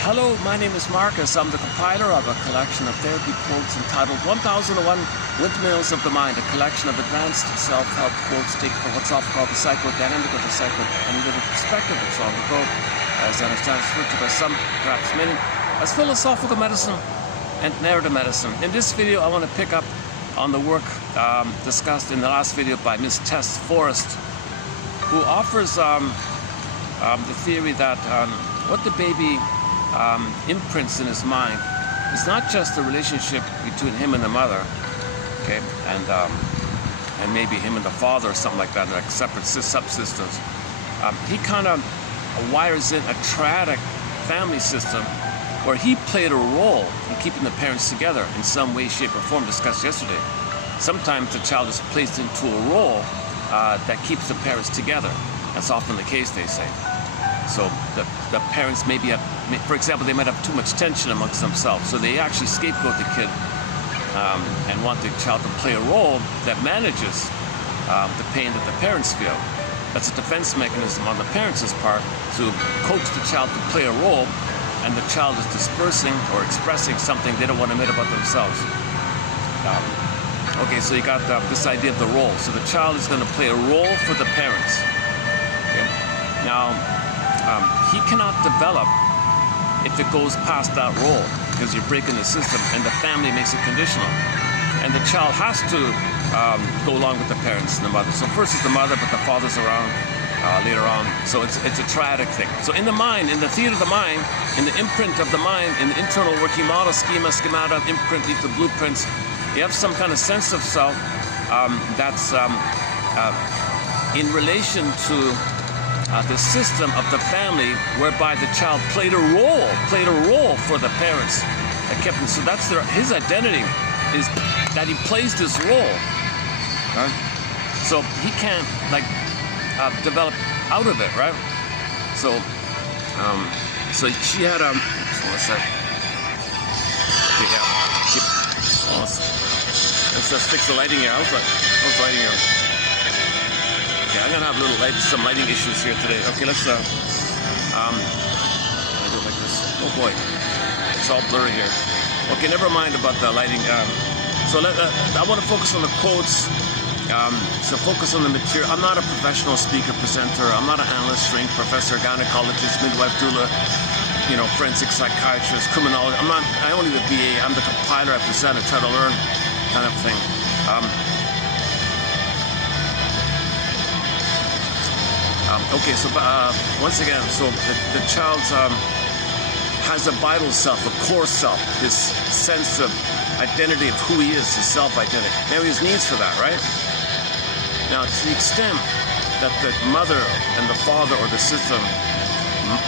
Hello, my name is Marcus. I'm the compiler of a collection of therapy quotes entitled 1001 Windmills of the Mind, a collection of advanced self-help quotes taken from what's often called the psychodynamic or the psychoanalytic perspective of trauma growth, as I understand it's referred to by some, perhaps many, as philosophical medicine and narrative medicine. In this video, I want to pick up on the work discussed in the last video by Ms. Tess Forrest, who offers the theory that what the baby imprints in his mind is not just the relationship between him and the mother, okay, and maybe him and the father or something like that, like separate subsystems. He kind of wires in a triadic family system where he played a role in keeping the parents together in some way, shape, or form, discussed yesterday. Sometimes the child is placed into a role that keeps the parents together. That's often the case, they say. So the parents maybe have, for example, they might have too much tension amongst themselves, so they actually scapegoat the kid and want the child to play a role that manages the pain that the parents feel. That's a defense mechanism on the parents' part to coax the child to play a role, and the child is dispersing or expressing something they don't want to admit about themselves. Okay, so you got this idea of the role. So the child is going to play a role for the parents. Okay? Now, he cannot develop if it goes past that role, because you're breaking the system, and the family makes it conditional. And the child has to go along with the parents and the mother. So first is the mother, but the father's around later on. So it's a triadic thing. So in the mind, in the theater of the mind, in the imprint of the mind, in the internal working model, schema, schemata, imprint, lead to blueprints, you have some kind of sense of self that's in relation to the system of the family, whereby the child played a role for the parents that kept him. So that's his identity, is that he plays this role. Right? So he can't develop out of it, right? So so she had just one sec. Okay, yeah. Let's fix the lighting here. How's lighting here? Okay, I'm gonna have some lighting issues here today. Okay, let's do it like this. Oh boy, it's all blurry here. Okay, never mind about the lighting. So I want to focus on the quotes. So focus on the material. I'm not a professional speaker, presenter. I'm not an analyst, shrink, professor, gynecologist, midwife, doula, forensic psychiatrist, criminologist. I only the VA. I'm the compiler. I present. I try to learn, kind of thing. Okay, so once again, so the child has a vital self, a core self, this sense of identity of who he is, his self-identity. Now he has needs for that, right? Now, to the extent that the mother and the father or the system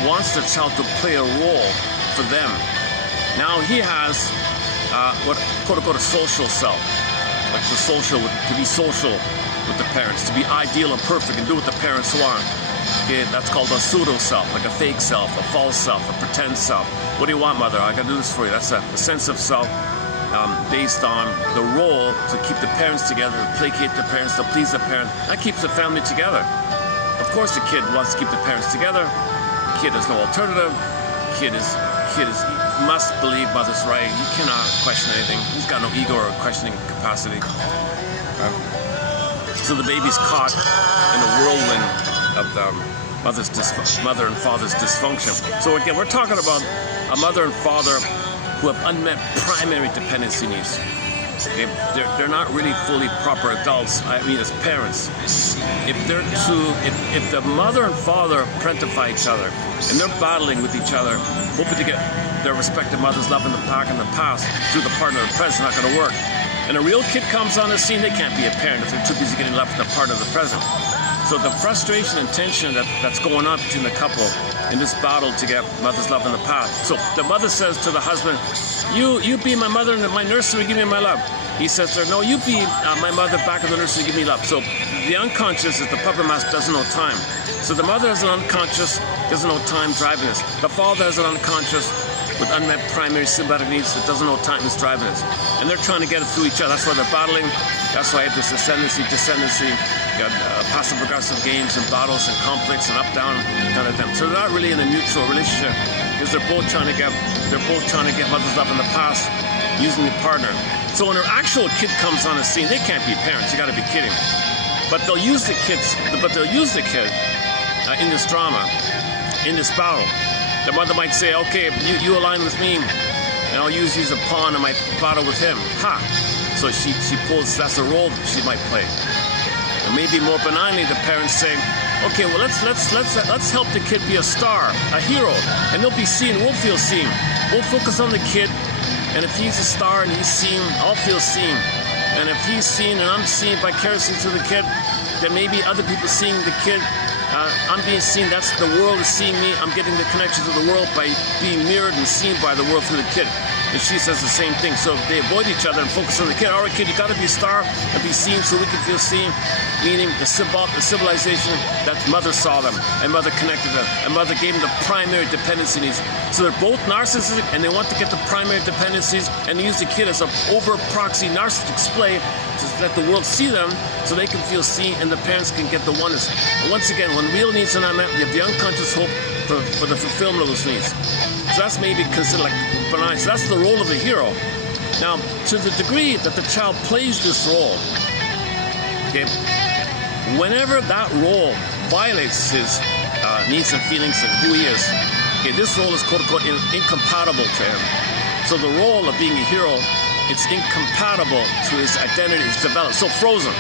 wants the child to play a role for them, now he has what quote-unquote a social self, like to be social with the parents, to be ideal and perfect and do what the parents want. Okay, that's called a pseudo-self, like a fake self, a false self, a pretend self. What do you want, mother? I can do this for you. That's a sense of self based on the role to keep the parents together, to placate the parents, to please the parents. That keeps the family together. Of course, the kid wants to keep the parents together. The kid has no alternative. Kid must believe mother's right. He cannot question anything. He's got no ego or questioning capacity. So the baby's caught in a whirlwind of the mother and father's dysfunction. So again, we're talking about a mother and father who have unmet primary dependency needs. Okay? They're not really fully proper adults, I mean as parents. If the mother and father parentify each other, and they're battling with each other, hoping to get their respective mother's love in the past through the partner of the present, not gonna work. And a real kid comes on the scene, they can't be a parent if they're too busy getting love in the part of the present. So the frustration and tension that's going on between the couple in this battle to get mother's love in the past. So the mother says to the husband, you be my mother in my nursery, give me my love. He says to her, no, you be my mother back in the nursery, give me love. So the unconscious is the puppet master doesn't know time. So the mother has an unconscious, doesn't know time driving this. The father has an unconscious with unmet primary symbiotic needs that doesn't know time is driving this. And they're trying to get it through each other. That's why they're battling. That's why I have this ascendancy, descendancy. passive-aggressive games and battles and conflicts and up-down kind of thing. So they're not really in a mutual relationship because they're both trying to get mother's love in the past using the partner. So when an actual kid comes on the scene, they can't be parents. You got to be kidding. But they'll use the kid in this drama, in this battle. The mother might say, okay, you align with me, and I'll use you as a pawn in my battle with him. Ha! So she pulls, that's a role she might play. And maybe more benignly, the parents say, okay, well let's help the kid be a star, a hero, and they'll be seen, we'll feel seen. We'll focus on the kid, and if he's a star and he's seen, I'll feel seen. And if he's seen and I'm seen vicariously through the kid, then maybe other people seeing the kid, I'm being seen, that's the world is seeing me, I'm getting the connection to the world by being mirrored and seen by the world through the kid. And she says the same thing. So they avoid each other and focus on the kid. All right, kid, you got to be a star and be seen so we can feel seen. Meaning the civilization that mother saw them and mother connected them and mother gave them the primary dependency needs. So they're both narcissistic and they want to get the primary dependencies and use the kid as an over proxy narcissistic display to let the world see them so they can feel seen and the parents can get the oneness. And once again, when real needs are not met, you have the unconscious hope for the fulfillment of those needs. So that's maybe considered like benign. So that's the role of the hero. Now, to the degree that the child plays this role, okay, whenever that role violates his needs and feelings and who he is, okay, this role is quote-unquote incompatible to him. So the role of being a hero, it's incompatible to his identity, his development. So frozen.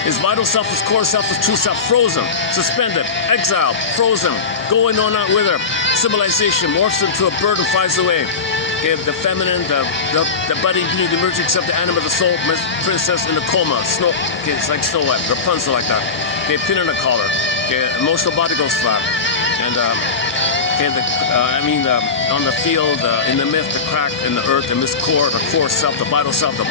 His vital self, his core self, his true self, frozen, suspended, exiled, frozen, going on out with her. Civilization morphs into a bird and flies away. Okay, the feminine, the budding beauty, the emergence of the animal, the soul, princess in the coma, snow. Okay, it's like Snow White, Rapunzel like that. Okay, pin in the collar. Okay, emotional body goes flat. And on the field, in the myth, the crack in the earth, in this core, the core self, the vital of the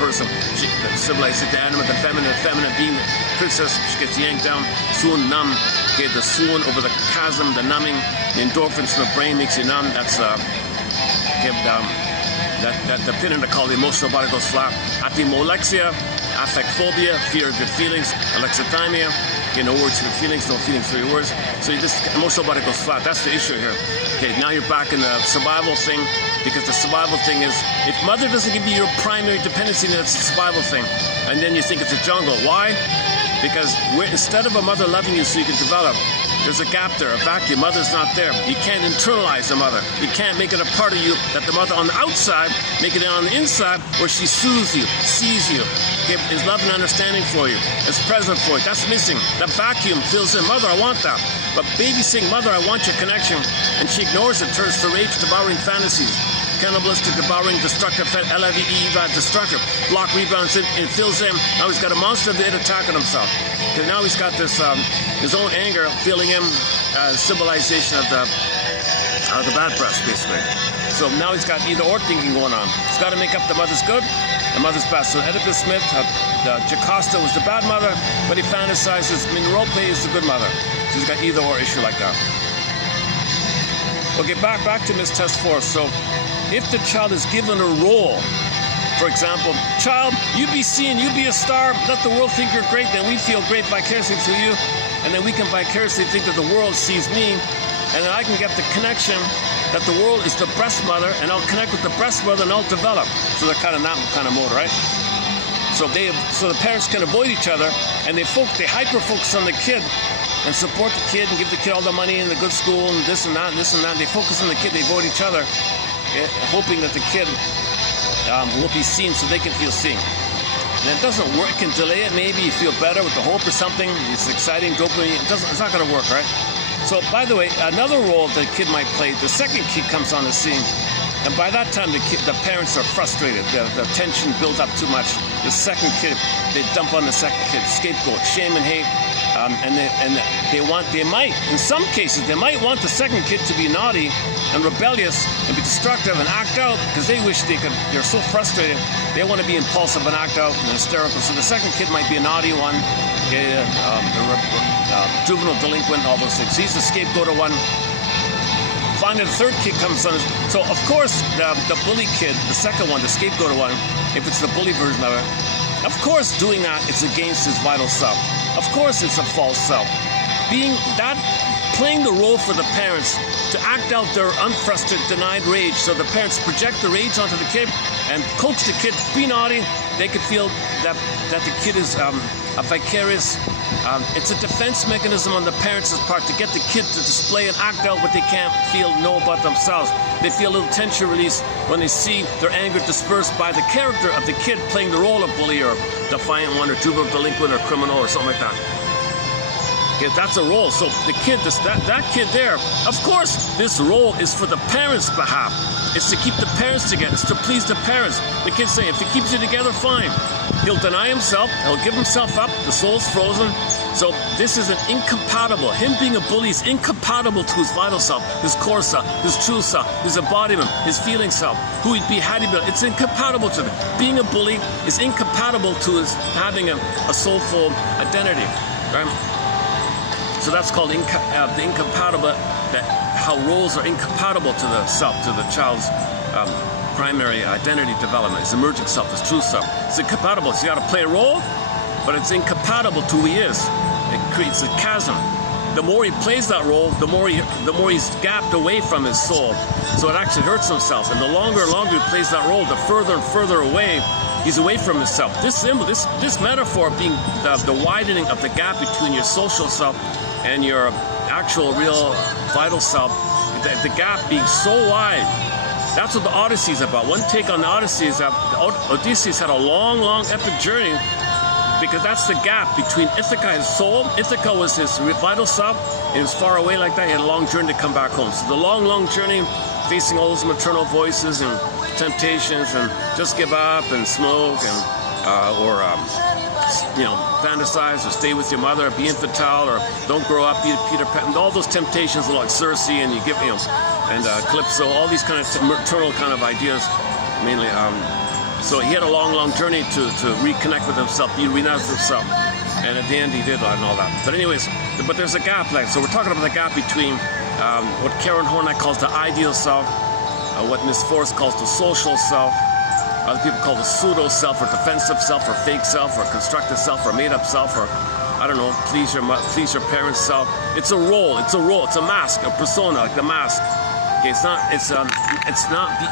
person, the civilized, the animal, the feminine being the princess, she gets yanked down, swoon, numb. Okay, the swoon over the chasm, the numbing, the endorphins in the brain makes you numb. That's the pin in the collar, the emotional body goes flat. Apimolexia, affectphobia, fear of your feelings, alexithymia. Okay, no words for your feelings, no feelings for your words. So you just, emotional body goes flat. That's the issue here. Okay, now you're back in the survival thing, because the survival thing is, if mother doesn't give you your primary dependency, that's the survival thing. And then you think it's a jungle. Why? Because instead of a mother loving you so you can develop, there's a gap there, a vacuum. Mother's not there. You can't internalize the mother. You can't make it a part of you that the mother on the outside, make it on the inside where she soothes you, sees you, is love and understanding for you, is present for you. That's missing. That vacuum fills in. Mother, I want that. But baby saying, mother, I want your connection, and she ignores it, turns to rage, devouring fantasies. Cannibalistic, devouring, destructive, destructive, block rebounds in, and fills in. Now he's got a monster of the id attacking himself. Because now he's got this, his own anger filling him, symbolization of the bad breast, basically. So now he's got either or thinking going on. He's got to make up the mother's good, the mother's bad. So Oedipus Smith, Jocasta was the bad mother, but he fantasizes, Merope is the good mother. So he's got either or issue like that. Okay, back to Miss Test 4. So if the child is given a role, for example, child, you be seen, you be a star, let the world think you're great, then we feel great vicariously through you, and then we can vicariously think that the world sees me, and then I can get the connection that the world is the breast mother, and I'll connect with the breast mother and I'll develop. So they're kind of that kind of mode, right? So the parents can avoid each other, and they hyper-focus on the kid and support the kid and give the kid all the money in the good school and this and that and this and that. They focus on the kid, they avoid each other, hoping that the kid will be seen so they can feel seen. And it doesn't work. It can delay it. Maybe you feel better with the hope or something. It's exciting, dopamine. It's not going to work, right? So, by the way, another role the kid might play, the second kid comes on the scene, and by that time the parents are frustrated. The tension builds up too much. The second kid, they dump on the second kid, scapegoat, shame and hate, and they might, in some cases, they might want the second kid to be naughty and rebellious and be destructive and act out because they wish they could. They're so frustrated, they want to be impulsive and act out and hysterical. So the second kid might be a naughty one, juvenile delinquent, all those things. He's the scapegoat of one. Finally, the third kid comes on. So, of course, the bully kid, the second one, the scapegoat one, if it's the bully version of it, Of course, doing that, it's against his vital self. Of course, it's a false self. Playing the role for the parents to act out their unfrustrated, denied rage. So the parents project the rage onto the kid and coax the kid, be naughty. They could feel that the kid is a vicarious. It's a defense mechanism on the parents' part to get the kid to display and act out what they can't know about themselves. They feel a little tension release when they see their anger dispersed by the character of the kid playing the role of bully or defiant one or juvenile delinquent or criminal or something like that. Yeah, that's a role. So the kid, that kid there, of course, this role is for the parents' behalf. It's to keep the parents together. It's to please the parents. The kid's saying, if he keeps you together, fine. He'll deny himself. He'll give himself up. The soul's frozen. So this is an incompatible. Him being a bully is incompatible to his vital self, his core self, his true self, his embodiment, his feeling self, who he'd be had he been. It's incompatible to them. Being a bully is incompatible to his having a soulful identity. Right? So that's called the incompatible, how roles are incompatible to the self, to the child's primary identity development, his emerging self, his true self. It's incompatible. So you got to play a role, but it's incompatible to who he is. It creates a chasm. The more he plays that role, the more he's gapped away from his soul. So it actually hurts himself. And the longer and longer he plays that role, the further and further away he's away from himself. This symbol, this metaphor being the widening of the gap between your social self and your actual, real, vital self, the gap being so wide. That's what the Odyssey is about. One take on the Odyssey is that Odysseus had a long, long epic journey because that's the gap between Ithaca, his soul. Ithaca was his vital self, and he was far away like that. He had a long journey to come back home. So the long, long journey, facing all those maternal voices and temptations and just give up and smoke and fantasize or stay with your mother or be infantile or don't grow up, be Peter Pan, and all those temptations like Circe and and Calypso, all these kind of maternal kind of ideas mainly. So he had a long, long journey to reconnect with himself, reunite with himself, and at the end he did and all that. But anyways, but there's a gap, so we're talking about the gap between what Karen Horney calls the ideal self, what Miss Forrest calls the social self, other people call the pseudo-self or defensive self or fake self or constructed self or made-up self or, I don't know, please your parents' self. It's a role, it's a mask, a persona, like the mask. Okay,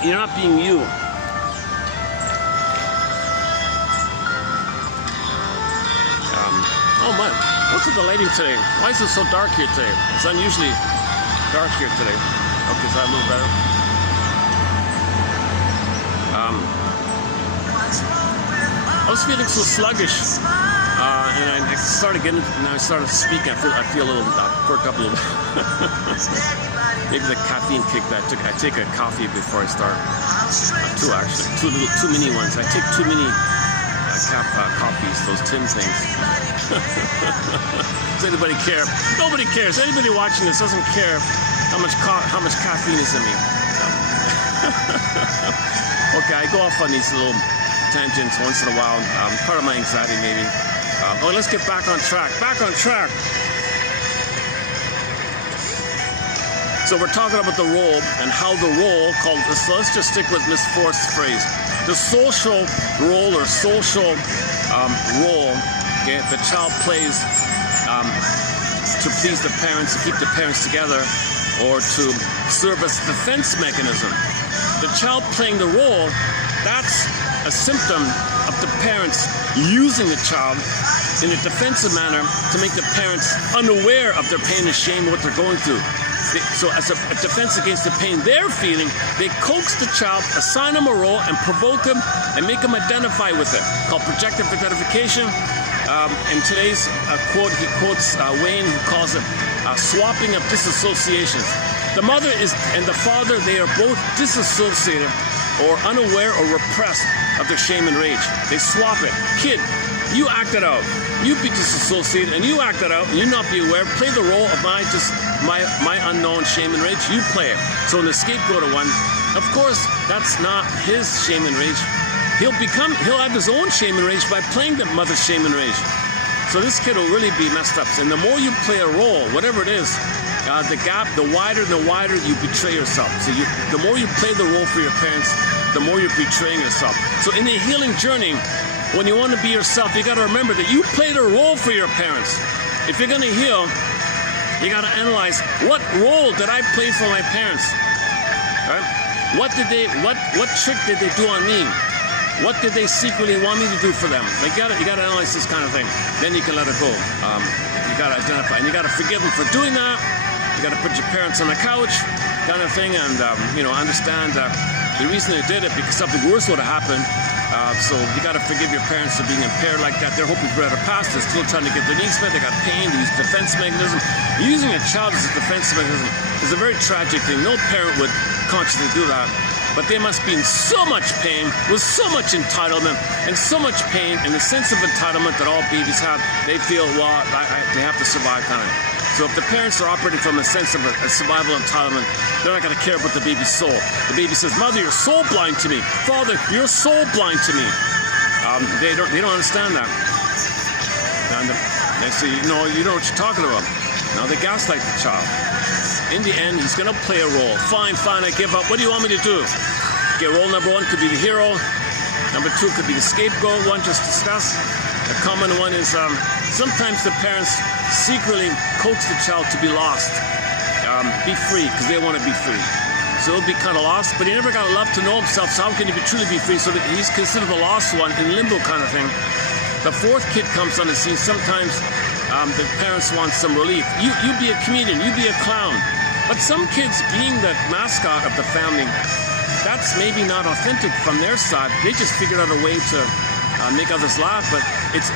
you're not being you. Oh my, what's with the lighting today? Why is it so dark here today? It's unusually dark here today. Okay, is that a little better? I was feeling so sluggish, and I started getting, and I started speaking. I feel a little perked up a little bit. Maybe the caffeine kick that I take a coffee before I start. Two actually, two mini ones. I take too many coffees, those tin things. Does anybody care? Nobody cares. Anybody watching this doesn't care how much caffeine is in me. Okay, I go off on these little tangents once in a while. Part of my anxiety, maybe. Let's get back on track. Back on track. So we're talking about the role and how the role called. So let's just stick with Miss Forrest's phrase. The social role or social role, okay, the child plays to please the parents, to keep the parents together, or to serve as a defense mechanism. The child playing the role, that's a symptom of the parents using the child in a defensive manner to make the parents unaware of their pain and shame and what they're going through. So as a defense against the pain they're feeling, they coax the child, assign him a role, and provoke him and make him identify with it, called projective identification. In today's quote, he quotes Wayne, who calls it swapping of disassociations. The mother and the father, they are both disassociated or unaware or repressed of their shame and rage. They swap it. Kid, you act it out. You be disassociated and you act it out and you not be aware. Play the role of my unknown shame and rage. You play it. So in the scapegoater one, of course, that's not his shame and rage. He'll have his own shame and rage by playing the mother's shame and rage. So this kid will really be messed up. And the more you play a role, whatever it is, the gap, the wider you betray yourself. So the more you play the role for your parents, the more you're betraying yourself. So in the healing journey, when you want to be yourself, you got to remember that you played a role for your parents. If you're going to heal, you got to analyze, what role did I play for my parents? Right? What trick did they do on me? What did they secretly want me to do for them? Like, you gotta analyze this kind of thing. Then you can let it go. You gotta identify, and you gotta forgive them for doing that. You gotta put your parents on the couch, kind of thing, and understand that the reason they did it because something worse would have happened. So you gotta forgive your parents for being impaired like that. They're hoping for a better past. They're still trying to get their needs met. They got pain. They use defense mechanism. Using a child as a defense mechanism is a very tragic thing. No parent would consciously do that. But they must be in so much pain, with so much entitlement, and so much pain, and the sense of entitlement that all babies have. They feel, well, they have to survive, kind of. So if the parents are operating from a sense of a survival entitlement, they're not going to care about the baby's soul. The baby says, "Mother, you're soul blind to me. Father, you're soul blind to me." They don't understand that. And they say, you know what you're talking about. Now they gaslight the child. In the end, he's going to play a role. Fine, I give up. What do you want me to do? Okay, role number one could be the hero. Number two could be the scapegoat, one just discussed. A common one is sometimes the parents secretly coach the child to be lost. Be free, because they want to be free. So he'll be kind of lost, but he never got love to know himself, so how can he truly be free? So that he's considered the lost one, in limbo kind of thing. The fourth kid comes on the scene. Sometimes the parents want some relief. You be a comedian, you be a clown. But some kids, being the mascot of the family, that's maybe not authentic from their side. They just figured out a way to make others laugh, but it's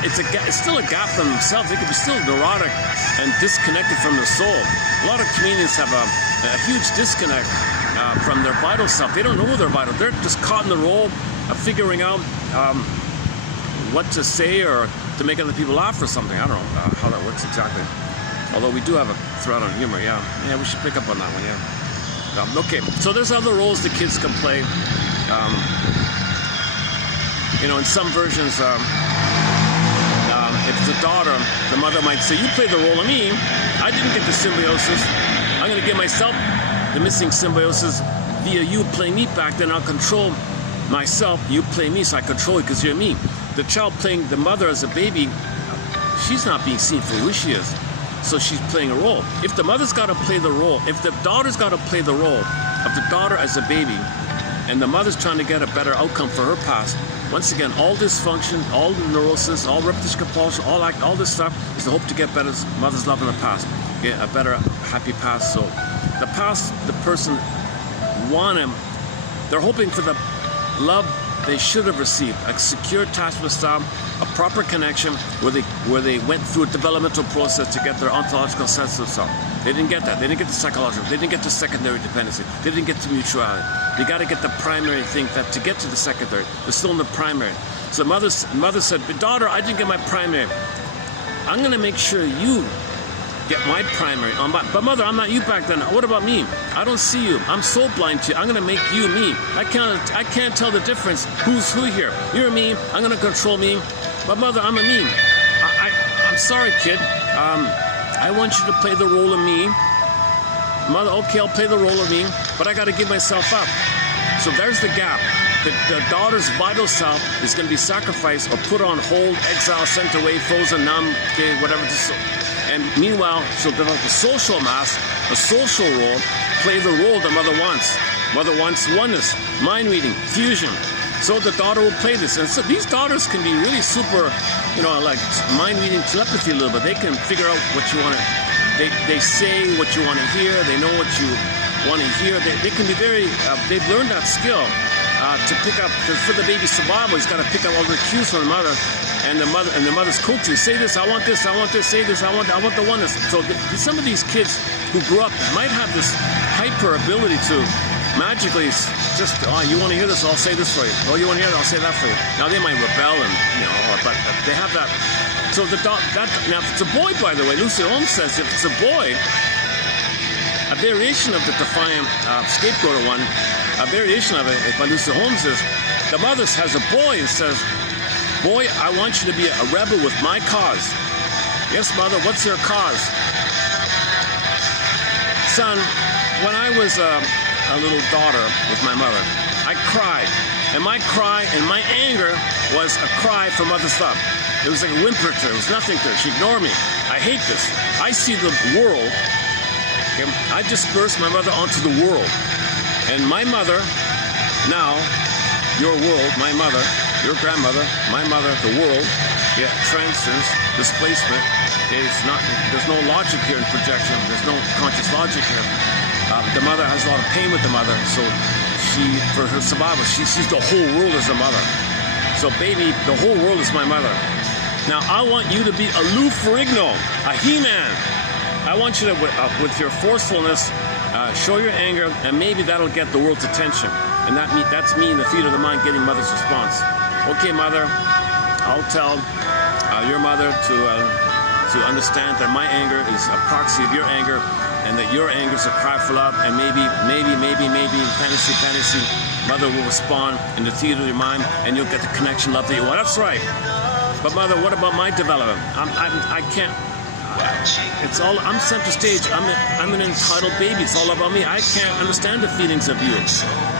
still a gap from themselves. They could be still neurotic and disconnected from their soul. A lot of comedians have a huge disconnect from their vital self. They don't know they're vital. They're just caught in the role of figuring out what to say or to make other people laugh or something. I don't know how that works exactly. Although we do have a thread on humor, yeah. Yeah, we should pick up on that one, yeah. Okay, so there's other roles the kids can play. In some versions, if it's a daughter, the mother might say, "You play the role of me. I didn't get the symbiosis. I'm going to give myself the missing symbiosis via you playing me back. Then I'll control myself. You play me, so I control you because you're me." The child playing the mother as a baby, she's not being seen for who she is. So she's playing a role. If the mother's got to play the role, if the daughter's got to play the role of the daughter as a baby, and the mother's trying to get a better outcome for her past, once again, all dysfunction, all neurosis, all repetition compulsion, all this stuff is the hope to get better mother's love in the past, get a better, happy past. So the past, the person want him, they're hoping for the love they should have received, a secure attachment style, a proper connection where they went through a developmental process to get their ontological sense of self. They didn't get that. They didn't get the psychological. They didn't get the secondary dependency. They didn't get the mutuality. They got to get the primary thing. That to get to the secondary, they're still in the primary. So mother said, "But daughter, I didn't get my primary. I'm going to make sure you get my primary. But mother, I'm not you back then. What about me? I don't see you. I'm so blind to you. I'm going to make you me. I can't tell the difference. Who's who here? You're me. I'm going to control me. But mother, I'm a me. I'm sorry, kid. I want you to play the role of me. Mother, okay, I'll play the role of me, but I got to give myself up." So there's the gap. The daughter's vital self is going to be sacrificed or put on hold, exiled, sent away, frozen, numb, okay, whatever. And meanwhile, she'll develop a social mask, a social role, play the role the mother wants. Mother wants oneness, mind reading, fusion. So the daughter will play this. And so these daughters can be really super, like mind reading, telepathy a little bit. They can figure out what you want to, they say what you want to hear. They know what you want to hear. They can be very, they've learned that skill to pick up, for the baby's survival, he's got to pick up all the cues from the mother. And the mother's coaching. Say this, I want this, I want this, say this, I want the oneness. So some of these kids who grew up might have this hyper ability to magically just, you want to hear this, I'll say this for you. Oh, you want to hear that, I'll say that for you. Now they might rebel and, but they have that. So now if it's a boy, by the way, Lucy Holmes says if it's a boy, a variation of the defiant scapegoater one, a variation of it by Lucy Holmes is, the mother has a boy and says, "Boy, I want you to be a rebel with my cause." "Yes, mother, what's your cause?" "Son, when I was a little daughter with my mother, I cried. And my cry and my anger was a cry for mother's love. It was like a whimper to her. It was nothing to her. She ignored me. I hate this. I see the world. Okay? I dispersed my mother onto the world. And my mother, now, your world, my mother, your grandmother, my mother, the world, yeah, transcends displacement. Okay? It's not, there's no logic here in projection. There's no conscious logic here. The mother has a lot of pain with the mother, so she, for her survival, she sees the whole world as a mother. So baby, the whole world is my mother. Now I want you to be a Lufrigno, a He-Man. I want you to, with your forcefulness, show your anger, and maybe that'll get the world's attention. And that's me in the theater of the mind getting mother's response. Okay, mother, I'll tell your mother to understand that my anger is a proxy of your anger, and that your anger is a cry for love, and maybe, fantasy, mother will respond in the theater of your mind, and you'll get the connection, love that you want. That's right. But mother, what about my development? I can't. It's all. I'm center stage. I'm an entitled baby. It's all about me. I can't understand the feelings of you.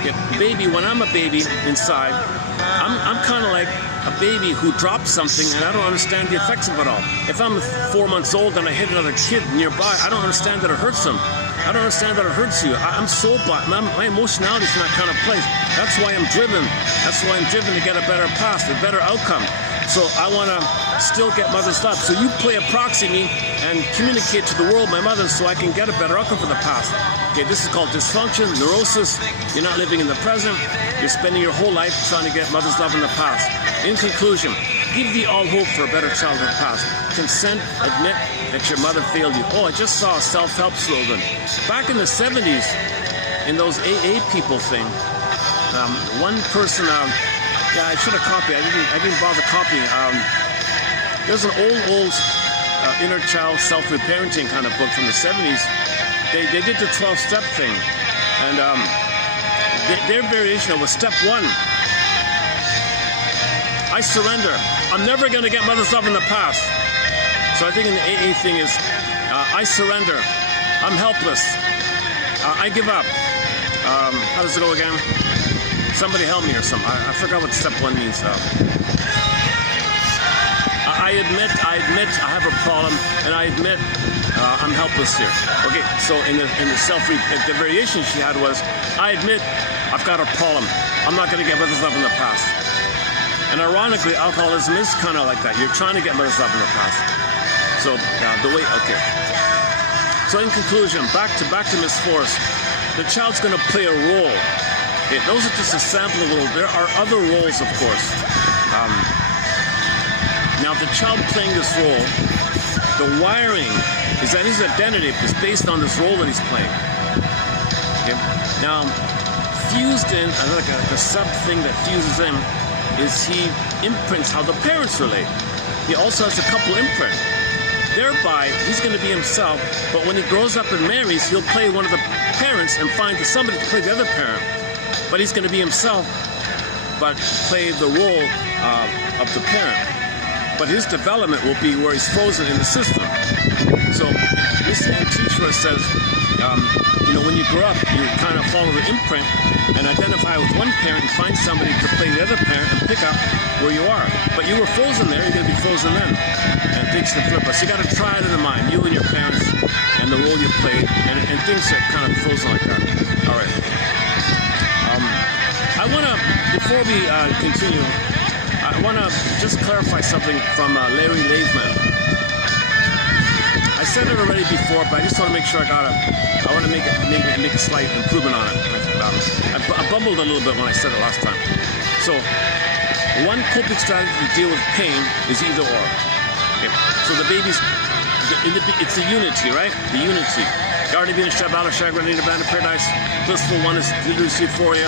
Yeah, baby, when I'm a baby inside, I'm kind of like a baby who drops something and I don't understand the effects of it all. If I'm 4 months old and I hit another kid nearby, I don't understand that it hurts them. I don't understand that it hurts you. I'm so blind. My emotionality is in that kind of place. That's why I'm driven. That's why I'm driven to get a better past, a better outcome. So I want to still get mother's love. So you play a proxy me and communicate to the world, my mother, so I can get a better outcome for the past. Okay, this is called dysfunction, neurosis. You're not living in the present. You're spending your whole life trying to get mother's love in the past. In conclusion, give thee all hope for a better childhood past. Consent, admit that your mother failed you. Oh, I just saw a self-help slogan. Back in the 70s, in those AA people thing, one person, yeah, I should have copied. I didn't bother copying. There's an old inner child self-reparenting kind of book from the 70s. They did the 12-step thing, and their variation was step 1. I surrender. I'm never going to get mother's love in the past. So I think in the AA thing is, I surrender. I'm helpless. I give up. How does it go again? Somebody help me or something. I forgot what step 1 means. I admit I have a problem, and I admit I'm helpless here. Okay, so in the the variation she had was, I admit I've got a problem. I'm not going to get mother's love in the past. And ironically, alcoholism is kind of like that. You're trying to get mother's love in the past. So okay. So in conclusion, back to Miss Forrest, the child's going to play a role. Okay, those are just a sample of little. There are other roles, of course. Now, the child playing this role, the wiring is that his identity is based on this role that he's playing. Okay? Now, fused in, like a sub thing that fuses in, is he imprints how the parents relate. He also has a couple imprint. Thereby, he's going to be himself, but when he grows up and marries, he'll play one of the parents and find somebody to play the other parent. But he's going to be himself, but play the role of the parent. But his development will be where he's frozen in the system. So this teacher says, when you grow up, you kind of follow the imprint and identify with one parent and find somebody to play the other parent and pick up where you are. But you were frozen there, you're going to be frozen then. And things can flip us. You got to try it in the mind, you and your parents and the role you played, and things are kind of frozen like that. All right. I want to, before we continue, I want to just clarify something from Larry Laveman. I said it already before, but I just want to make sure I want to make a slight improvement on it. I bumbled a little bit when I said it last time. So, one coping strategy to deal with pain is either or. Okay. So the baby's, it's the unity, right? The unity. Garden being a shabala, chagrin, in a band of paradise. Blissful one is delirious euphoria.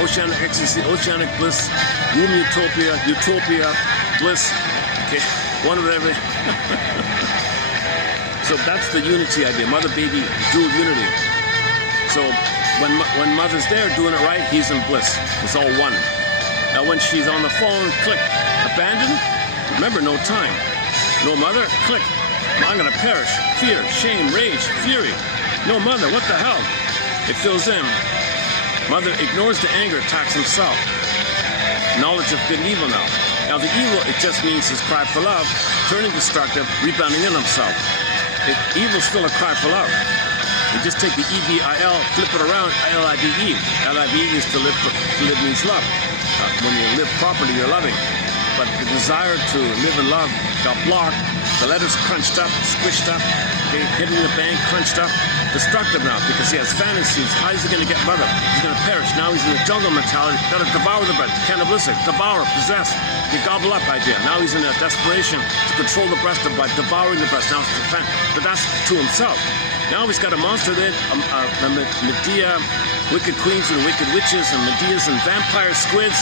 Oceanic ecstasy, oceanic bliss, womb utopia, bliss. Okay, one of every. So that's the unity idea, mother-baby dual unity. So when mother's there doing it right, he's in bliss. It's all one. Now when she's on the phone, click. Abandoned? Remember, no time. No mother? Click. I'm gonna perish. Fear, shame, rage, fury. No mother, what the hell? It fills in. Mother ignores the anger, attacks himself. knowledge of good and evil now. Now the evil, it just means his cry for love, turning destructive, rebounding in himself. Evil's still a cry for love. You just take the E-V-I-L, flip it around, L-I-V-E. L-I-V-E is to live means love. When you live properly, you're loving. But the desire to live in love got blocked. The letters crunched up, squished up, hitting the bank, crunched up. Destructive now because he has fantasies. How is he going to get mother? He's going to perish. Now he's in the jungle mentality. Got to devour the bread. Cannibalistic. Devour, possess. The gobble up idea. Now he's in a desperation to control the breast by devouring the breast. Now, but that's to himself. Now he's got a monster there, Medea, wicked queens and wicked witches, and Medeas and vampire squids,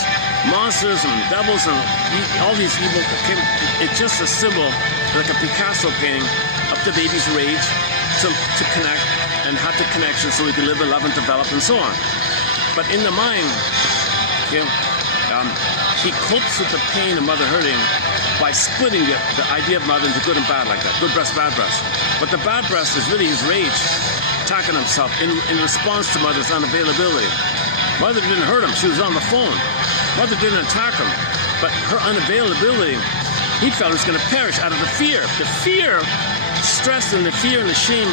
monsters and devils, and all these evil. It's just a symbol, like a Picasso painting, of the baby's rage to connect and have the connection so we can live and love and develop and so on. But in the mind, he copes with the pain of mother hurting by splitting the idea of mother into good and bad like that. Good breast, bad breast. But the bad breast is really his rage, attacking himself in response to mother's unavailability. Mother didn't hurt him. She was on the phone. Mother didn't attack him. But her unavailability, he felt he was going to perish out of the fear. The fear, stress and the fear and the shame,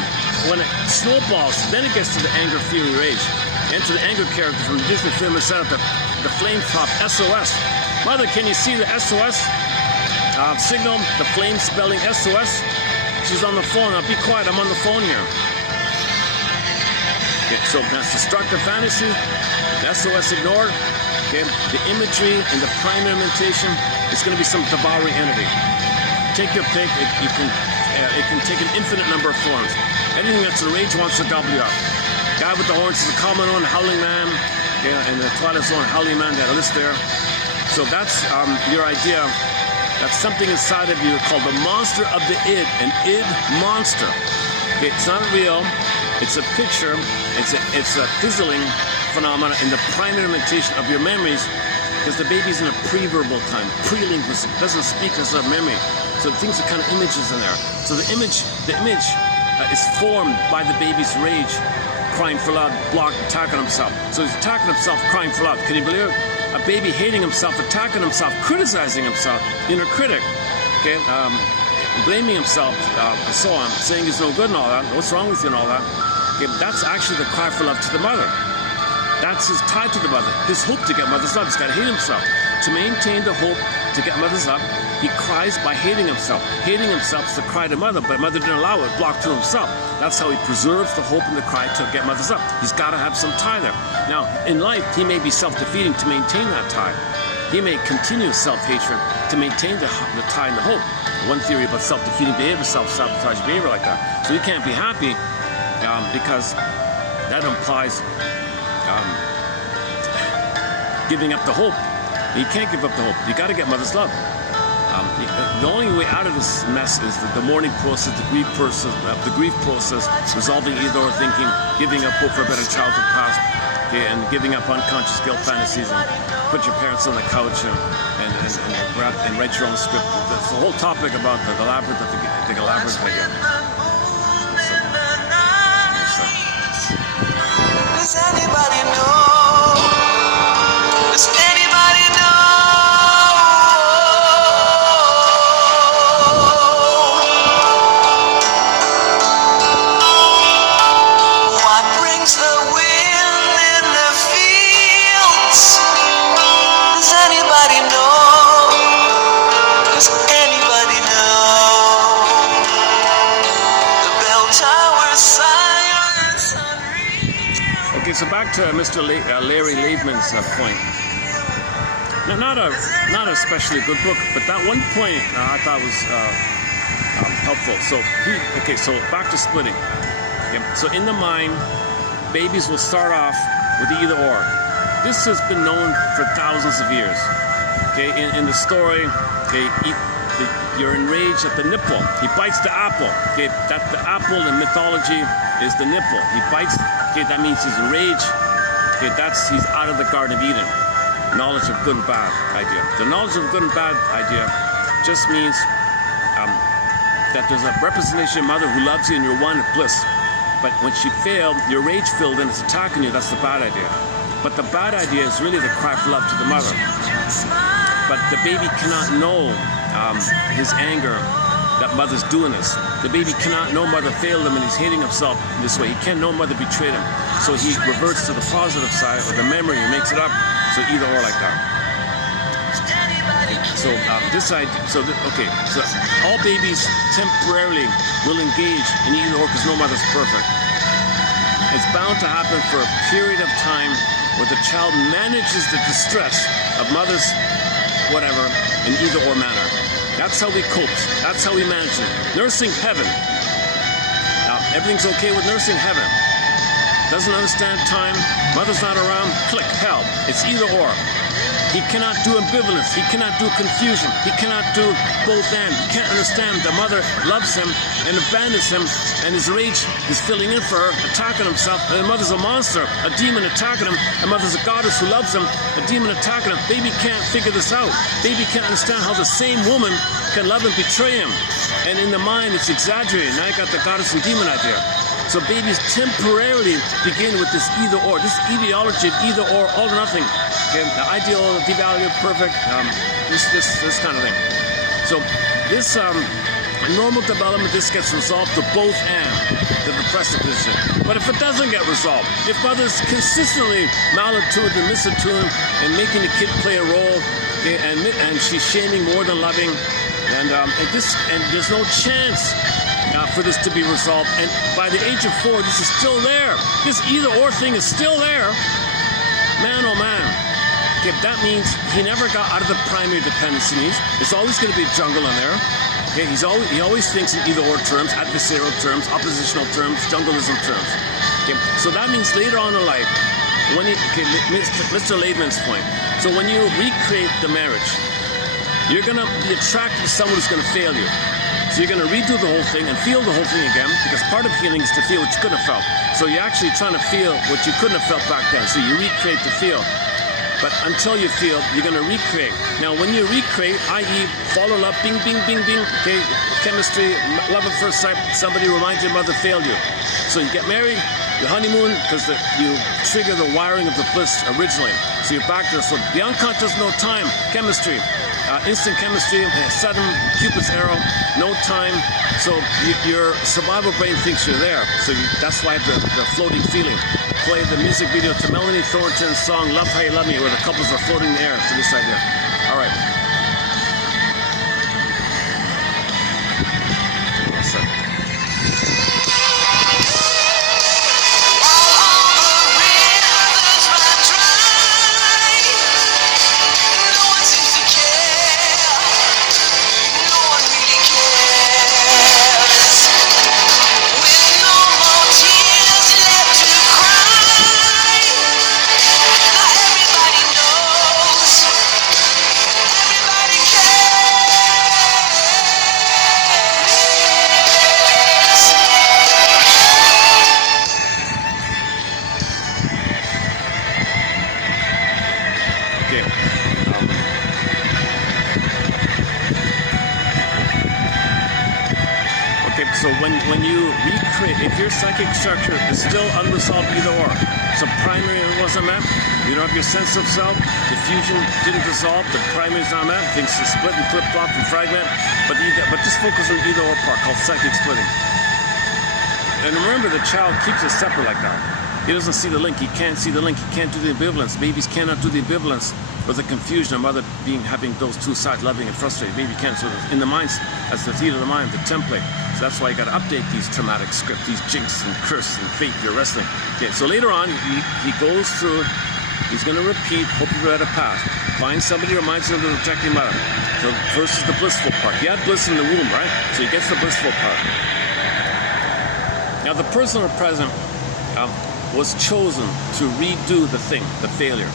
when it snowballs, then it gets to the anger, fear, and rage. Enter the anger character from the Disney film and set up the flame top, SOS. Mother, can you see the SOS signal? The flame spelling SOS? She's on the phone. Now be quiet, I'm on the phone here. Okay, so that's destructive fantasy. The SOS ignored. Okay, the imagery and the primary mentation is going to be some devouring entity. Take your pick. It can take an infinite number of forms. Anything that's a rage wants to gobble you up. Guy with the horns is a common one, howling man. Yeah, and the Twilight Zone, howling man, that list there. So that's your idea. That's something inside of you called the monster of the id, an id monster. Okay, it's not real. It's a picture. It's a fizzling phenomena in the primary mentation of your memories, because the baby's in a pre-verbal time, pre-linguistic, doesn't speak as a memory. So things are kind of images in there. So the image is formed by the baby's rage, crying for love, blocked, attacking himself. So he's attacking himself, crying for love. Can you believe it? A baby hating himself, attacking himself, criticizing himself, inner critic, okay, blaming himself, and so on, saying he's no good and all that. What's wrong with you and all that? Okay, that's actually the cry for love to the mother. That's his tie to the mother. His hope to get mother's love. He's got to hate himself. To maintain the hope to get mother's love, he cries by hating himself. Hating himself is the cry to mother, but mother didn't allow it, blocked to himself. That's how he preserves the hope and the cry to get mother's love. He's got to have some tie there. Now, in life, he may be self-defeating to maintain that tie. He may continue self-hatred to maintain the tie and the hope. One theory about self-defeating behavior, self-sabotage behavior like that. So he can't be happy because that implies giving up the hope. He can't give up the hope. You got to get mother's love. The only way out of this mess is the mourning process, the grief process, resolving either thinking, giving up hope for a better childhood past, okay, and giving up unconscious guilt fantasies, and put your parents on the couch and write your own script. That's the whole topic about the labyrinth of the labyrinth idea. Does anybody know? Does anybody know? What brings the wind in the fields? Does anybody know? Does anybody know? The bell tower silence. Okay, so back to Mr. Larry Laveman's point. Now, not a especially good book, but that one point I thought was helpful. So back to splitting. Okay, so in the mind, babies will start off with either or. This has been known for thousands of years. Okay, in the story, okay, you're enraged at the nipple. He bites the apple. Okay, that the apple in mythology is the nipple. He bites. Okay, that means he's enraged. Okay, he's out of the Garden of Eden. Knowledge of good and bad idea. The knowledge of good and bad idea just means that there's a representation of mother who loves you and you're one bliss. But when she failed, you're rage-filled and it's attacking you. That's the bad idea. But the bad idea is really the cry for love to the mother. But the baby cannot know his anger that mother's doing this. The baby cannot know mother failed him and he's hating himself this way. He can't know mother betrayed him. So he reverts to the positive side or the memory, he makes it up. So either or like that. So so all babies temporarily will engage in either or because no mother's perfect. It's bound to happen for a period of time where the child manages the distress of mother's whatever in either or manner. That's how we cope. That's how we manage it. Nursing heaven. Now, everything's okay with nursing heaven. Doesn't understand time. Mother's not around. Click, hell. It's either or. He cannot do ambivalence. He cannot do confusion. He cannot do both and. He can't understand the mother loves him and abandons him, and his rage is filling in for her, attacking himself, and the mother's a monster, a demon attacking him, and mother's a goddess who loves him, a demon attacking him. Baby can't figure this out. Baby can't understand how the same woman can love and betray him. And in the mind, it's exaggerated. Now I got the goddess and demon idea. So babies temporarily begin with this either or, this ideology of either or, all or nothing. Okay, the ideal, devalued, perfect, this kind of thing. So this normal development, this gets resolved to both and, to the precipitation. But if it doesn't get resolved, if mother's consistently malattuned and misattuned and making the kid play a role, okay, and she's shaming more than loving, and there's no chance for this to be resolved. And by the age of 4, this is still there. This either or thing is still there. Man, oh man. Okay, that means he never got out of the primary dependency needs. There's always going to be a jungle in there. Okay, he always thinks in either or terms, adversarial terms, oppositional terms, jungleism terms. Okay, so that means later on in life, when Mr. Laidman's point. So when you recreate the marriage, you're going to be attracted to someone who's going to fail you. So you're going to redo the whole thing and feel the whole thing again, because part of healing is to feel what you couldn't have felt. So you're actually trying to feel what you couldn't have felt back then. So you recreate to feel. But until you feel, you're going to recreate. Now, when you recreate, i.e., fall in love, bing, bing, bing, bing, okay, chemistry, love at first sight, somebody reminds you mother failed you. So you get married, you honeymoon, because you trigger the wiring of the bliss originally. So you're back there. So the unconscious, no time, chemistry. Instant chemistry, sudden Cupid's arrow, no time. So your survival brain thinks you're there. So that's why the floating feeling. Play the music video to Melanie Thornton's song "Love How You Love Me," where the couples are floating in the air to this idea. All right. Yes, sir. So when you recreate, if your psychic structure is still unresolved either or, so primary wasn't met, you don't have your sense of self, the fusion didn't dissolve, the primary is not met, things are split and flip-flop and fragment, but just focus on either or part called psychic splitting. And remember, the child keeps it separate like that. He doesn't see the link, he can't see the link, he can't do the ambivalence. Babies cannot do the ambivalence with the confusion of mother having those two sides, loving and frustrated. Baby can't. So in the mind, as the theater of the mind, the template. So that's why you got to update these traumatic scripts, these jinx and curse and fate you're wrestling. Okay, so later on, he goes through, he's going to repeat, hope you're at a past. Find somebody who reminds him of the rejecting mother. So first is the blissful part. He had bliss in the womb, right? So he gets the blissful part. Now the person or present was chosen to redo the thing, the failure.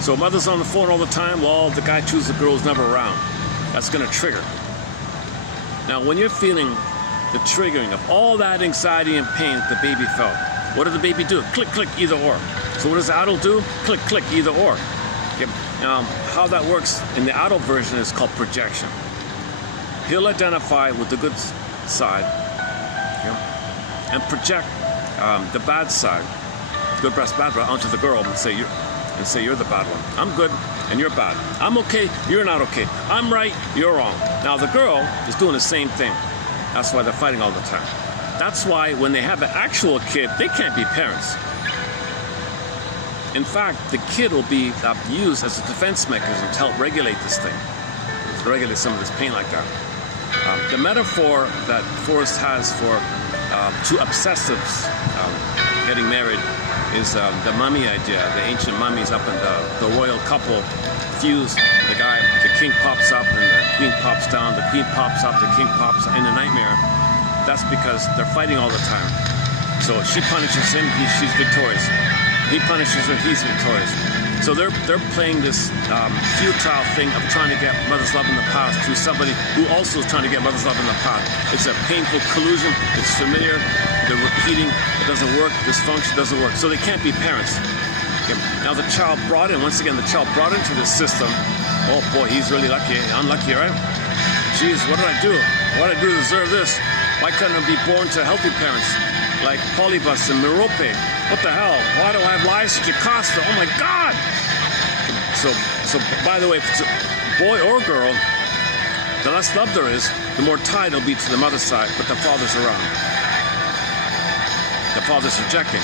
So mother's on the phone all the time, well, the guy chooses the girl's never around. That's going to trigger. Now, when you're feeling the triggering of all that anxiety and pain that the baby felt, what did the baby do? Click, click, either or. So what does the adult do? Click, click, either or. Okay. How that works in the adult version is called projection. He'll identify with the good side, okay, and project the bad side, good breast, bad breast, onto the girl and say, and say, you're the bad one. I'm good, and you're bad. I'm okay, you're not okay. I'm right, you're wrong. Now the girl is doing the same thing. That's why they're fighting all the time. That's why when they have an actual kid, they can't be parents. In fact, the kid will be used as a defense mechanism to help regulate this thing, to regulate some of this pain like that. The metaphor that Forrest has for two obsessives getting married is the mummy idea. The ancient mummies up in the royal couple fuse. The king pops up and the queen pops down. The queen pops up, the king pops in a nightmare. That's because they're fighting all the time. So she punishes him, she's victorious. He punishes her, he's victorious. So they're playing this futile thing of trying to get mother's love in the past through somebody who also is trying to get mother's love in the past. It's a painful collusion. It's familiar. They're repeating. It doesn't work. Dysfunction doesn't work. So they can't be parents. Okay. Now the child brought in, once again, the child brought into this system. Oh boy, he's really lucky. I'm lucky, right? Jeez, what did I do? What did I do to deserve this? Why couldn't I be born to healthy parents like Polybus and Merope? What the hell? Why do I have lives at Jocasta? Oh my God! So by the way, if it's a boy or girl, the less love there is, the more tied it'll be to the mother's side, but the father's around. The father's rejecting.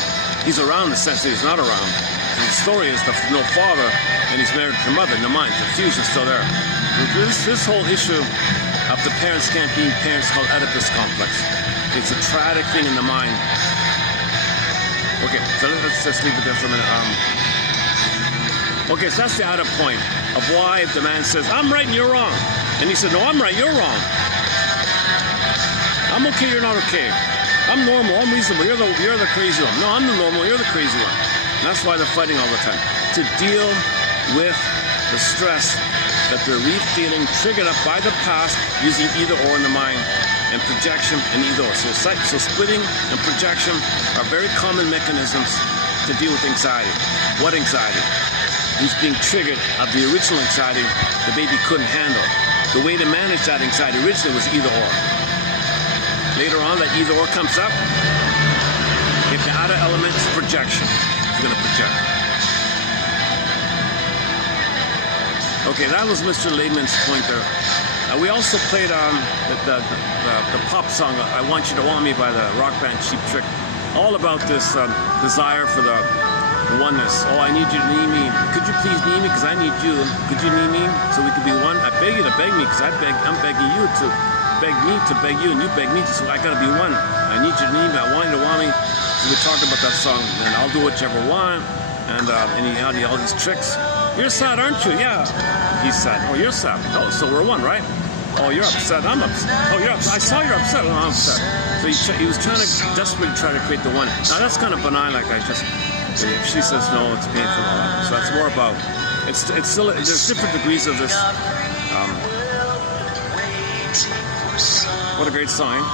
He's around in the sense that he's not around. And the story is there's no father, and he's married to the mother. In the mind, the fusion's still there. This whole issue of the parents can't be parents called Oedipus complex. It's a tragic thing in the mind. Okay, so let's just leave it there for a minute. Okay, so that's the outer point of why the man says, I'm right and you're wrong. And he said, no, I'm right, you're wrong. I'm okay, you're not okay. I'm normal, I'm reasonable, you're the crazy one. No, I'm the normal, you're the crazy one. And that's why they're fighting all the time. To deal with the stress that they're re-feeling, triggered up by the past, using either or in the mind, and projection and either or. So splitting and projection are very common mechanisms to deal with anxiety. What anxiety? He's being triggered of the original anxiety the baby couldn't handle. The way to manage that anxiety originally was either or. Later on, that either or comes up. If the outer element is projection, he's going to project. Okay, that was Mr. Laidman's point there. We also played the pop song, I Want You to Want Me by the rock band Cheap Trick. All about this desire for the oneness. Oh, I need you to need me. Could you please need me? Because I need you. Could you need me so we could be one? I beg you to beg me because I'm begging you to beg me to beg you, and you beg me to, so I gotta be one. I need you to need me. I want you to want me. So we talked about that song, and I'll do whatever I want. And he had all these tricks. You're sad, aren't you? Yeah. He's sad. Oh, you're sad. Oh, so we're one, right? Oh, you're upset. I'm upset. Oh, you're upset. I saw you're upset. Oh, I'm upset. So he was trying to desperately try to create the one. Now that's kind of benign. Like if she says no, it's painful. So that's more about. It's still there's different degrees of this. What a great song.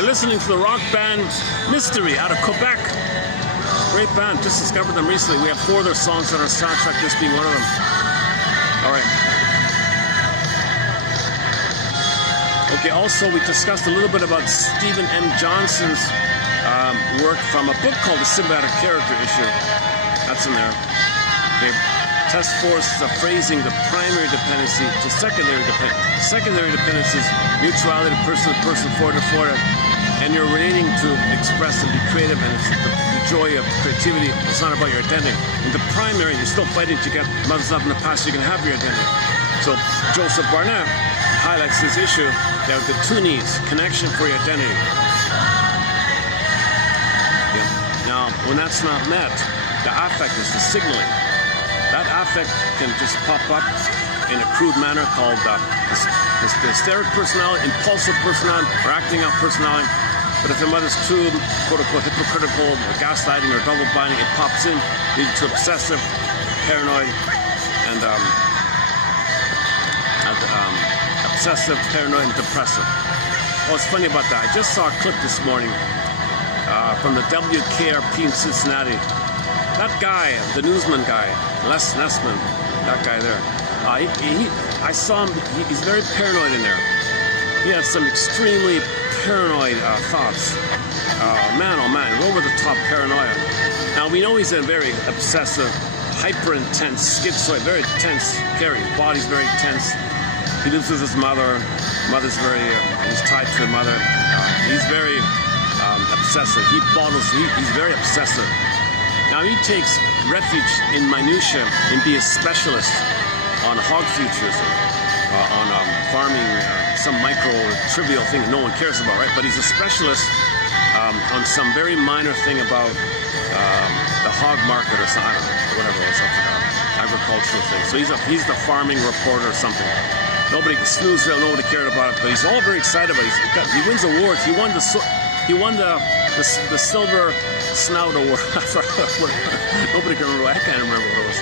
Listening to the rock band Mystery out of Quebec. Great band, just discovered them recently. We have 4 of their songs on our soundtrack, this being one of them. All right. Okay, also we discussed a little bit about Stephen M. Johnson's work from a book called The Symbiotic Character Issue. That's in there. Okay. Test force phrasing the primary dependency to secondary dependency. Secondary dependency is mutuality, person to person, floor to floor. And you're relating to express and be creative, and it's the joy of creativity. It's not about your identity. In the primary, you're still fighting to get mother's love in the past so you can have your identity. So Joseph Barnett highlights this issue. There are the 2 needs: connection for your identity. Yeah. Now, when that's not met, the affect is the signaling. That affect can just pop up in a crude manner called the hysteric personality, impulsive personality, or acting out personality. But if the mother's too, quote-unquote, hypocritical, or gaslighting, or double binding, it pops in, leading to obsessive, paranoid, and obsessive, paranoid, and depressive. Oh, it's funny about that. I just saw a clip this morning from the WKRP in Cincinnati. That guy, the newsman guy, Les Nessman, that guy there, I saw him, he's very paranoid in there. He has some extremely paranoid thoughts. Man, oh man, over-the-top paranoia. Now, we know he's a very obsessive, hyper-intense, schizoid, very tense character. His body's very tense. He lives with his mother. Mother's very, he's tied to the mother. He's very obsessive. He's very obsessive. Now, he takes refuge in minutia and be a specialist on hog futures, on farming, some micro trivial thing that no one cares about, right? But he's a specialist on some very minor thing about the hog market or something, I don't know, whatever it was, agricultural thing. So he's the farming reporter or something. Nobody, Snoozeville, nobody cared about it, but he's all very excited about it. He wins awards. He won the silver snout award. Nobody can remember. I can't remember what it was.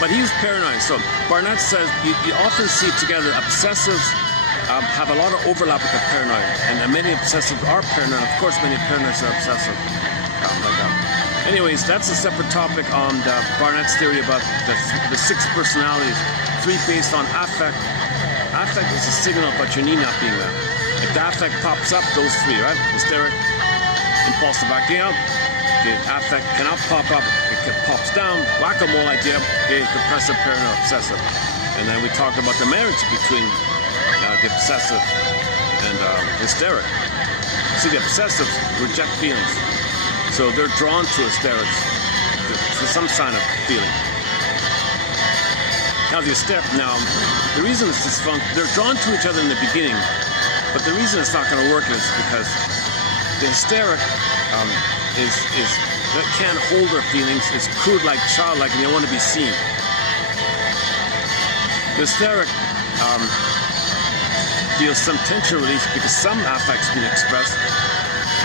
But he's paranoid. So Barnett says you often see together obsessives have a lot of overlap with the paranoid, and many obsessives are paranoid. Of course, many paranoids are obsessive. Anyways, that's a separate topic on Barnett's theory about the 6 personalities, 3 based on affect. Affect is a signal about your need not being there. If the affect pops up, those 3, right? Hysteric, impulsive acting out. The affect cannot pop up, it pops down. Whack-a-mole idea is depressive, paranoid, obsessive. And then we talked about the marriage between the obsessive and hysteric. See, the obsessives reject feelings. So they're drawn to hysterics for some sign of feeling. Now the reason it's dysfunction, they're drawn to each other in the beginning, but the reason it's not going to work is because the hysteric that can't hold their feelings, is crude, like childlike, and they want to be seen. The hysteric feels some tension release because some affect's being expressed,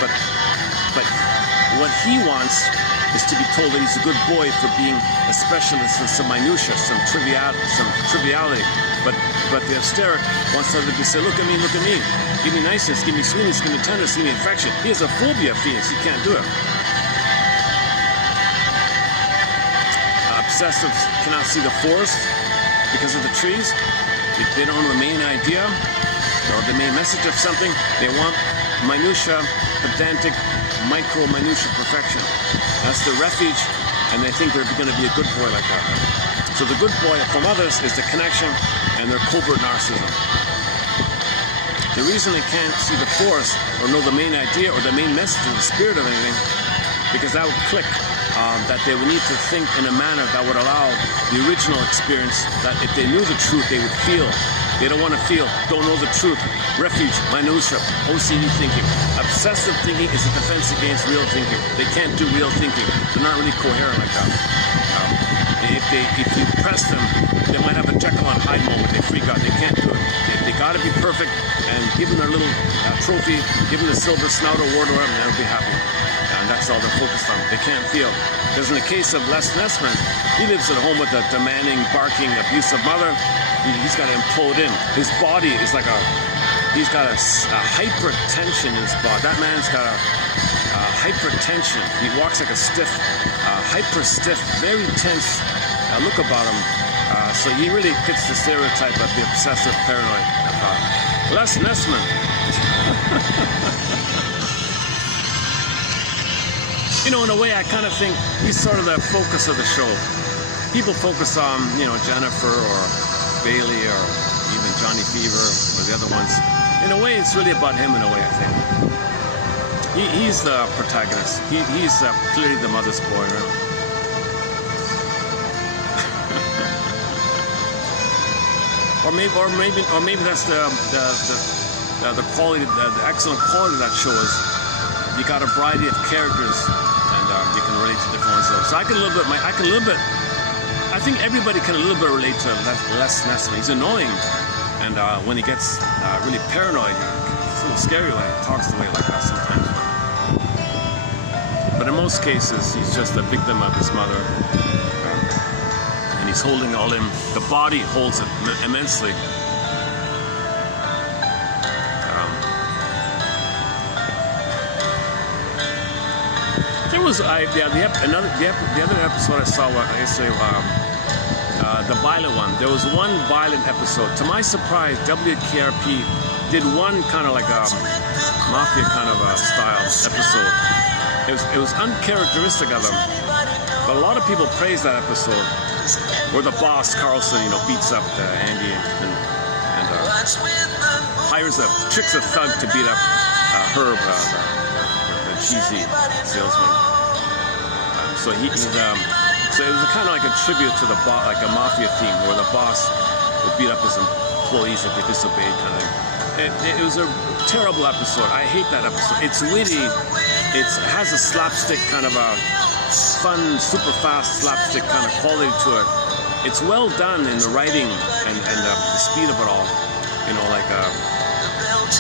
but what he wants is to be told that he's a good boy for being a specialist in some minutia, some triviality. But the hysteric wants other to say, look at me, give me niceness, give me sweetness, give me tenderness, give me affection. He has a phobia of feelings, he can't do it. Obsessives cannot see the forest because of the trees. They don't know the main idea or the main message of something. They want minutia, pedantic, micro-minutia perfection. That's the refuge, and they think they're going to be a good boy like that. So the good boy from others is the connection and their covert narcissism. The reason they can't see the force or know the main idea or the main message or the spirit of anything, because that would click, that they would need to think in a manner that would allow the original experience, that if they knew the truth, they would feel. They don't want to feel, don't know the truth. Refuge, minutia, OCD thinking. Obsessive thinking is a defense against real thinking. They can't do real thinking. They're not really coherent like that. If you press them, they might have a Jekyll and Hyde moment. They freak out. They can't do it. They got to be perfect, and give them their little trophy, give them the silver snout award or whatever, and they'll be happy. And that's all they're focused on. They can't feel. Because in the case of Les Nessman, he lives at home with a demanding, barking, abusive mother. He's got to implode in. His body is like he's got a hypertension in his body. That man's got a hypertension. He walks like a stiff, hyper stiff, very tense look about him. So he really fits the stereotype of the obsessive paranoid. Les Nessman. You know, in a way, I kind of think he's sort of the focus of the show. People focus on, Jennifer or Bailey or even Johnny Fever or the other ones. In a way, it's really about him in a way, I think. He's the protagonist. He's clearly the mother's boy, right? or maybe that's the quality, the excellent quality of that show is you got a variety of characters and you can relate to different ones. So I think everybody can a little bit relate to Les Nessman. He's annoying, and when he gets really paranoid, it's a little scary when he talks the way like that sometimes. But in most cases, he's just a victim of his mother. He's holding all in. The body holds it immensely. There was the other episode I saw yesterday, the violent one. There was one violent episode. To my surprise, WKRP did one kind of like a mafia kind of a style episode. It was uncharacteristic of them, but a lot of people praised that episode, where the boss Carlson, beats up Andy and tricks a thug to beat up Herb, the cheesy salesman. So it was kind of like a tribute to the like a mafia theme, where the boss would beat up his employees if they disobeyed, kind of thing. It was a terrible episode. I hate that episode. It's witty. It has a slapstick kind of a fun, super fast slapstick kind of quality to it. It's well done in the writing and the speed of it all.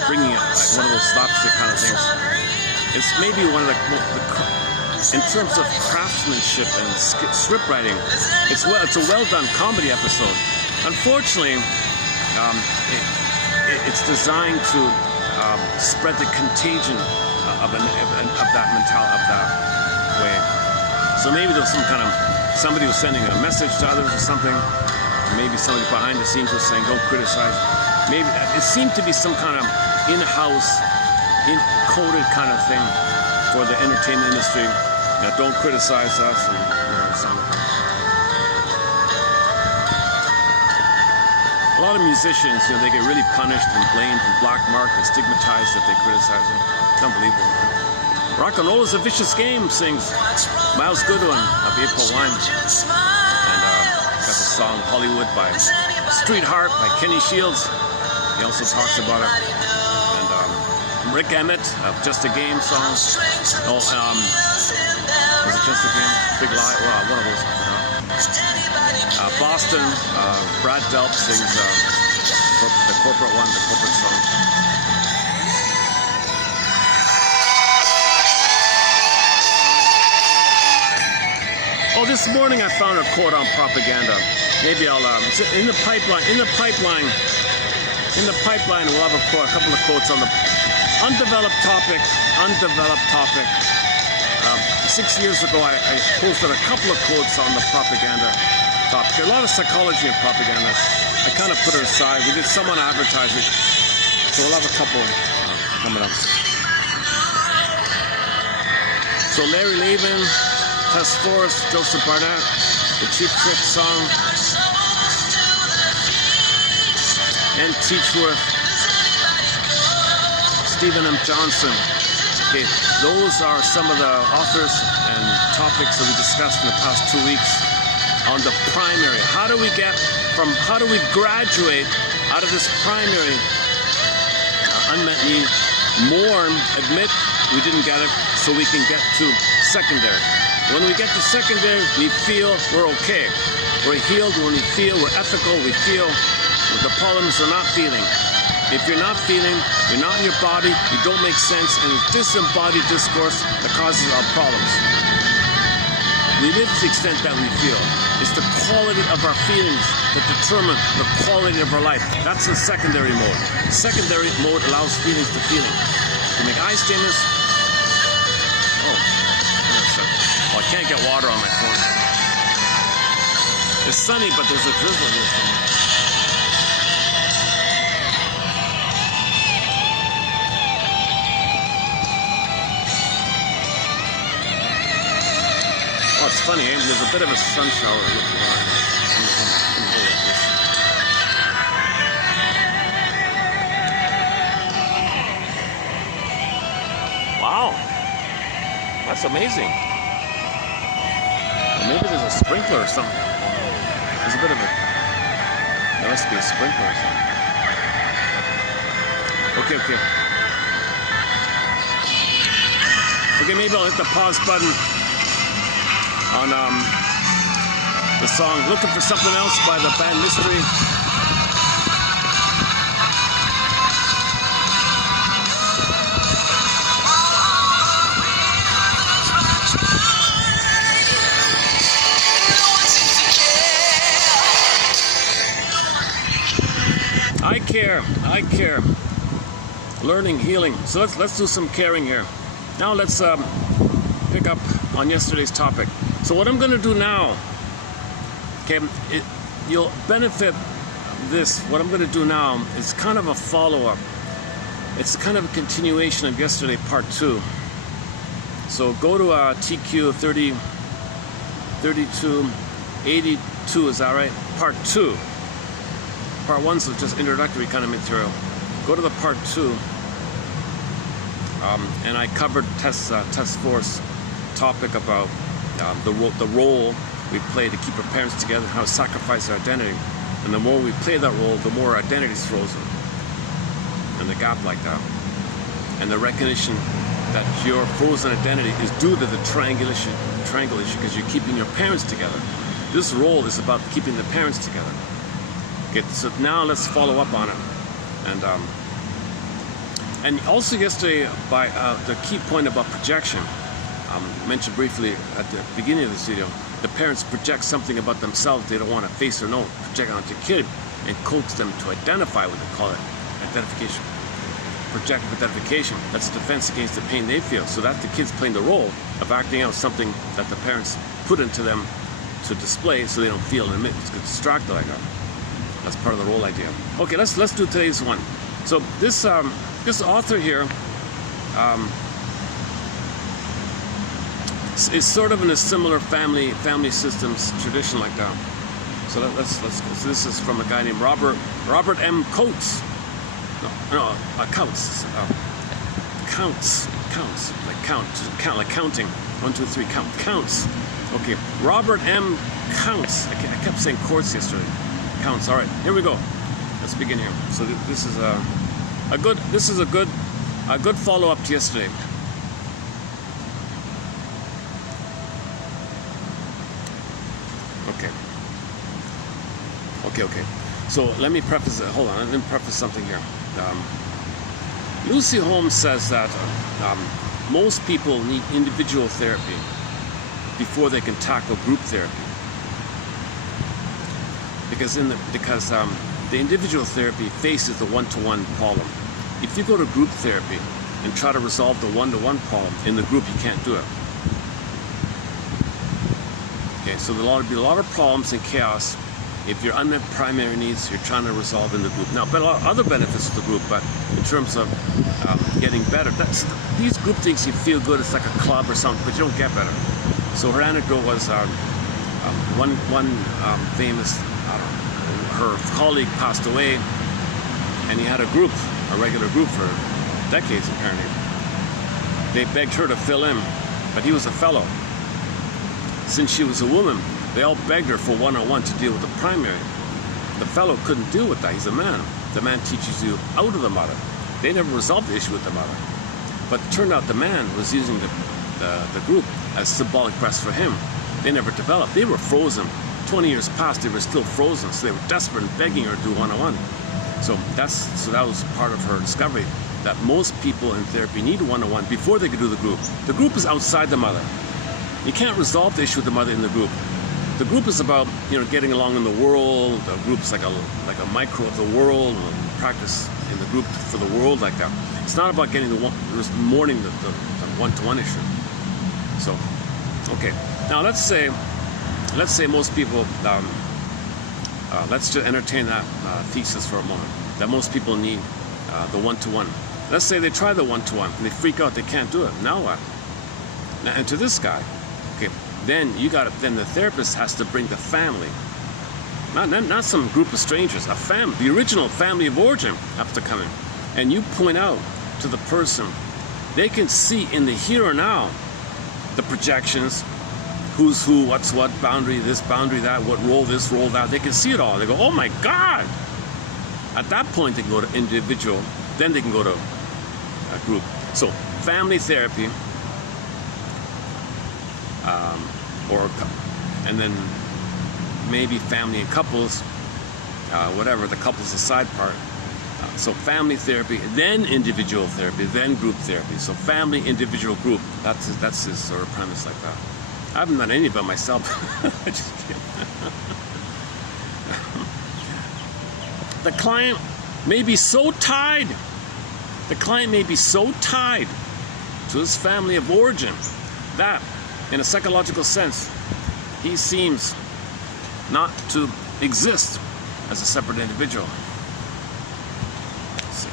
Bringing it like one of those slapstick kind of things. It's maybe one of the in terms of craftsmanship and script writing, it's a well done comedy episode. Unfortunately, it's designed to spread the contagion of that mentality, of that way. So maybe there was somebody was sending a message to others or something. Maybe somebody behind the scenes was saying, "Don't criticize." Maybe it seemed to be some kind of in-house, encoded kind of thing for the entertainment industry. Don't criticize us, and something. A lot of musicians, they get really punished and blamed and black-marked and stigmatized if they criticize them. It's unbelievable. Rock and roll is a vicious game, sings Miles Goodwin of April Wine. And got the song Hollywood by Street Heart by Kenny Shields. He also talks about it. And Rick Emmett of Just a Game song. Was it Just a Game? Big Lie? Well, one of those. Boston, Brad Delp sings the corporate one, the corporate song. Oh, this morning I found a quote on propaganda. Maybe I'll in the pipeline. We'll have a couple of quotes on the undeveloped topic. 6 years ago, I posted a couple of quotes on the propaganda topic. A lot of psychology in propaganda. I kind of put it aside. We did some on advertising, so we'll have a couple coming up. So Larry Levin, Tess Forrest, Joseph Barnett, the Cheap Trick song, and Teachworth, Stephen M. Johnson. Okay, those are some of the authors and topics that we discussed in the past 2 weeks on the primary. How do we graduate out of this primary unmet need, mourn, admit we didn't get it, so we can get to secondary. When we get to secondary, we feel we're okay. We're healed when we feel we're ethical, we feel the problems are not feeling. If you're not feeling, you're not in your body, you don't make sense, and it's disembodied discourse that causes our problems. We live to the extent that we feel. It's the quality of our feelings that determine the quality of our life. That's the secondary mode. Secondary mode allows feelings to feeling. To make I statements. Oh, I can't get water on my phone. It's sunny, but there's a drizzle here somewhere. It's funny, there's a bit of a sun shower looking on. Wow, that's amazing. Maybe there's a sprinkler or something. There's a bit of a, there must be a sprinkler or something. Okay, maybe I'll hit the pause button on the song Looking for Something Else by the band Mystery. care. I care. Learning, healing. So let's do some caring here. Now let's pick up on yesterday's topic. So what I'm going to do now, okay, you'll benefit this. What I'm going to do now is kind of a follow-up. It's kind of a continuation of yesterday, part 2. So go to TQ 3282, is that right? Part 2. Part 1's just introductory kind of material. Go to the part 2. And I covered Tess Force's topic about the role we play to keep our parents together, how to sacrifice our identity. And the more we play that role, the more our identity is frozen. And the gap like that. And the recognition that your frozen identity is due to the triangle issue because you're keeping your parents together. This role is about keeping the parents together. Okay, so now let's follow up on it. And also yesterday, by the key point about projection, mentioned briefly at the beginning of this video, the parents project something about themselves they don't want to face or know, project onto the kid, and coax them to identify what they call it, identification. Projective identification, that's a defense against the pain they feel. So that's the kids playing the role of acting out something that the parents put into them to display so they don't feel and admit. It's distracted like that. That's part of the role idea. Okay, let's do today's one. So this author here is sort of in a similar family systems tradition like that. So let's go. So this is from a guy named Robert M. Coates. Counts, like counting. 1, 2, 3, counts. Okay, Robert M. Counts. I kept saying courts yesterday. Counts. All right, here we go. Let's begin here. So this is a good follow-up to yesterday. Okay. So let me preface it. Hold on. Let me preface something here. Lucy Holmes says that most people need individual therapy before they can tackle group therapy, because the individual therapy faces the one-to-one problem. If you go to group therapy and try to resolve the one-to-one problem in the group, you can't do it. Okay, so there'll be a lot of problems and chaos if your unmet primary needs you're trying to resolve in the group. Now, but a lot of other benefits of the group, but in terms of getting better, these group things, you feel good, it's like a club or something, but you don't get better. So her anecdote was one famous, her colleague passed away, and he had a regular group for decades apparently. They begged her to fill in, but he was a fellow. Since she was a woman, they all begged her for one-on-one to deal with the primary. The fellow couldn't deal with that. He's a man. The man teaches you out of the mother. They never resolved the issue with the mother. But it turned out the man was using the group as symbolic breast for him. They never developed. They were frozen. 20 years passed, they were still frozen. So they were desperate and begging her to do one-on-one. So that was part of her discovery, that most people in therapy need one-on-one before they can do the group. The group is outside the mother. You can't resolve the issue with the mother in the group. The group is about, getting along in the world. The group's like a micro of the world. Practice in the group for the world like that. It's not about getting mourning the one-to-one issue. So, okay. Now let's say most people. Let's just entertain that thesis for a moment. That most people need the one-to-one. Let's say they try the one-to-one and they freak out. They can't do it. Now what? And to this guy, okay. Then the therapist has to bring the family, not some group of strangers, a family, the original family of origin have to come in. And you point out to the person, they can see in the here or now, the projections, who's who, what's what, boundary this, boundary that, what role this, role that. They can see it all. They go, oh my God. At that point, they can go to individual, then they can go to a group. So family therapy, and then maybe family and couples, whatever, the couple's the side part. So family therapy, then individual therapy, then group therapy. So family, individual, group. That's his sort of premise like that. I haven't done any of it myself. I just kidding. The client may be so tied, the client may be so tied to his family of origin that, in a psychological sense, he seems not to exist as a separate individual. Let's see.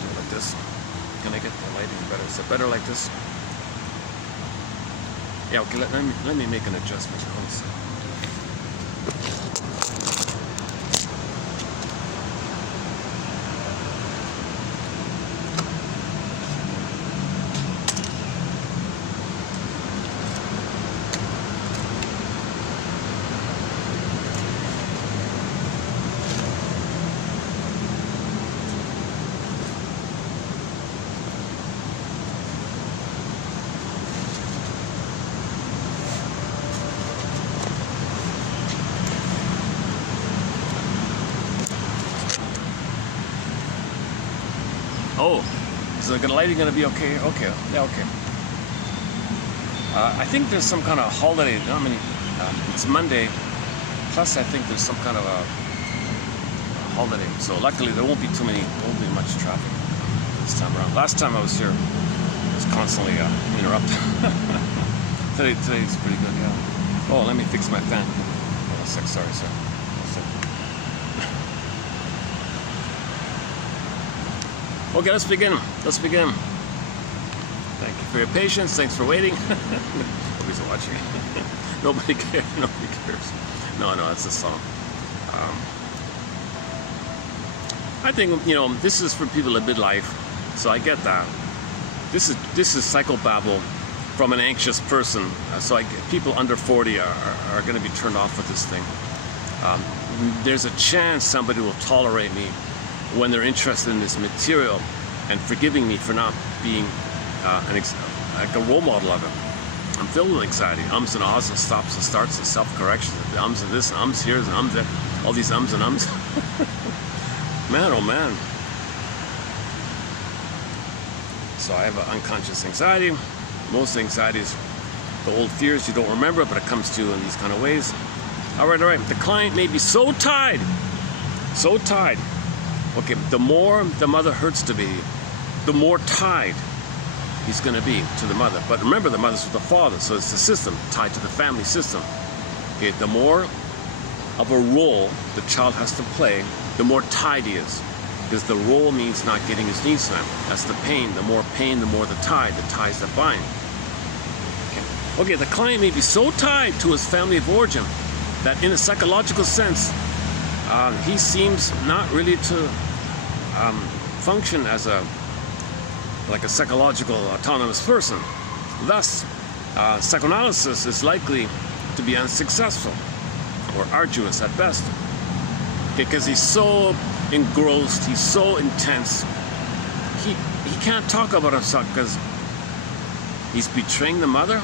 Do it like this. Can I get the lighting better? Is it better like this? Yeah, okay, let me make an adjustment. Hold on a second. Oh, is the lighting going to be okay? Okay, yeah, okay. I think there's some kind of holiday. I mean, it's Monday, plus I think there's some kind of a holiday. So luckily there won't be much traffic this time around. Last time I was here, it was constantly interrupted. Today's pretty good, yeah. Oh, let me fix my fan. Hold on a sec, sorry, sir. Okay, let's begin. Let's begin. Thank you for your patience. Thanks for waiting. Nobody's watching. Nobody cares. Nobody cares. No, that's a song. I think, this is for people in midlife, so I get that. This is psychobabble from an anxious person. So people under 40 are going to be turned off with this thing. There's a chance somebody will tolerate me when they're interested in this material and forgiving me for not being like a role model of it. I'm filled with anxiety, ums and ahs and stops and starts and self-corrections, and ums and this and ums here and ums there, all these ums and ums. Man, oh man. So I have an unconscious anxiety. Most anxiety is the old fears you don't remember, but it comes to you in these kind of ways. All right. The client may be so tied. Okay, the more the mother hurts to be, the more tied he's going to be to the mother. But remember, the mother's with the father, so it's the system tied to the family system. Okay, the more of a role the child has to play, the more tied he is. Because the role means not getting his needs met. That's the pain. The more pain, the more the ties that bind. Okay, the client may be so tied to his family of origin that in a psychological sense, he seems not really to function as a psychological autonomous person. Thus, psychoanalysis is likely to be unsuccessful or arduous at best, because he's so engrossed, he's so intense. He can't talk about himself because he's betraying the mother.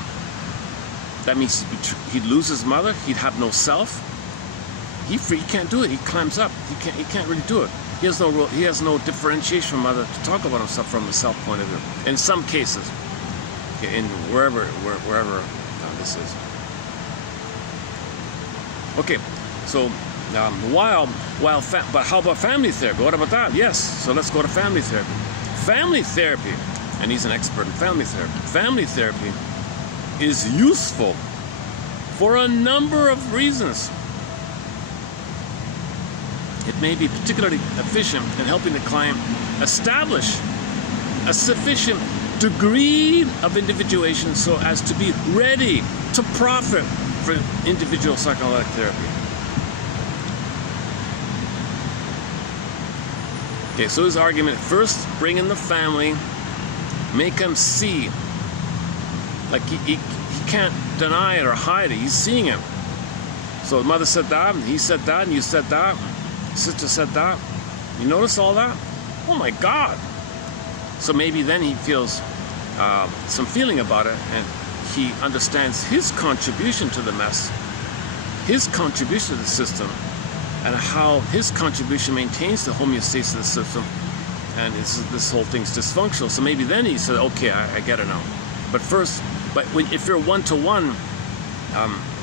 That means he'd lose his mother. He'd have no self. He can't do it. He climbs up. He can't really do it. He has no differentiation from mother to talk about himself from a self point of view. In some cases, in wherever this is. Okay, so but how about family therapy? What about that? Yes. So let's go to family therapy. Family therapy, and he's an expert in family therapy. Family therapy is useful for a number of reasons. It may be particularly efficient in helping the client establish a sufficient degree of individuation so as to be ready to profit from individual psychoanalytic therapy. Okay, so his argument, first bring in the family, make him see. Like he can't deny it or hide it, he's seeing it. So the mother said that, and he said that, and you said that. Sister said that. You notice all that? Oh my God. So maybe then he feels some feeling about it, and he understands his contribution to the mess, his contribution to the system, and how his contribution maintains the homeostasis of the system, and this whole thing's dysfunctional. So maybe then he said, okay, I get it now. But if you're one-to-one,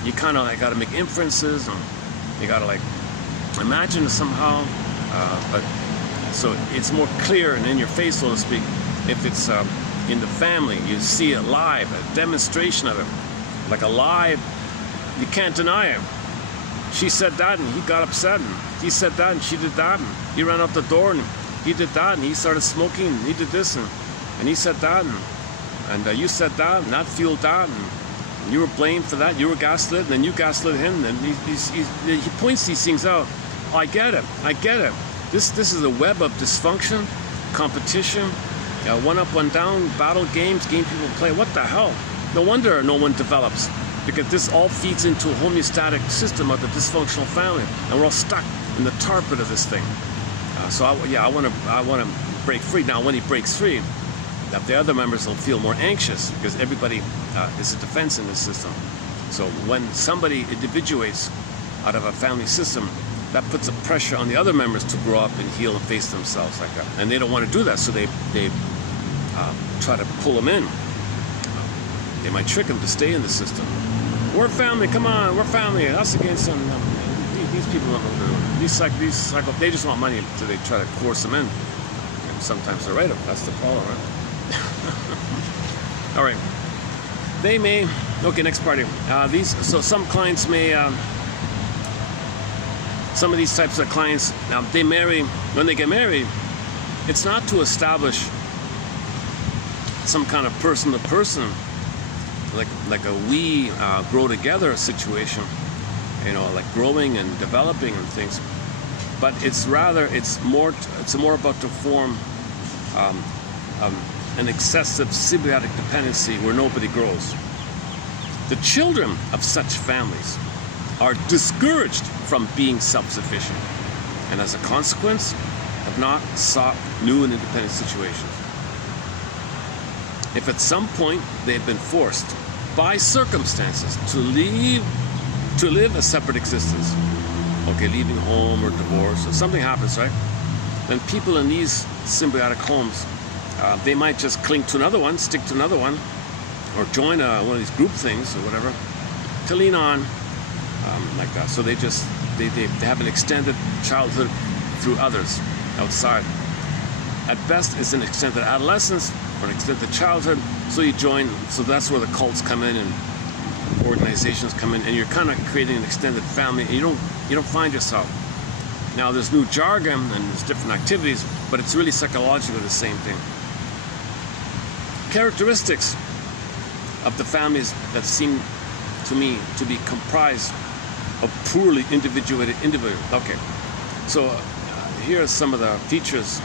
you kind of got to make inferences, and you got to imagine somehow But so it's more clear and in your face, so to speak, if it's in the family. You see it live, a demonstration of it, like a live. You can't deny it. She said that, and he got upset, and he said that, and she did that, and he ran out the door, and he did that, and he started smoking, and he did this, and he said that, and you said that, and that fueled that, and you were blamed for that. You were gaslit, and then you gaslit him, and he points these things out. Oh, I get it. This is a web of dysfunction, competition, one up, one down, battle games, game people play. What the hell? No wonder no one develops, because this all feeds into a homeostatic system of the dysfunctional family, and we're all stuck in the tar pit of this thing. So I want to break free. Now, when he breaks free, that the other members will feel more anxious, because everybody is a defense in this system. So when somebody individuates out of a family system, that puts a pressure on the other members to grow up and heal and face themselves like that. And they don't want to do that, so they try to pull them in. They might trick them to stay in the system. We're family, come on, we're family, us against them. These people don't know what these cycle, they just want money, so they try to coerce them in. And sometimes they're right, that's the problem, right? All right. They may, okay, next party. So some clients may, some of these types of clients, they marry, when they get married, it's not to establish some kind of person-to-person, like a we grow together situation, like growing and developing and things. But it's rather, it's more about to form an excessive symbiotic dependency where nobody grows. The children of such families are discouraged from being self-sufficient, and as a consequence, have not sought new and independent situations. If at some point they've been forced by circumstances to live a separate existence, okay, leaving home or divorce, or something happens, right? Then people in these symbiotic homes, they might just cling to another one, stick to another one, or join one of these group things or whatever to lean on, like that. So they have an extended childhood through others outside. At best, it's an extended adolescence or an extended childhood. So you join. So that's where the cults come in and organizations come in, and you're kind of creating an extended family. And you don't find yourself. Now there's new jargon and there's different activities, but it's really psychologically the same thing. Characteristics of the families that seem to me to be comprised of poorly individuated individuals. Okay, so here are some of the features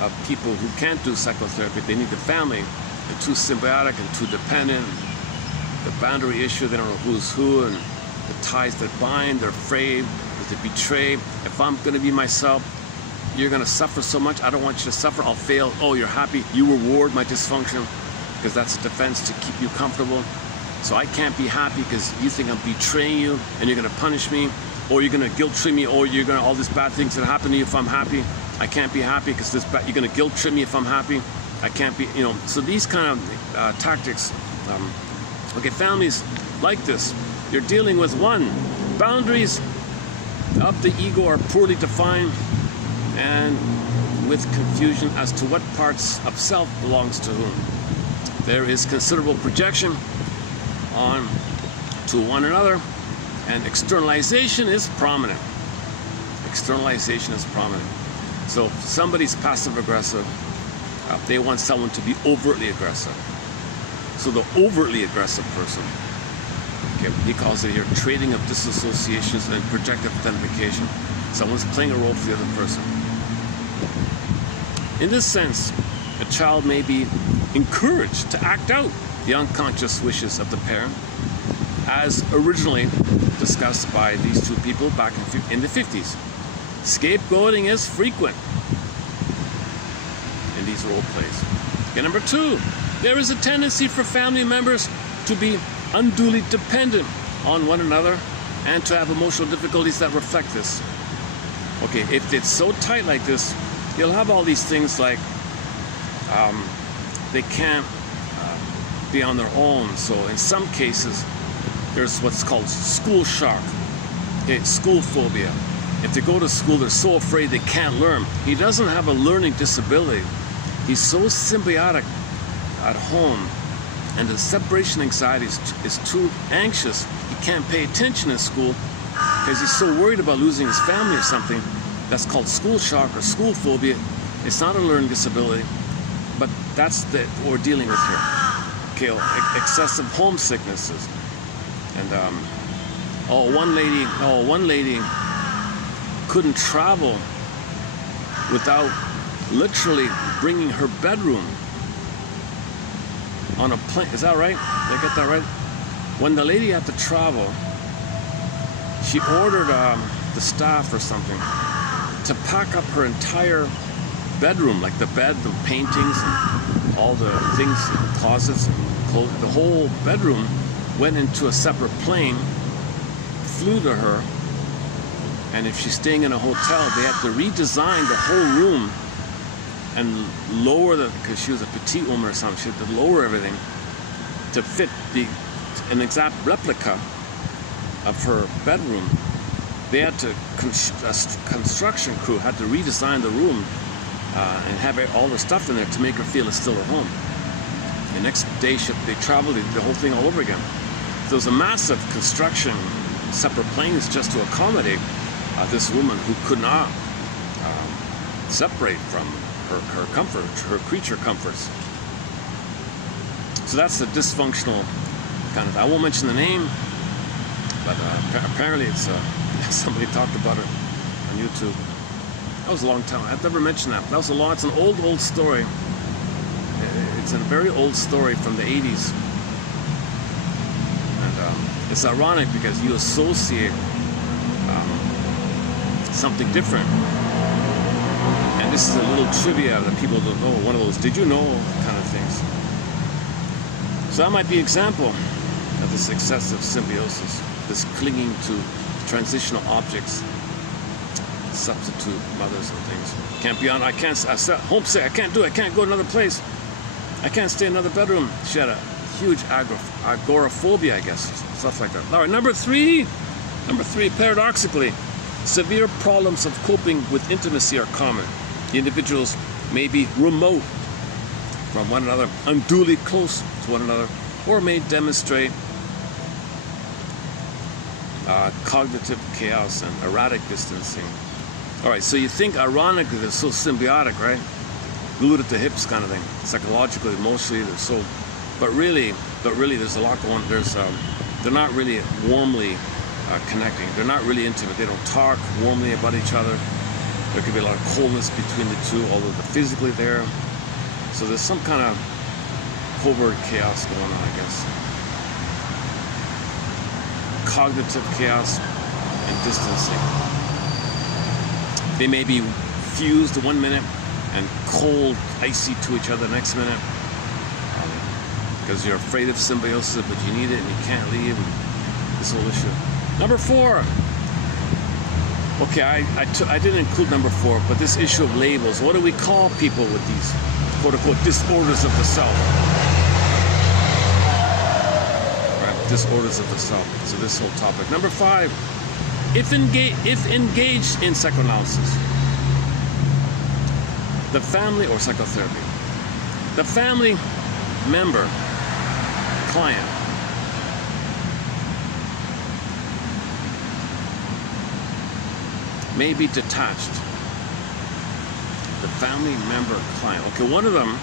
of people who can't do psychotherapy. They need the family. They're too symbiotic and too dependent. The boundary issue, they don't know who's who, and the ties that bind, they're afraid, they betray. If I'm going to be myself, you're going to suffer so much. I don't want you to suffer. I'll fail. Oh, you're happy. You reward my dysfunction because that's a defense to keep you comfortable. So I can't be happy because you think I'm betraying you and you're going to punish me, or you're going to guilt trip me, or you're going to all these bad things that happen to you if I'm happy. I can't be happy because you're going to guilt trip me if I'm happy. I can't be, so these kind of tactics. Okay, families like this, you're dealing with one, boundaries of the ego are poorly defined and with confusion as to what parts of self belongs to whom. There is considerable projection on to one another, and externalization is prominent. Externalization is prominent. So if somebody's passive aggressive, they want someone to be overtly aggressive. So the overtly aggressive person, okay, he calls it here trading of disassociations and projective identification. Someone's playing a role for the other person. In this sense, a child may be encouraged to act out the unconscious wishes of the parent, as originally discussed by these two people back in the 50s. Scapegoating is frequent in these role plays. Okay, number two, there is a tendency for family members to be unduly dependent on one another and to have emotional difficulties that reflect this. Okay, if it's so tight like this, you'll have all these things like they can't be on their own. So in some cases, there's what's called school shock, okay, school phobia. If they go to school, they're so afraid they can't learn. He doesn't have a learning disability. He's so symbiotic at home, and the separation anxiety is too anxious. He can't pay attention in school because he's so worried about losing his family or something. That's called school shock or school phobia. It's not a learning disability, but that's what we're dealing with here. Okay, excessive homesicknesses. And one lady couldn't travel without literally bringing her bedroom on a plane. Is that right? Did I get that right? When the lady had to travel, she ordered the staff or something to pack up her entire bedroom, like the bed, the paintings, and all the things, closets, and clothes. The whole bedroom went into a separate plane, flew to her, and if she's staying in a hotel, they had to redesign the whole room and lower because she was a petite woman or something, she had to lower everything to fit an exact replica of her bedroom. They had to, a construction crew had to redesign the room and have all the stuff in there to make her feel it's still at home. The next day they traveled, they did the whole thing all over again. So there was a massive construction, separate planes just to accommodate this woman who could not separate from her comfort, her creature comforts. So that's the dysfunctional kind of, I won't mention the name, but apparently it's, somebody talked about it on YouTube. That was a long time, I've never mentioned that. It's an old story. It's a very old story from the 80s. And it's ironic because you associate something different. And this is a little trivia that people don't know, one of those did you know kind of things. So that might be an example of this excessive symbiosis, this clinging to transitional objects, substitute mothers and things. Can't be on, I said homesick, I can't do it, I can't go to another place. I can't stay in another bedroom. She had a huge agoraphobia, I guess, stuff like that. All right, number three, paradoxically, severe problems of coping with intimacy are common. The individuals may be remote from one another, unduly close to one another, or may demonstrate cognitive chaos and erratic distancing. All right, so you think ironically they're so symbiotic, right? Glued at the hips kind of thing, psychologically, emotionally, they're so, but really there's a lot going, they're not really warmly connecting, they're not really intimate, they don't talk warmly about each other, there could be a lot of coldness between the two, although they're physically there, so there's some kind of covert chaos going on, I guess. Cognitive chaos and distancing. They may be fused 1 minute and cold, icy to each other next minute because you're afraid of symbiosis, but you need it and you can't leave, and this whole issue. Number 4. Okay, I didn't include number 4, but this issue of labels. What do we call people with these quote-unquote disorders of the self? Right, disorders of the self. So this whole topic. Number 5. If engaged in psychoanalysis, the family or psychotherapy, the family member, client, may be detached. The family member, client. Okay, one of them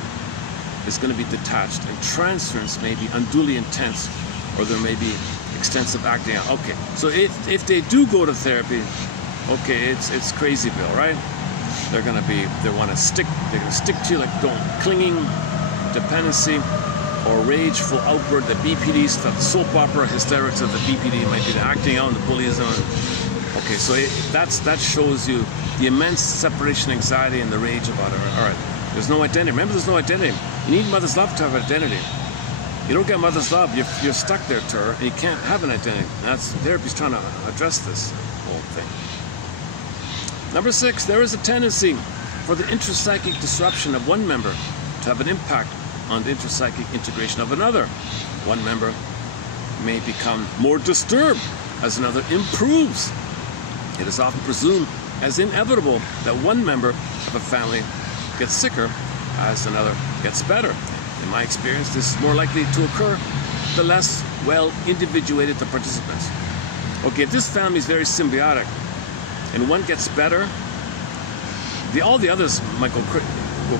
is going to be detached, and transference may be unduly intense, or there may be extensive acting out. Okay, so if they do go to therapy, okay, it's Crazyville, right? They're going to stick to you, like clinging, dependency, or rageful outburst, the BPD stuff, soap opera hysterics of the BPD might be the acting out and the bullyism. Okay, so that shows you the immense separation anxiety and the rage about it. All right, there's no identity. Remember, there's no identity. You need mother's love to have identity. You don't get mother's love, you're stuck there to her, and you can't have an identity. And that's therapy's trying to address this whole thing. Number 6, there is a tendency for the intrapsychic disruption of one member to have an impact on the intrapsychic integration of another. One member may become more disturbed as another improves. It is often presumed as inevitable that one member of a family gets sicker as another gets better. In my experience, this is more likely to occur the less well individuated the participants. Okay, if this family is very symbiotic and one gets better, all the others might go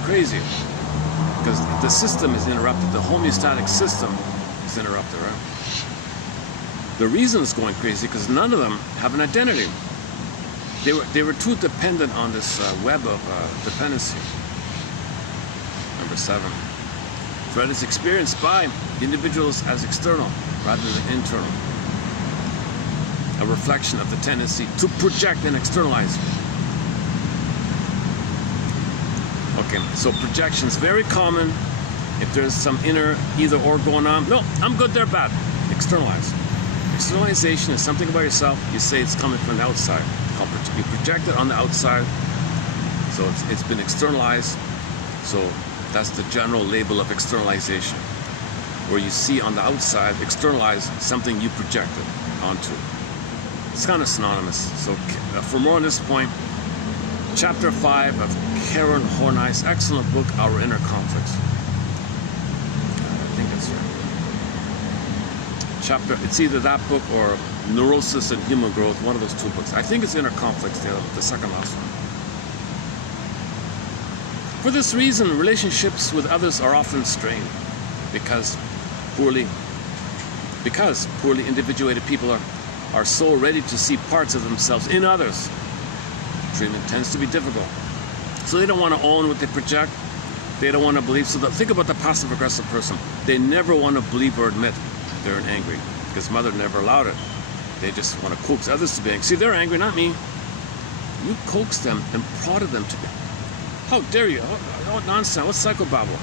crazy because the system is interrupted. The homeostatic system is interrupted, right? The reason it's going crazy because none of them have an identity. They were too dependent on this web of dependency. Number 7. Threat is experienced by individuals as external rather than internal. A reflection of the tendency to project and externalize. Okay, so projection is very common. If there's some inner either or going on, no, I'm good, they're bad. Externalize. Externalization is something about yourself. You say it's coming from the outside. You project it on the outside, so it's been externalized. So that's the general label of externalization, where you see on the outside, externalize something you projected onto. It's kind of synonymous. So for more on this point, Chapter 5 of Karen Horney's excellent book, Our Inner Conflicts. I think it's chapter, it's either that book or Neurosis and Human Growth, one of those two books. I think it's Inner Conflicts, the second last one. For this reason, relationships with others are often strained because poorly individuated people are so ready to see parts of themselves in others. Treatment tends to be difficult. So they don't want to own what they project. They don't want to believe. So think about the passive-aggressive person. They never want to believe or admit they're angry because mother never allowed it. They just want to coax others to be angry. See, they're angry, not me. You coaxed them and prodded them to be. How dare you? What nonsense? What psychobabble?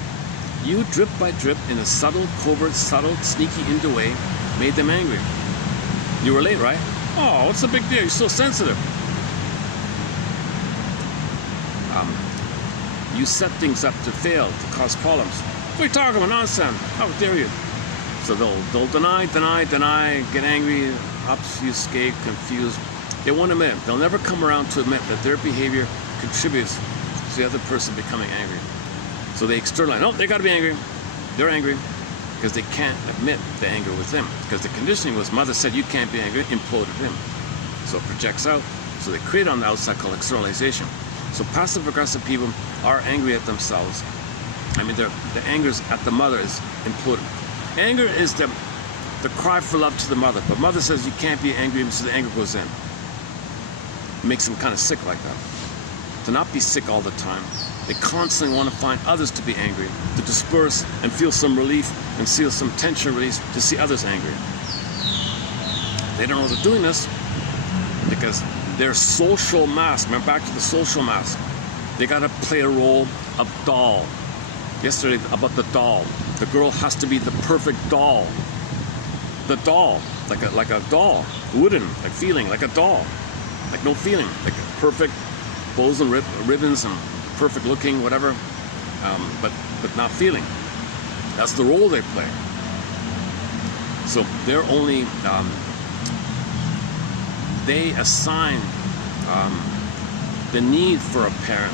You, drip by drip, in a subtle, covert, subtle, sneaky, indie way, made them angry. You were late, right? Oh, what's the big deal? You're so sensitive. You set things up to fail, to cause problems. What are you talking about? Nonsense. How dare you? So they'll deny, get angry, obfuscate, confuse. They won't admit. They'll never come around to admit that their behavior contributes to the other person becoming angry. So they externalize. No, they got to be angry. They're angry because they can't admit the anger with them. Because the conditioning was mother said you can't be angry, imploded him. So it projects out. So they create on the outside called externalization. So passive-aggressive people are angry at themselves. I mean, the anger at the mother is imploded. Anger is the cry for love to the mother. But mother says you can't be angry, so the anger goes in. It makes them kind of sick like that. To not be sick all the time. They constantly want to find others to be angry, to disperse and feel some relief and feel some tension release to see others angry. They don't know they're doing this because their social mask, remember back to the social mask, they got to play a role of doll. Yesterday about the doll. The girl has to be the perfect doll. The doll, like a doll, wooden, like feeling, like a doll, like no feeling, like perfect bows and ribbons and perfect looking, whatever, but not feeling. That's the role they play. So they're only they assign the need for a parent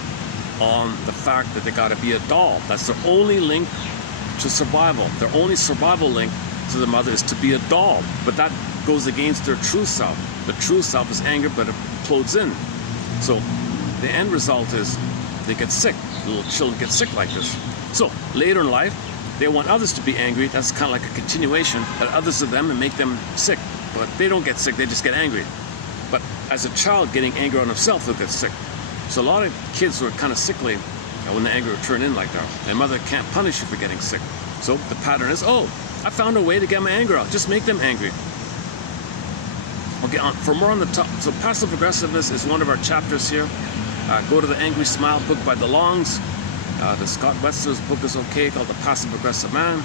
on the fact that they got to be a doll. That's their only link to survival. Their only survival link to the mother is to be a doll. But that goes against their true self. The true self is anger, but it implodes in. So the end result is they get sick. Little children get sick like this. So later in life, they want others to be angry. That's kind of like a continuation at others of them and make them sick. But they don't get sick, they just get angry. But as a child getting angry on himself, they'll get sick. So a lot of kids are kind of sickly when the anger will turn in like that. And mother can't punish you for getting sick. So the pattern is, oh, I found a way to get my anger out. Just make them angry. Okay, for more on the top, so passive aggressiveness is one of our chapters here. Go to the Angry Smile book by DeLongs. The Scott Wetzler's book is okay, called The Passive Aggressive Man.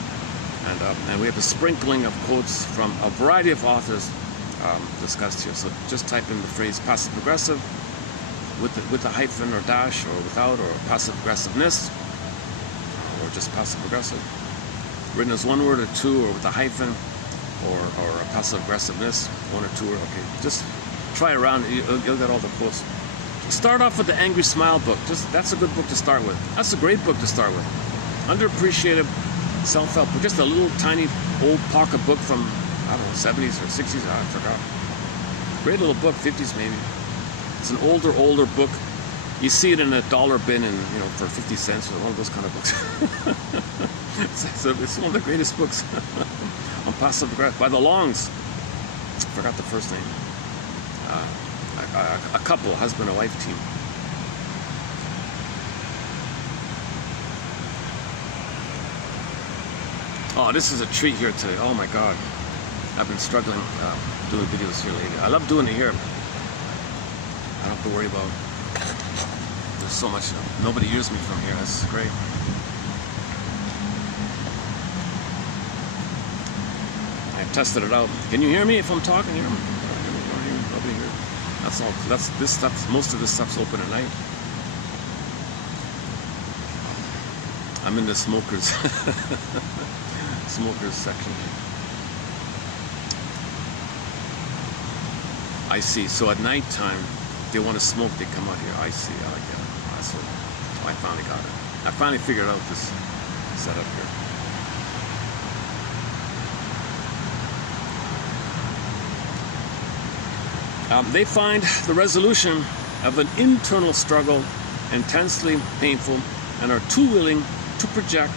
And we have a sprinkling of quotes from a variety of authors discussed here. So just type in the phrase passive aggressive with a hyphen or dash or without, or passive aggressiveness, or just passive aggressive. Written as one word or two, or with a hyphen, or a passive aggressiveness, one or two, or okay. Just try around, you'll get all the quotes. Start off with the Angry Smile book. That's a good book to start with. That's a great book to start with. Underappreciated self-help book. Just a little tiny old pocket book from, I don't know, 70s or 60s, I forgot. Great little book, 50s maybe. It's an older book. You see it in a dollar bin and, you know, for 50 cents or one of those kind of books. It's one of the greatest books on passive aggression by the Longs. I forgot the first name. A couple, husband and wife team. Oh, this is a treat here today. Oh my God. I've been struggling doing videos here lately. I love doing it here. I don't have to worry about, there's so much, nobody hears me from here. This is great. I've tested it out. Can you hear me if I'm talking here? Nobody here. That's all. This stuff. Most of this stuff's open at night. I'm in the smokers section. I see. So at night time, they want to smoke. They come out here. I see. I like that. That's what. Oh, I finally got it. I finally figured out this setup here. They find the resolution of an internal struggle intensely painful and are too willing to project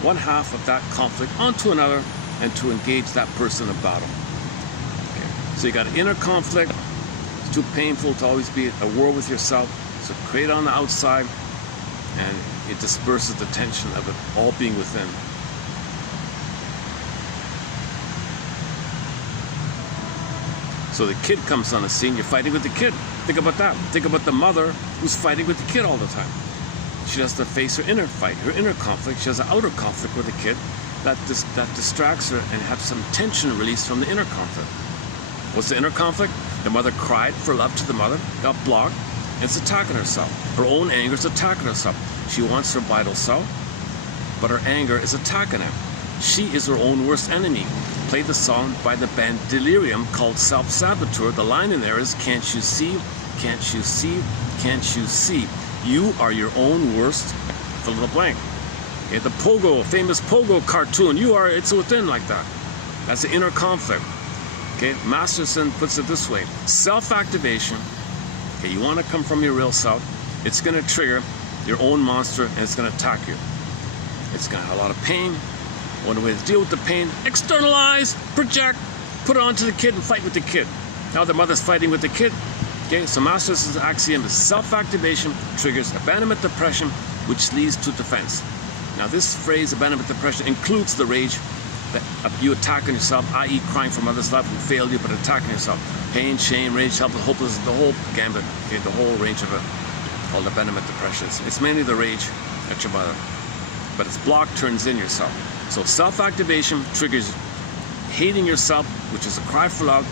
one half of that conflict onto another and to engage that person in battle. Okay. So you got an inner conflict. It's too painful to always be at war with yourself. So create it on the outside and it disperses the tension of it all being within. So the kid comes on the scene, you're fighting with the kid. Think about that. Think about the mother who's fighting with the kid all the time. She has to face her inner fight, her inner conflict. She has an outer conflict with the kid that distracts her and have some tension released from the inner conflict. What's the inner conflict? The mother cried for love to the mother, got blocked, and it's attacking herself. Her own anger is attacking herself. She wants her vital self, but her anger is attacking him. She is her own worst enemy. Play the song by the band Delirium called Self-Saboteur. The line in there is, can't you see, can't you see, can't you see? You are your own worst, fill in the blank. Okay, the Pogo, famous Pogo cartoon, you are, it's within like that. That's the inner conflict. Okay, Masterson puts it this way, self-activation, okay, you want to come from your real self, it's going to trigger your own monster and it's going to attack you. It's going to have a lot of pain. One way to deal with the pain, externalize, project, put it onto the kid and fight with the kid. Now the mother's fighting with the kid. Okay, so Masterson's axiom is self-activation triggers abandonment depression, which leads to defense. Now this phrase, abandonment depression, includes the rage that you attacking yourself, i.e. crying from others' love who failed you, but attacking yourself. Pain, shame, rage, helpless, hopeless, the whole gambit, okay, the whole range of it, called abandonment depression. It's mainly the rage at your mother, but it's blocked, turns in yourself. So self-activation triggers hating yourself, which is a cry for love,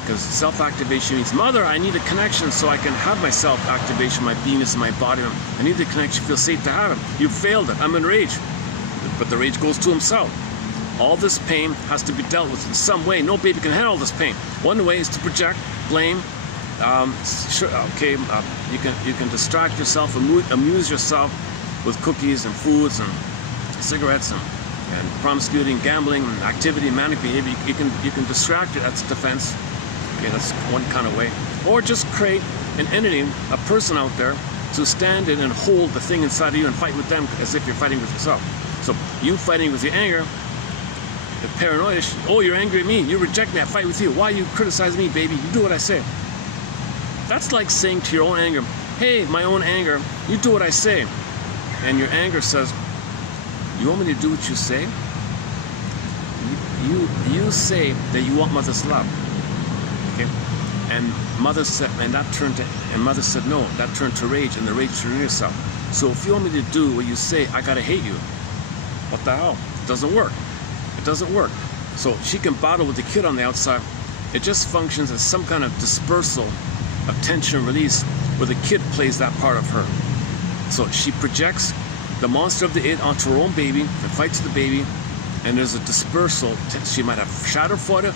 because self-activation means, mother, I need a connection so I can have my self-activation, my beingness in my body. I need the connection, feel safe to have it. You failed it, I'm in rage. But the rage goes to himself. All this pain has to be dealt with in some way. No baby can handle this pain. One way is to project, blame. You can distract yourself, amuse yourself with cookies and foods and cigarettes and promiscuity and gambling and activity and manic behavior. You can distract it. That's defense. Okay, that's one kind of way. Or just create an entity, a person out there to stand in and hold the thing inside of you and fight with them as if you're fighting with yourself. So you fighting with your anger, the paranoia, oh, you're angry at me, you reject me, I fight with you. Why you criticize me, baby? You do what I say. That's like saying to your own anger, hey, my own anger, you do what I say. And your anger says, you want me to do what you say? You say that you want mother's love. Okay? And mother said, and mother said no. That turned to rage, and the rage turned to yourself. So if you want me to do what you say, I gotta hate you. What the hell? It doesn't work. It doesn't work. So she can battle with the kid on the outside. It just functions as some kind of dispersal of tension release where the kid plays that part of her. So she projects the monster of the id onto her own baby and fights the baby, and there's a dispersal. She might have schadenfreude,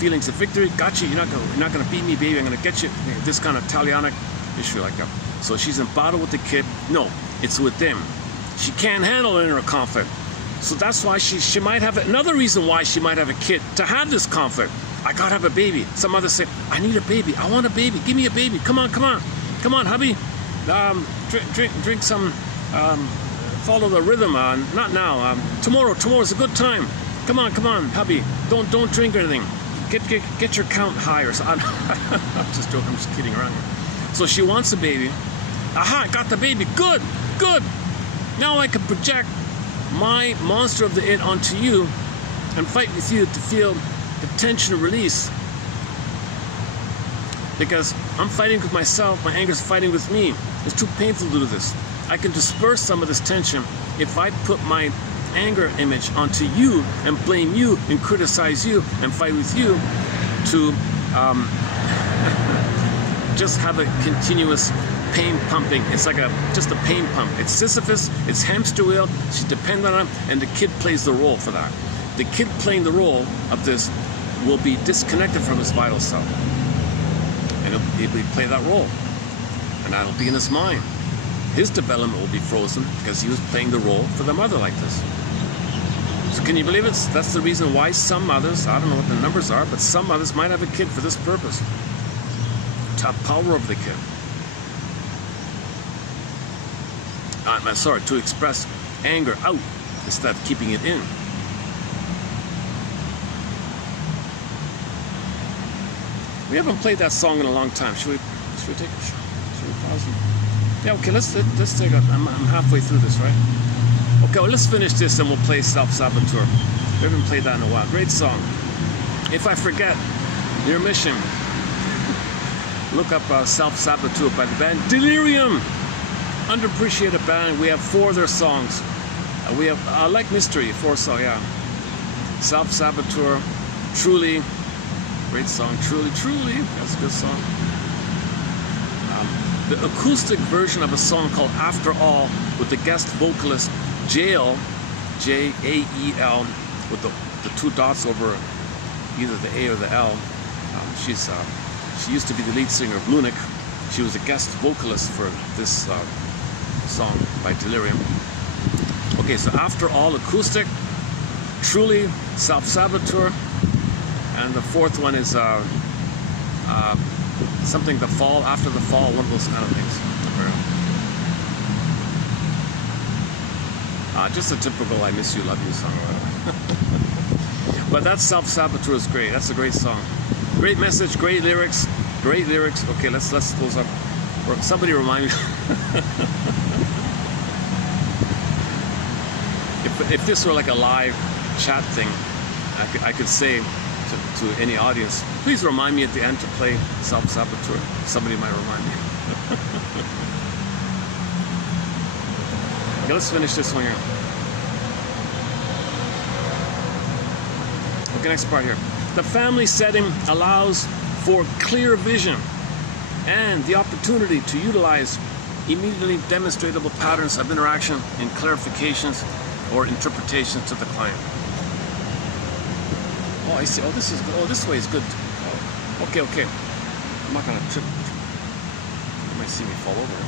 feelings of victory. Gotcha, you're not gonna beat me, baby. I'm gonna get you. This kind of Italianic issue like that. So she's in battle with the kid. No, it's with them. She can't handle inner conflict. So that's why she might have another reason why she might have a kid, to have this conflict. I gotta have a baby. Some others say, I need a baby. I want a baby. Give me a baby. Come on, hubby. Drink some. Follow the rhythm. Not now. Tomorrow's a good time. Come on, hubby. Don't drink anything. Get your count higher. So I'm just joking. I'm just kidding around here. So she wants a baby. Aha! Got the baby. Good. Now I can project my monster of the id onto you and fight with you to feel the tension release, because I'm fighting with myself, my anger's fighting with me. It's too painful to do this. I can disperse some of this tension if I put my anger image onto you and blame you and criticize you and fight with you to just have a continuous pain pumping. It's like just a pain pump. It's Sisyphus, it's hamster wheel, she's dependent on it, and the kid plays the role for that. The kid playing the role of this will be disconnected from his vital self. And he'll play that role. And that'll be in his mind. His development will be frozen because he was playing the role for the mother like this. So can you believe it? That's the reason why some mothers, I don't know what the numbers are, but some mothers might have a kid for this purpose. To have power over the kid. To express anger out instead of keeping it in. We haven't played that song in a long time. Should we pause it? Yeah, okay, let's take a, I'm halfway through this, right? Okay, well, let's finish this and we'll play Self-Saboteur. We haven't played that in a while. Great song. If I forget your mission, look up Self-Saboteur by the band Delirium. Underappreciated band. We have 4 of their songs. We have I Like Mystery, 4 songs, yeah. Self-Saboteur, Truly, great song. Truly, that's a good song. The acoustic version of a song called After All with the guest vocalist Jael, J-A-E-L, with the 2 dots over either the A or the L. She used to be the lead singer of Munich. She was a guest vocalist for this song by Delirium. Okay, so After All, acoustic, Truly, Self-Saboteur, and the 4th one is something, The Fall, After the Fall, one of those kind of things. Just a typical I Miss You, Love You song or whatever. But that Self-Saboteur is great. That's a great song. Great message, great lyrics. Okay, let's close up. Or somebody remind me. If this were like a live chat thing, I could say to any audience, please remind me at the end to play Self-Saboteur. Somebody might remind me. Okay, let's finish this one here. Okay, next part here. The family setting allows for clear vision and the opportunity to utilize immediately demonstrable patterns of interaction in clarifications or interpretations to the client. Oh, I see. Oh, this is good. Oh, this way is good. Oh, okay. I'm not gonna trip. You might see me fall over.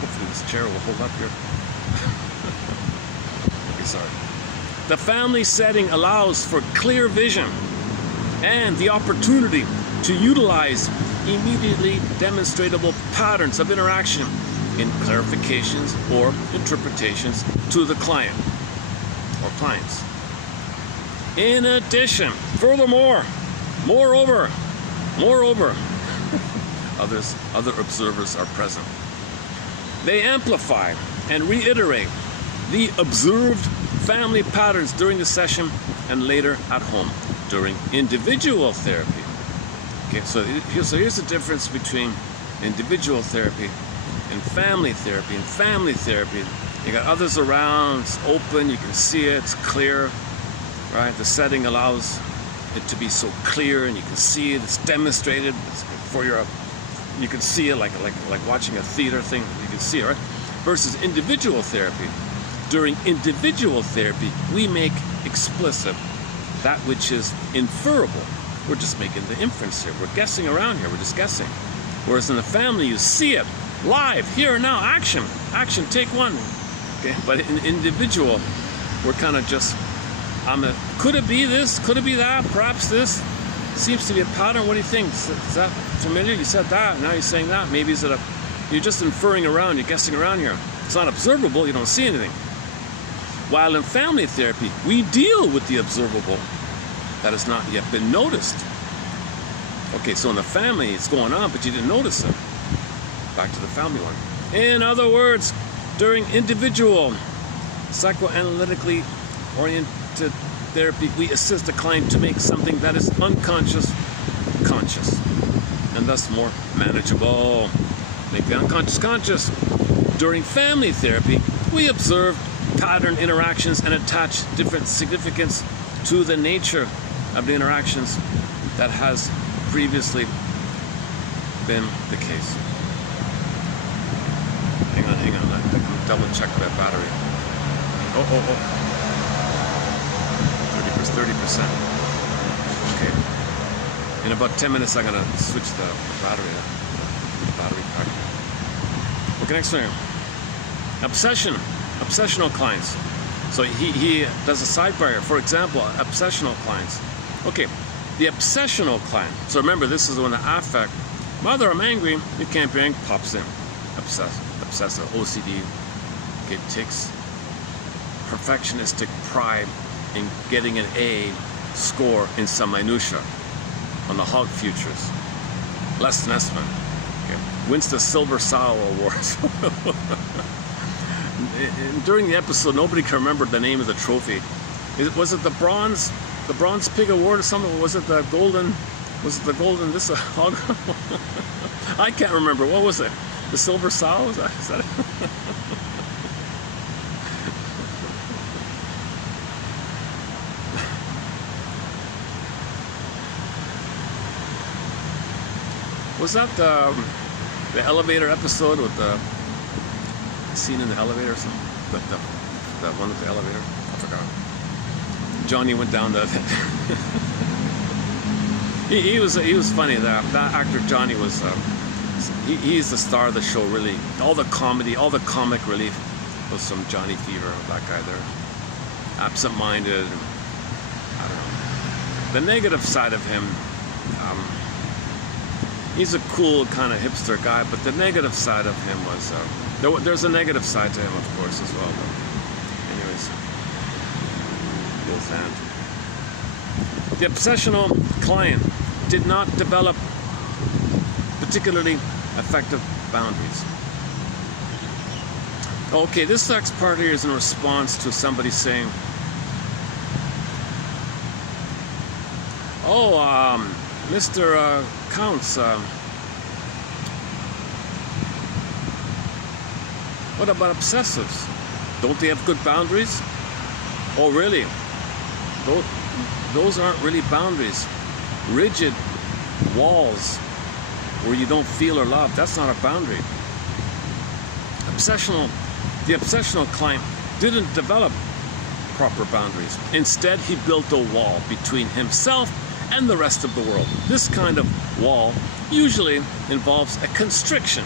Hopefully this chair will hold up here. Okay, sorry. The family setting allows for clear vision and the opportunity to utilize immediately demonstrable patterns of interaction in clarifications or interpretations to the client or clients. In addition, furthermore, moreover, other observers are present. They amplify and reiterate the observed family patterns during the session and later at home during individual therapy. Okay, so here's the difference between individual therapy and family therapy. In family therapy, you got others around, it's open, you can see it, it's clear, right? The setting allows it to be so clear and you can see it, it's demonstrated for you can see it like watching a theater thing, you can see it, right? Versus individual therapy. During individual therapy, we make explicit, that which is inferable. We're just making the inference here. We're guessing around here. We're just guessing. Whereas in the family, you see it live, here and now, action, take one. Okay, but in individual, we're kind of just, could it be this? Could it be that? Perhaps this? Seems to be a pattern. What do you think? Is that familiar? You said that, now you're saying that. Maybe is it you're just inferring around, you're guessing around here. It's not observable, you don't see anything. While in family therapy, we deal with the observable that has not yet been noticed. Okay, so in the family, it's going on, but you didn't notice it. Back to the family one. In other words, during individual, psychoanalytically oriented therapy, we assist the client to make something that is unconscious conscious, and thus more manageable. Make the unconscious conscious. During family therapy, we observe pattern interactions and attach different significance to the nature of the interactions that has previously been the case. Hang on, I think I'm double check that battery. 30%. Okay. In about 10 minutes, I'm gonna switch the battery pack. Okay, next one. Obsessional clients. So he does a sidebar here. For example, obsessional clients. Okay, the obsessional client. So remember, this is when the affect, mother, I'm angry, you can't be angry, pops in. Obsessive, OCD, get tics, perfectionistic pride in getting an A score in some minutia on the hog futures. Less than estimate. Okay. Wins the Silver Sow Awards. During the episode, nobody can remember the name of the trophy. Was it the bronze pig award or something? Or was it the golden? Was it the golden this hog? I can't remember. What was it? The Silver Sow? Is that it? Was that the elevator episode with the scene in the elevator or something? The one with the elevator? I forgot. Johnny went down the... he was funny. That actor Johnny was... he's the star of the show, really. All the comedy, all the comic relief was from Johnny Fever, that guy there. Absent-minded. I don't know. The negative side of him... he's a cool kind of hipster guy, but the negative side of him was... there's a negative side to him, of course, as well. But anyways, both hands. The obsessional client did not develop particularly effective boundaries. Okay, this next part here is in response to somebody saying, Mr. Counts, what about obsessives? Don't they have good boundaries? Oh, really? Those aren't really boundaries. Rigid walls where you don't feel or love, that's not a boundary. The obsessional client didn't develop proper boundaries. Instead, he built a wall between himself and the rest of the world. This kind of wall usually involves a constriction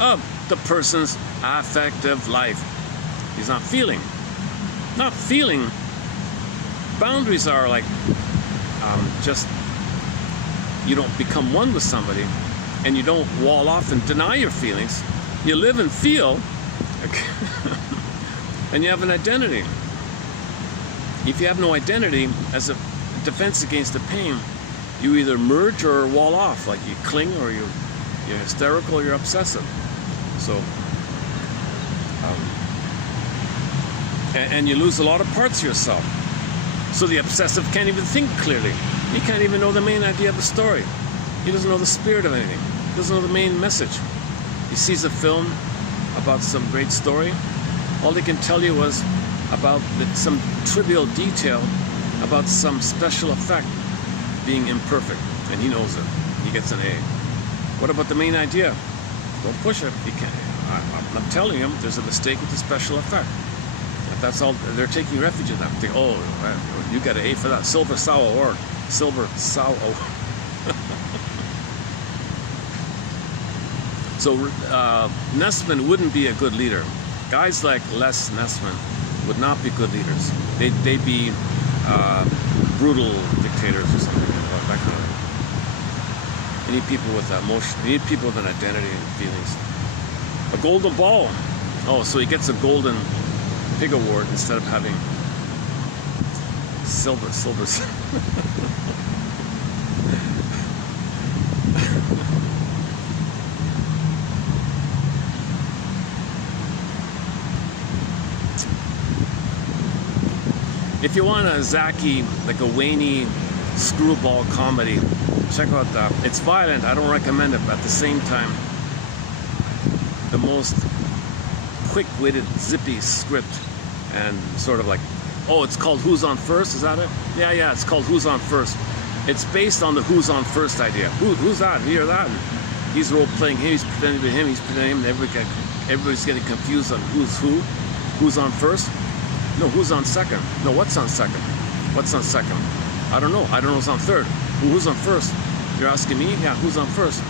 of the person's affective life. He's not feeling. Boundaries are like just, you don't become one with somebody and you don't wall off and deny your feelings. You live and feel and you have an identity. If you have no identity, as a defense against the pain, you either merge or wall off, like you cling or you're hysterical or you're obsessive. So and you lose a lot of parts of yourself. So the obsessive can't even think clearly. He can't even know the main idea of the story. He doesn't know the spirit of anything. He doesn't know the main message. He sees a film about some great story. All they can tell you was about some trivial detail about some special effect being imperfect, and he knows it. He gets an A. What about the main idea? Don't push it. He can't. I'm telling him there's a mistake with the special effect. That's all. They're taking refuge in that. They, oh, you got an A for that. Silver sour or silver sour. So Nessman wouldn't be a good leader. Guys like Les Nessman would not be good leaders. They'd be brutal dictators or something. That kind of. You need people with emotion. You need people with an identity and feelings. A golden ball. Oh, so he gets a golden pig award instead of having silver. If you want a Zaki, like a Wayne screwball comedy, check out that. It's violent. I don't recommend it, but at the same time, the most quick-witted, zippy script, and sort of like, oh, it's called Who's on First? Is that it? Yeah, it's called Who's on First. It's based on the Who's on First idea. Who's that? Here, that? He's role-playing him. He's pretending to be him. He's pretending him. Everybody's getting confused on who's who. Who's on first? No, who's on second? No, what's on second? What's on second? I don't know. I don't know who's on third. Who's on first? You're asking me? Yeah, who's on first?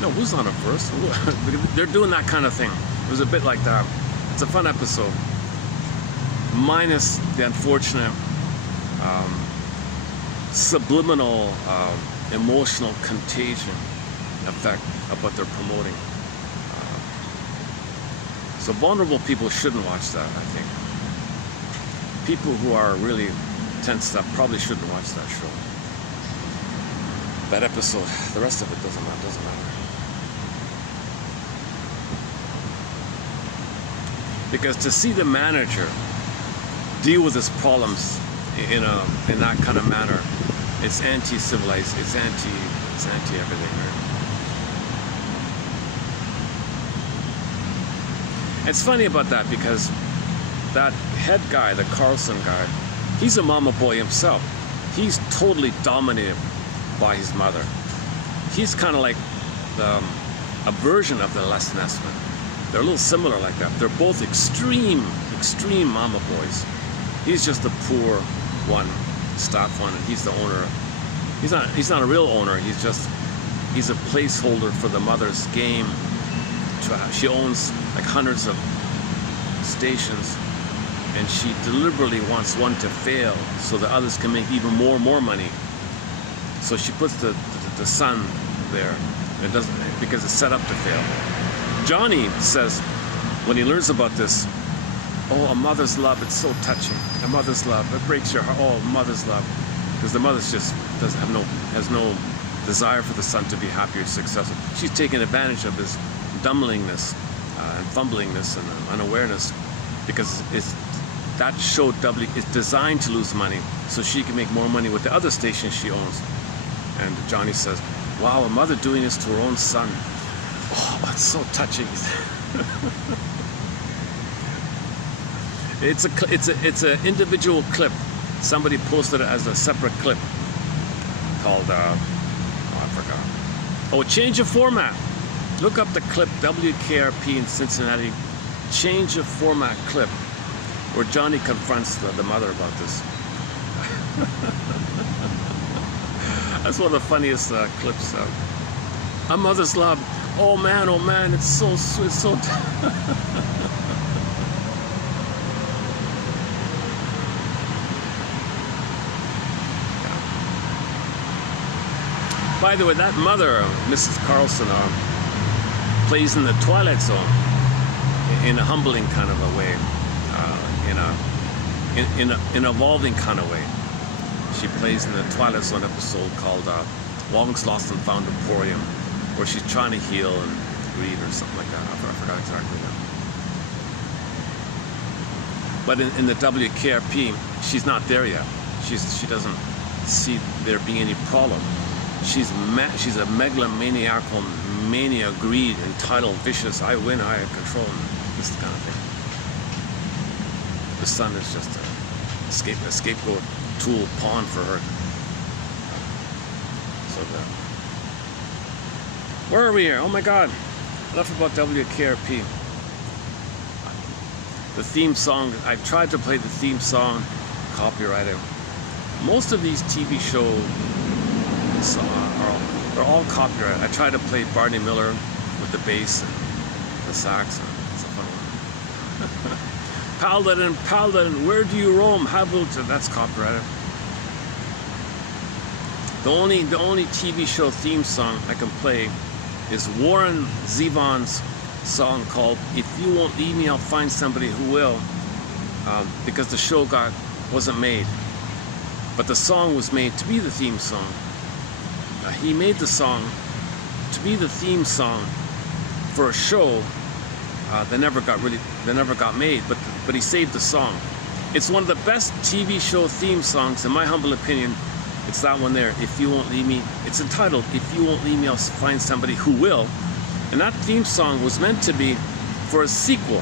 No, who's on first? They're doing that kind of thing. It was a bit like that. It's a fun episode. Minus the unfortunate subliminal emotional contagion effect of what they're promoting. So vulnerable people shouldn't watch that, I think. People who are really tensed up probably shouldn't watch that show. That episode, the rest of it doesn't matter. Because to see the manager deal with his problems in that kind of manner, it's anti-civilized, it's anti-everything, right? It's funny about that because that head guy, the Carlson guy, he's a mama boy himself. He's totally dominated by his mother. He's kind of like a version of the Les Nessman. They're a little similar like that. They're both extreme mama boys. He's just the poor one, staff one, and he's the owner. He's not a real owner. He's a placeholder for the mother's game. She owns like hundreds of stations, and she deliberately wants one to fail so the others can make even more money. So she puts the son there. It doesn't, because it's set up to fail. Johnny says, when he learns about this, oh, a mother's love, it's so touching. A mother's love, it breaks your heart. Oh, mother's love. Because the mother's just has no desire for the son to be happy or successful. She's taking advantage of his dumblingness and fumblingness and unawareness, because that show is designed to lose money so she can make more money with the other stations she owns. And Johnny says, wow, a mother doing this to her own son. Oh, that's so touching. It's an individual clip. Somebody posted it as a separate clip called I forgot. Oh, change of format. Look up the clip, WKRP in Cincinnati, change of format clip, where Johnny confronts the mother about this. That's one of the funniest clips. A mother's love. Oh man, it's so sweet, it's so... By the way, that mother, Mrs. Carlson, plays in the Twilight Zone in a humbling kind of a way, in an evolving kind of way. She plays in the Twilight Zone episode called Long's Lost and Found Emporium, where she's trying to heal and grieve or something like that. I forgot exactly that. But in the WKRP, she's not there yet. She doesn't see there being any problem. She's a megalomaniacal mania, greed, entitled, vicious, I win, I control, this kind of thing. The son is just a scapegoat, tool, pawn for her. So where are we here? Oh my God, enough about WKRP. the theme song, I've tried to play the theme song, copyrighted. Most of these TV shows are all copyrighted. I tried to play Barney Miller with the bass and the sax. It's a fun one. Paladin, Paladin, where do you roam? That's copyrighted. The only TV show theme song I can play is Warren Zevon's song called "If You Won't Leave Me, I'll Find Somebody Who Will," because the show wasn't made, but the song was made to be the theme song. He made the song to be the theme song for a show that never got made, but he saved the song. It's one of the best TV show theme songs, in my humble opinion. It's that one there, "If You Won't Leave Me." It's entitled "If You Won't Leave Me, I'll Find Somebody Who Will." And that theme song was meant to be for a sequel.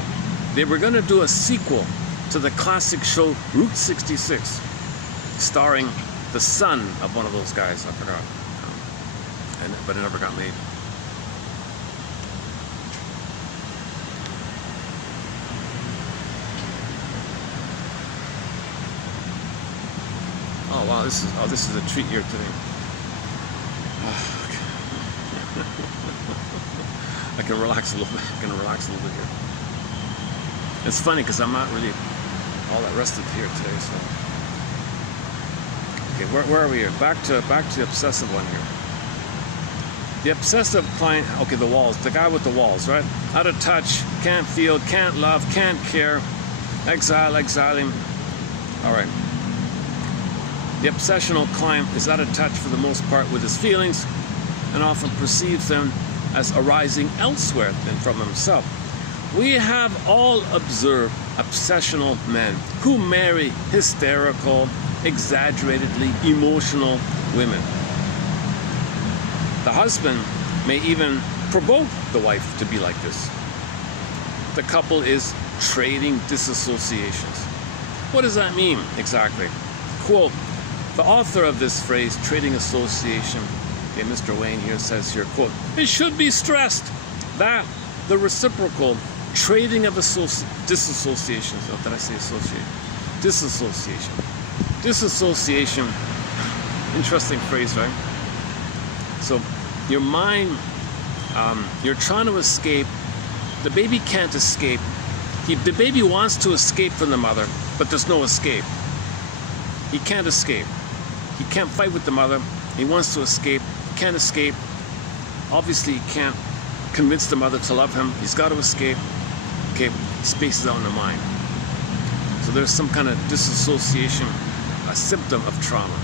They were going to do a sequel to the classic show Route 66, starring the son of one of those guys, I forgot. But it never got made. Oh wow, this is a treat here today. I can relax a little bit. Here. It's funny because I'm not really all that rested here today. So, okay, where are we here? Back to the obsessive one here. The obsessive client. Okay, the walls. The guy with the walls, right? Out of touch, can't feel, can't love, can't care. Exiling. All right. The obsessional client is out of touch for the most part with his feelings, and often perceives them as arising elsewhere than from himself. We have all observed obsessional men who marry hysterical, exaggeratedly emotional women. The husband may even provoke the wife to be like this. The couple is trading disassociations. What does that mean exactly? Quote, the author of this phrase, trading association, okay, Mr. Wayne here says here, quote, it should be stressed that the reciprocal trading of disassociations, oh, did I say associate? Disassociation, interesting phrase, right? So your mind, you're trying to escape, the baby can't escape. The baby wants to escape from the mother, but there's no escape. He can't escape. He can't fight with the mother. He wants to escape. He can't escape. Obviously, he can't convince the mother to love him. He's got to escape. Okay, he spaces out in the mind. So there's some kind of disassociation, a symptom of trauma.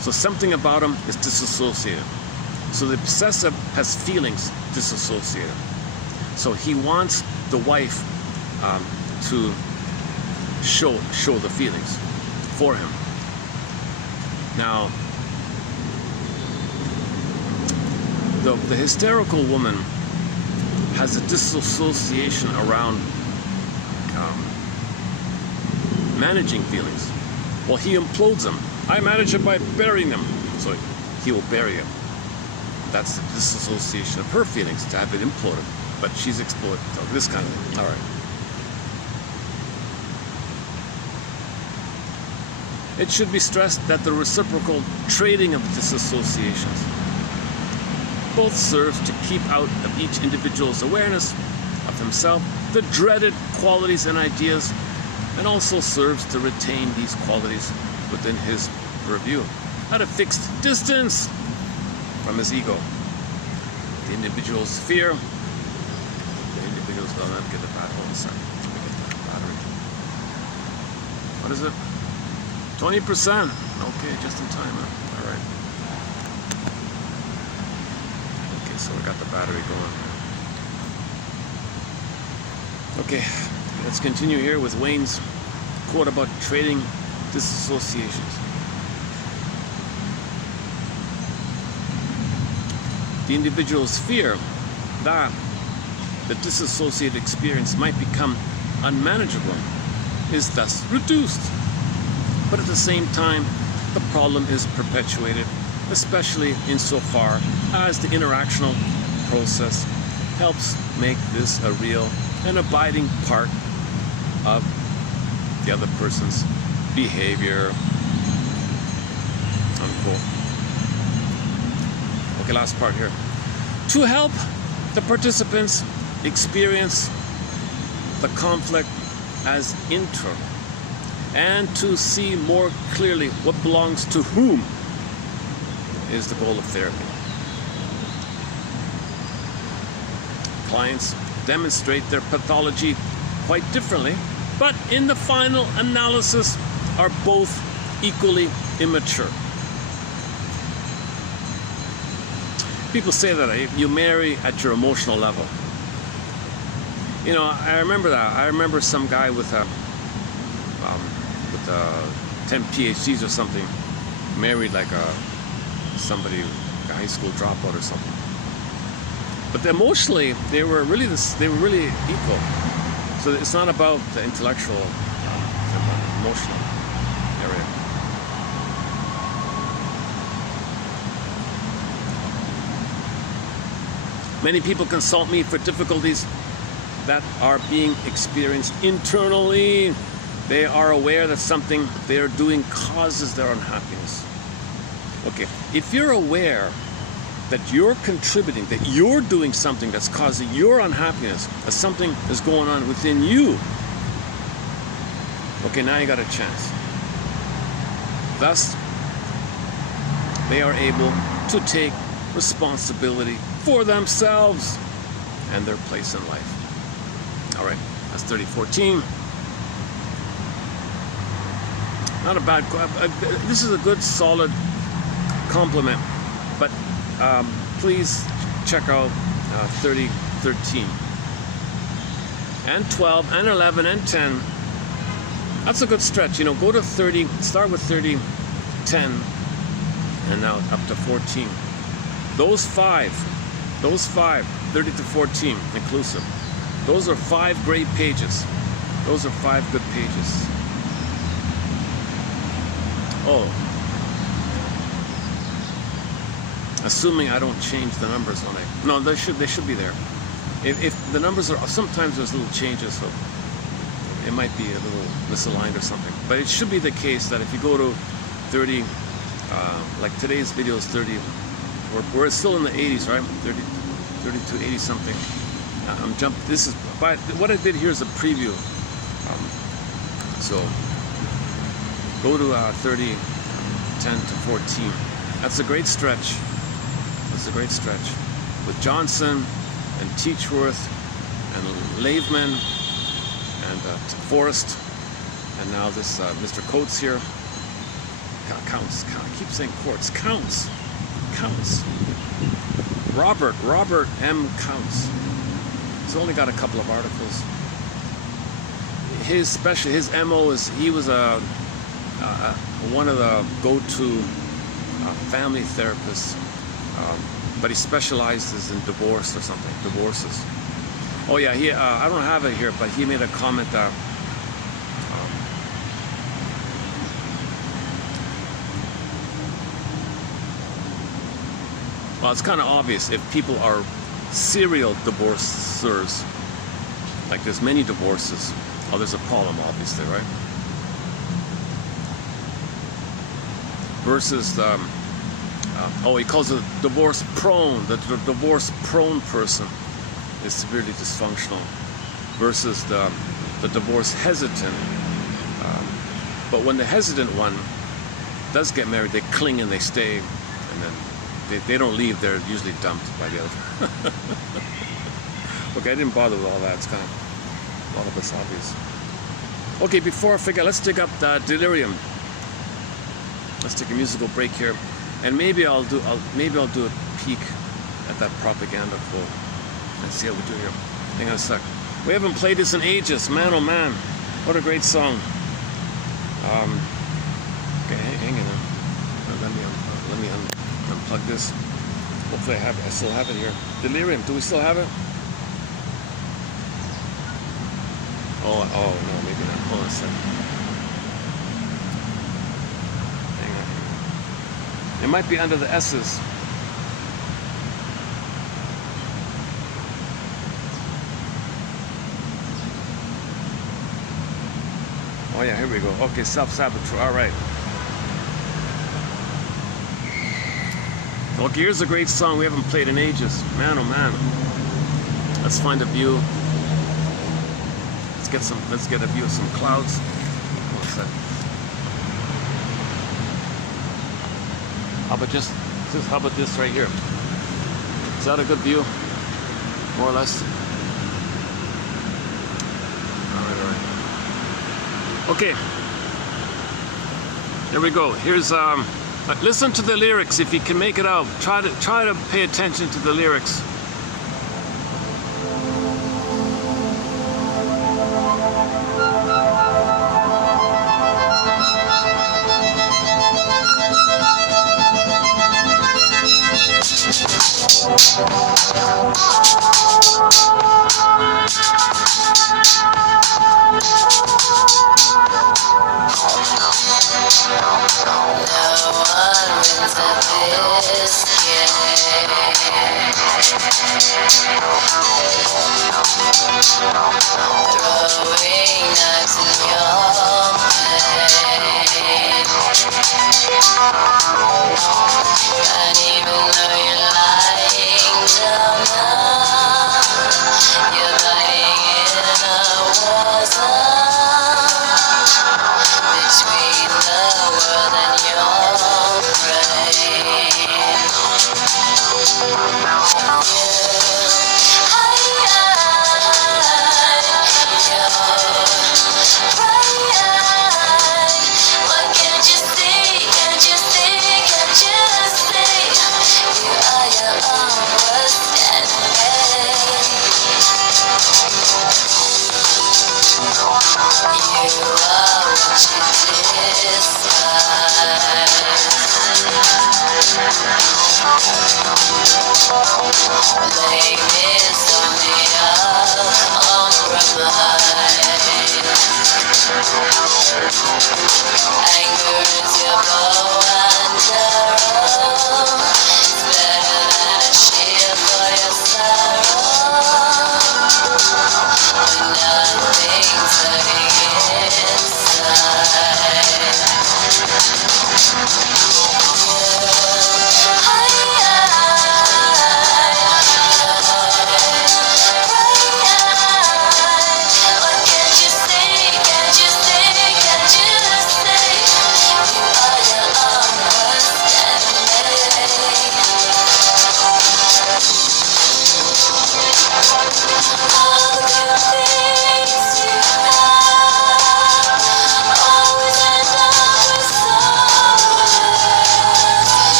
So something about him is disassociated. So the obsessive has feelings disassociated. So he wants the wife to show the feelings for him. Now, the hysterical woman has a disassociation around managing feelings. Well, he implodes them. I manage it by burying them. So he will bury it. That's the disassociation of her feelings, to have it imploded. But she's exploded. So this kind of thing. All right. It should be stressed that the reciprocal trading of disassociations both serves to keep out of each individual's awareness of himself the dreaded qualities and ideas, and also serves to retain these qualities within his purview at a fixed distance from his ego. The individual's fear. The individual's going to get the battery. Hold on a second. Let me get the battery. What is it? 20%. Okay, just in time. Huh? All right. Okay, so we got the battery going. Okay, let's continue here with Wayne's quote about trading disassociations. The individual's fear that the dissociated experience might become unmanageable is thus reduced. But at the same time, the problem is perpetuated, especially insofar as the interactional process helps make this a real and abiding part of the other person's behavior. Unquote. Okay, last part here. To help the participants experience the conflict as internal and to see more clearly what belongs to whom is the goal of therapy. Clients demonstrate their pathology quite differently, but in the final analysis are both equally immature. People say that you marry at your emotional level. You know, I remember that. I remember some guy with 10 PhDs or something, married like somebody, a high school dropout or something. But emotionally, they were really equal. So it's not about the intellectual, emotional area. Many people consult me for difficulties that are being experienced internally. They are aware that something they are doing causes their unhappiness. Okay, if you're aware that you're contributing, that you're doing something that's causing your unhappiness, that something is going on within you, okay, now you got a chance. Thus, they are able to take responsibility for themselves and their place in life. All right, that's 3014. Not a bad, this is a good solid compliment, but please check out 3013 and 12 and 11 and 10. That's a good stretch. You know, go to 30, start with 30, 10, and now up to 14. Those five, 30 to 14 inclusive, those are 5 great pages. Those are 5 good pages. Oh, assuming I don't change the numbers when no, they should be there. If the numbers are, sometimes there's little changes, so it might be a little misaligned or something. But it should be the case that if you go to 30, like today's video is 30, we're still in the 80s, right? 30 to 80 something. I'm jumping. This is, but what I did here is a preview. So go to 30, 10 to 14. That's a great stretch. That's a great stretch. With Johnson and Teachworth and Laveman and Forrest, and now this Mr. Coates here. Counts. I keep saying Courts. Counts. Robert M. Counts. He's only got a couple of articles. His MO is he was one of the go-to family therapists, but he specializes in divorce or something, divorces. Oh yeah, he I don't have it here, but he made a comment that well, it's kind of obvious if people are serial divorcers, like there's many divorces, oh, there's a problem, obviously, right? Versus the, he calls it divorce prone, the divorce prone person is severely dysfunctional, versus the divorce hesitant. But when the hesitant one does get married, they cling and they stay, and then they don't leave, they're usually dumped by the other. Okay, I didn't bother with all that, it's kind of, a lot of it's obvious. Okay, before I forget, let's take up the Delirium. Let's take a musical break here, and maybe I'll do a peek at that propaganda quote and see how we do here. Hang on a sec. We haven't played this in ages, man. Oh man, what a great song. Okay, hang on. Let me unplug this. Hopefully I still have it here. Delirium. Do we still have it? Oh no, maybe not. Hold on a second. It might be under the S's. Oh yeah, here we go. Okay, self-sabotage. All right. Okay, here's a great song we haven't played in ages. Man, oh man. Let's find a view. Let's get a view of some clouds. One second. How about this right here? Is that a good view? More or less. All right. Okay. Here we go. Here's listen to the lyrics if you can make it out. Try to pay attention to the lyrics.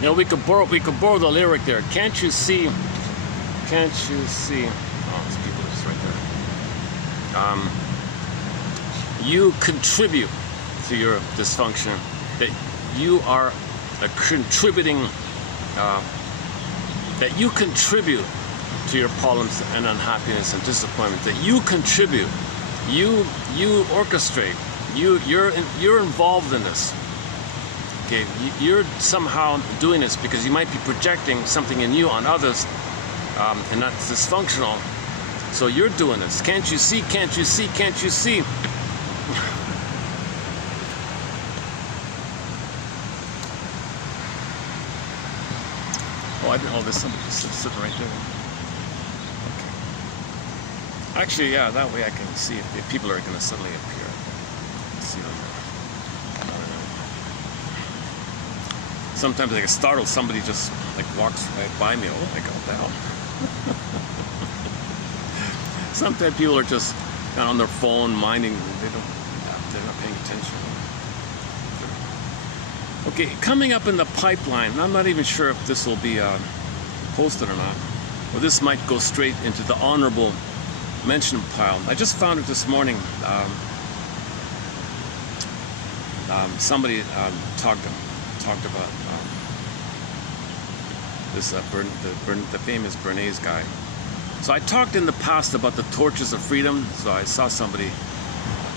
You know, we could borrow the lyric there. Can't you see can't you see? Oh, these people are just right there. You contribute to your dysfunction. That you are contributing. That you contribute to your problems and unhappiness and disappointment. That you contribute. You orchestrate. You're involved in this. Okay, you're somehow doing this because you might be projecting something in you on others, and that's dysfunctional. So you're doing this. Can't you see? Can't you see? Can't you see? Oh, I didn't know there's somebody just sitting right there. Okay. Actually, yeah, that way I can see if people are going to suddenly appear. Let's see them. Sometimes I get startled. Somebody just like walks right by me. Oh my God, what the hell? Sometimes people are just on their phone, minding. They're not paying attention. Okay, coming up in the pipeline. I'm not even sure if this will be posted or not. Or this might go straight into the honorable mention pile. I just found it this morning. Somebody talked about this the famous Bernays guy. So I talked in the past about the torches of freedom. So I saw somebody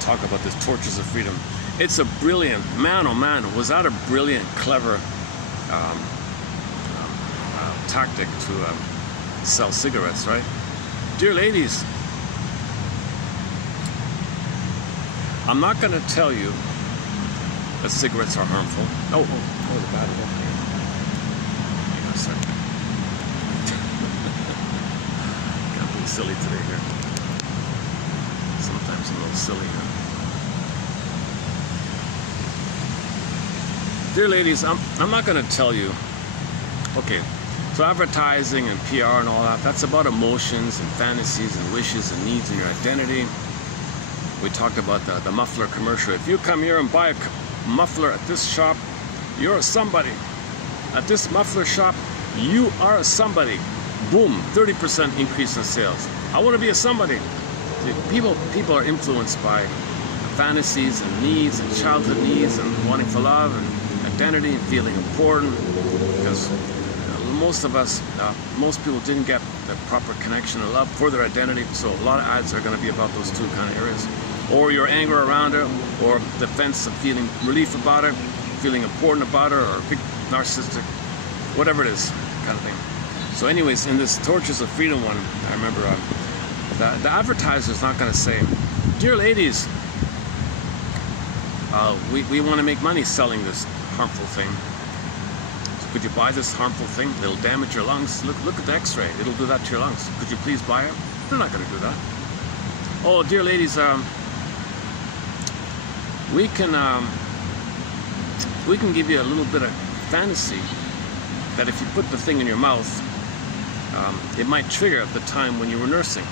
talk about this torches of freedom. It's a brilliant, man oh man, was that a brilliant, clever tactic to sell cigarettes, right? Dear ladies, I'm not going to tell you that cigarettes are harmful. Oh, the battery. Hang on a second. Got a little silly today here. Sometimes I'm a little silly here. Dear ladies, I'm not going to tell you. Okay, so advertising and PR and all that, that's about emotions and fantasies and wishes and needs and your identity. We talked about the muffler commercial. If you come here and buy a muffler at this shop, you're a somebody. At this muffler shop, you are a somebody. Boom, 30% increase in sales. I want to be a somebody. People are influenced by fantasies and needs and childhood needs and wanting for love and identity and feeling important, because most of us, most people didn't get the proper connection and love for their identity, so a lot of ads are going to be about those two kind of areas. Or your anger around it, or defense of feeling relief about it, feeling important about it, or narcissistic, whatever it is, kind of thing. So anyways, in this Torches of Freedom one, I remember the advertiser's not going to say, dear ladies, we want to make money selling this harmful thing. So could you buy this harmful thing? It'll damage your lungs. Look at the x-ray. It'll do that to your lungs. Could you please buy it? They're not going to do that. Oh, dear ladies, we can give you a little bit of fantasy that if you put the thing in your mouth, it might trigger at the time when you were nursing,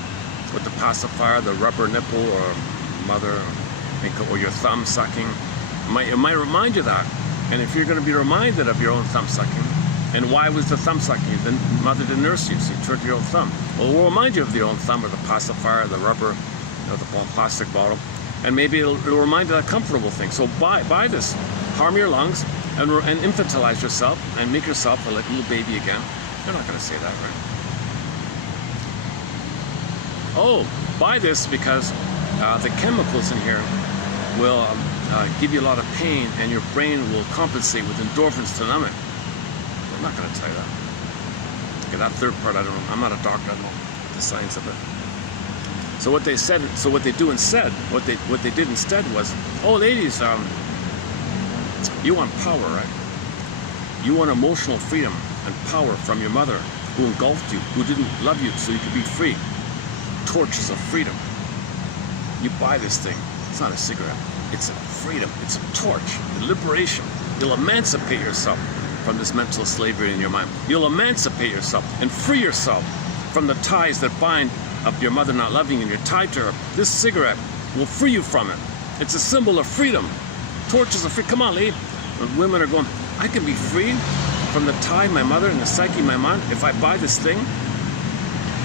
with the pacifier, the rubber nipple, or mother, or your thumb sucking. It might remind you that. And if you're going to be reminded of your own thumb sucking, and why was the thumb sucking? The mother didn't nurse you, so you turned to your own thumb. Well, it will remind you of your own thumb, or the pacifier, the rubber, the plastic bottle. And maybe it'll remind you of that comfortable thing. So buy this, harm your lungs, and infantilize yourself, and make yourself a little baby again. They're not going to say that, right? Oh, buy this because the chemicals in here will give you a lot of pain, and your brain will compensate with endorphins to numb it. I'm not going to tell you that. Okay, that third part, I don't know. I'm not a doctor. I don't know the science of it. So what they said, what they did instead was, oh, ladies, you want power, right? You want emotional freedom and power from your mother, who engulfed you, who didn't love you so you could be free. Torches of freedom. You buy this thing. It's not a cigarette. It's a freedom. It's a torch. A liberation. You'll emancipate yourself from this mental slavery in your mind. You'll emancipate yourself and free yourself from the ties that bind up your mother not loving you, and you're tied to her. This cigarette will free you from it. It's a symbol of freedom. Torches of freedom. Come on, lady. When women are going, I can be free from the tie my mother and the psyche my mind if I buy this thing.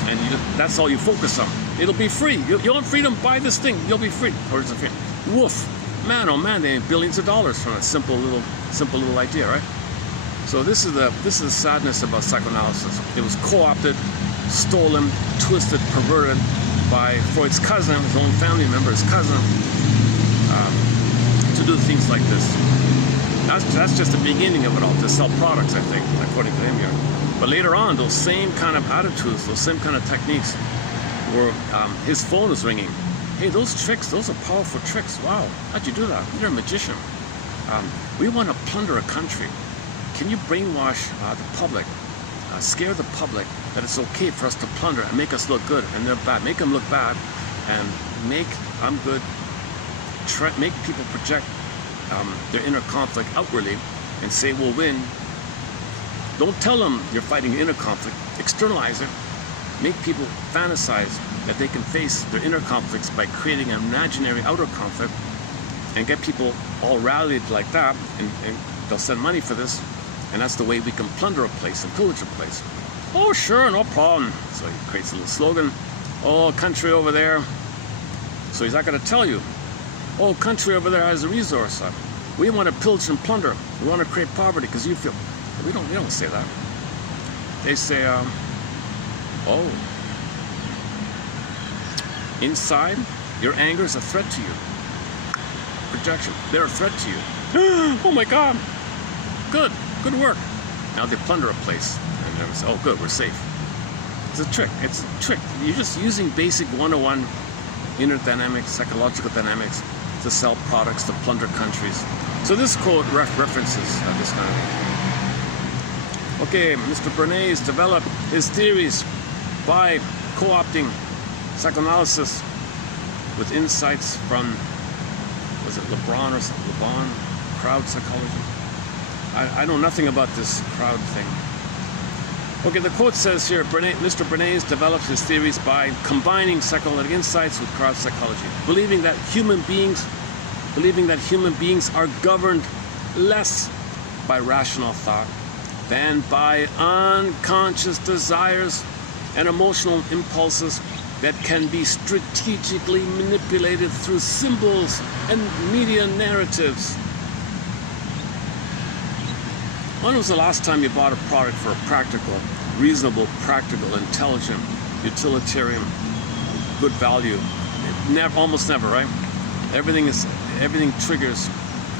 and that's all you focus on. It'll be free. You want freedom? Buy this thing. You'll be free. Or it's a free. Woof. Man, oh man, they made billions of dollars from a simple little idea, right? So this is the sadness about psychoanalysis. It was co-opted, stolen, twisted, perverted by Freud's cousin, his own family member, his cousin, to do things like this. That's just the beginning of it all, to sell products, I think, according to him here. But later on, those same kind of attitudes, those same kind of techniques, were his phone was ringing. Hey, those tricks, those are powerful tricks. Wow, how'd you do that? You're a magician. We want to plunder a country. Can you brainwash the public, scare the public that it's okay for us to plunder and make us look good and they're bad? Make them look bad and make I'm good, make people project their inner conflict outwardly and say we'll win. Don't tell them you're fighting inner conflict. Externalize it. Make people fantasize that they can face their inner conflicts by creating an imaginary outer conflict and get people all rallied like that, and they'll send money for this, and that's the way we can plunder a place and pillage a place. Oh sure, no problem. So he creates a little slogan. Oh, country over there. So he's not going to tell you, oh, country over there has a resource. We want to pillage and plunder. We want to create poverty because you feel. We don't say that. They say, oh, inside, your anger is a threat to you. Projection. They're a threat to you. Oh my God. Good work. Now they plunder a place and they say, oh good, we're safe. It's a trick. It's a trick. You're just using basic 101 inner dynamics, psychological dynamics to sell products, to plunder countries. So this quote references this kind of thing. Okay, Mr. Bernays developed his theories by co-opting psychoanalysis with insights from, was it LeBron or something? LeBron? Crowd psychology? I know nothing about this crowd thing. Okay, the quote says here, Mr. Bernays develops his theories by combining psychoanalytic insights with crowd psychology, believing that human beings are governed less by rational thought than by unconscious desires and emotional impulses that can be strategically manipulated through symbols and media narratives. When was the last time you bought a product for a practical, reasonable, practical, intelligent, utilitarian, good value? Never, almost never, right? Everything triggers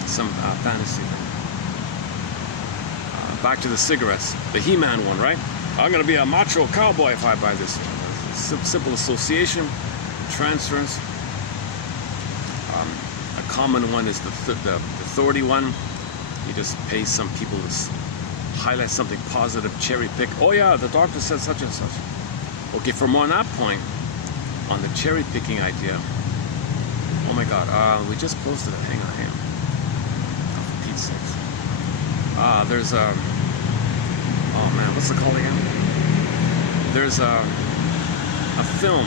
some fantasy. Back to the cigarettes, the He-Man one, right? I'm gonna be a macho cowboy if I buy this. Simple association, transference. A common one is the authority one. You just pay some people to highlight something positive, cherry pick. Oh yeah, the doctor said such and such. Okay, for more on that point, on the cherry picking idea, oh my God, we just posted it. Hang on. Oh, for Pete's sakes. There's a, oh man, what's it called again? There's a film.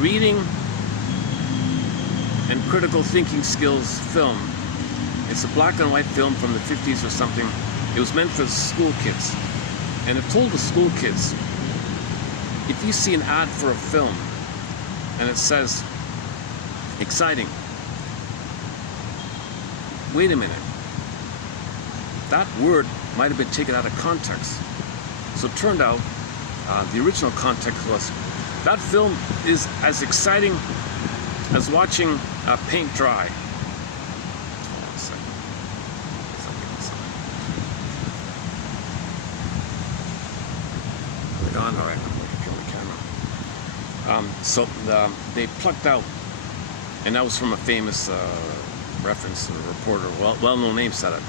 Reading and critical thinking skills film. It's a black and white film from the 50s or something. It was meant for school kids. And it told the school kids, if you see an ad for a film and it says, exciting, wait a minute. That word might have been taken out of context. So it turned out the original context was, that film is as exciting as watching paint dry. Hold on a second. Click on. All right, I'm looking on the camera. So they plucked out, and that was from a famous reference, a reporter, well-known name said it.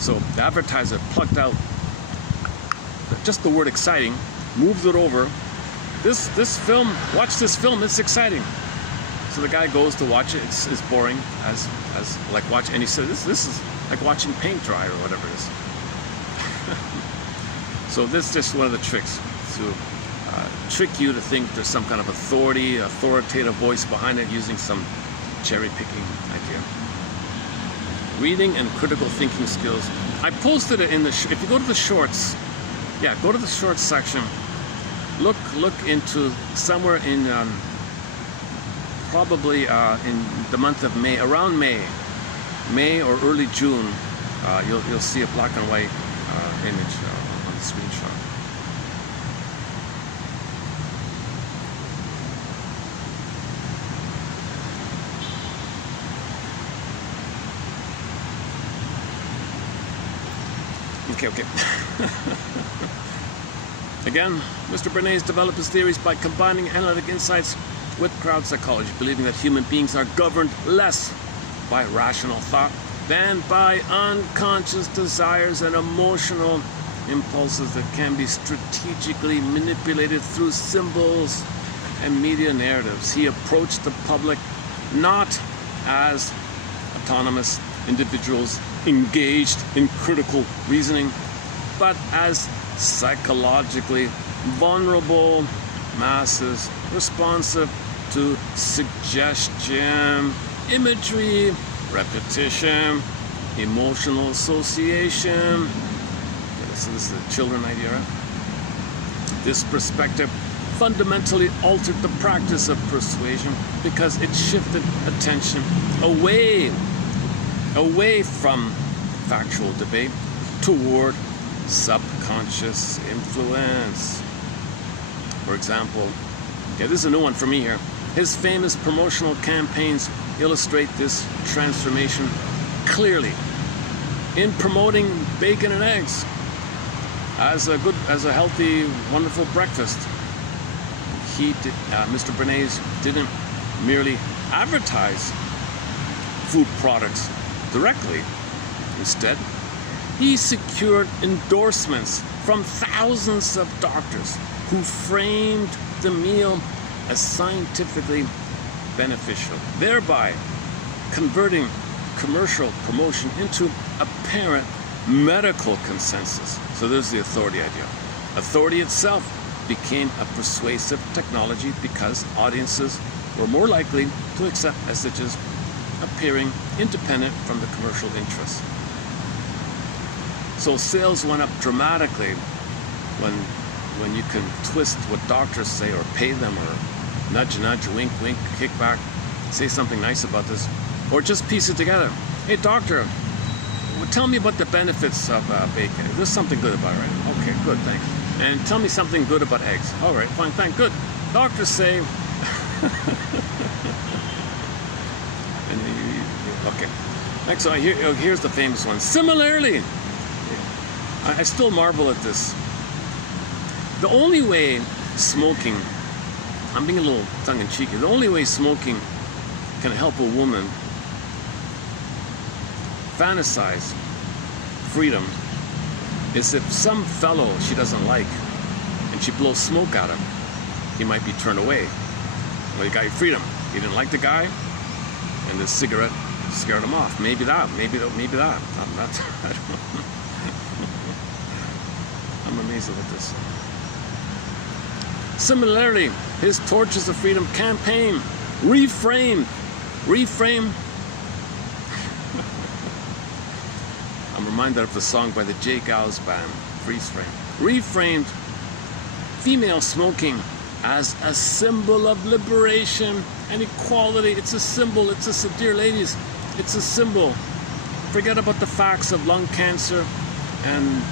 So the advertiser plucked out just the word exciting, moved it over. This film, watch this film, it's exciting. So the guy goes to watch it. It's boring as like watch, and he said this is like watching paint dry or whatever it is. So this is just one of the tricks to trick you to think there's some kind of authoritative voice behind it, using some cherry picking idea. Reading and critical thinking skills. I posted it in the if you go to the shorts Yeah, go to the short section. Look into somewhere in probably in the month of May, around May or early June. You'll see a black and white image on the screenshot. Okay. Again, Mr. Bernays developed his theories by combining analytic insights with crowd psychology, believing that human beings are governed less by rational thought than by unconscious desires and emotional impulses that can be strategically manipulated through symbols and media narratives. He approached the public not as autonomous individuals engaged in critical reasoning, but as psychologically vulnerable masses responsive to suggestion, imagery, repetition, emotional association. Okay, so this is a children idea, right? This perspective fundamentally altered the practice of persuasion because it shifted attention away from factual debate toward subconscious influence. For example, this is a new one for me here. His famous promotional campaigns illustrate this transformation clearly. In promoting bacon and eggs as a healthy, wonderful breakfast, Mr. Bernays didn't merely advertise food products directly. Instead, he secured endorsements from thousands of doctors who framed the meal as scientifically beneficial, thereby converting commercial promotion into apparent medical consensus. So there's the authority idea. Authority itself became a persuasive technology because audiences were more likely to accept messages appearing independent from the commercial interests. So sales went up dramatically when you can twist what doctors say or pay them or nudge, wink, kick back, say something nice about this, or just piece it together. Hey doctor, tell me about the benefits of bacon. There's something good about it, right? Okay, good, thanks. And tell me something good about eggs. All right, fine, thank, good. Doctors say, okay. Next one, here's the famous one. Similarly, I still marvel at this. The only way smoking, I'm being a little tongue-in-cheeky, the only way smoking can help a woman fantasize freedom is if some fellow she doesn't like and she blows smoke at him, he might be turned away. Well, you got your freedom. You didn't like the guy, and the cigarette scared him off. Maybe that. I don't know. I'm amazed at this. Similarly, his Torches of Freedom campaign reframed. I'm reminded of the song by the J. Gauss Band, Freeze Frame. Reframed female smoking as a symbol of liberation and equality. It's a symbol. Dear ladies, it's a symbol. Forget about the facts of lung cancer and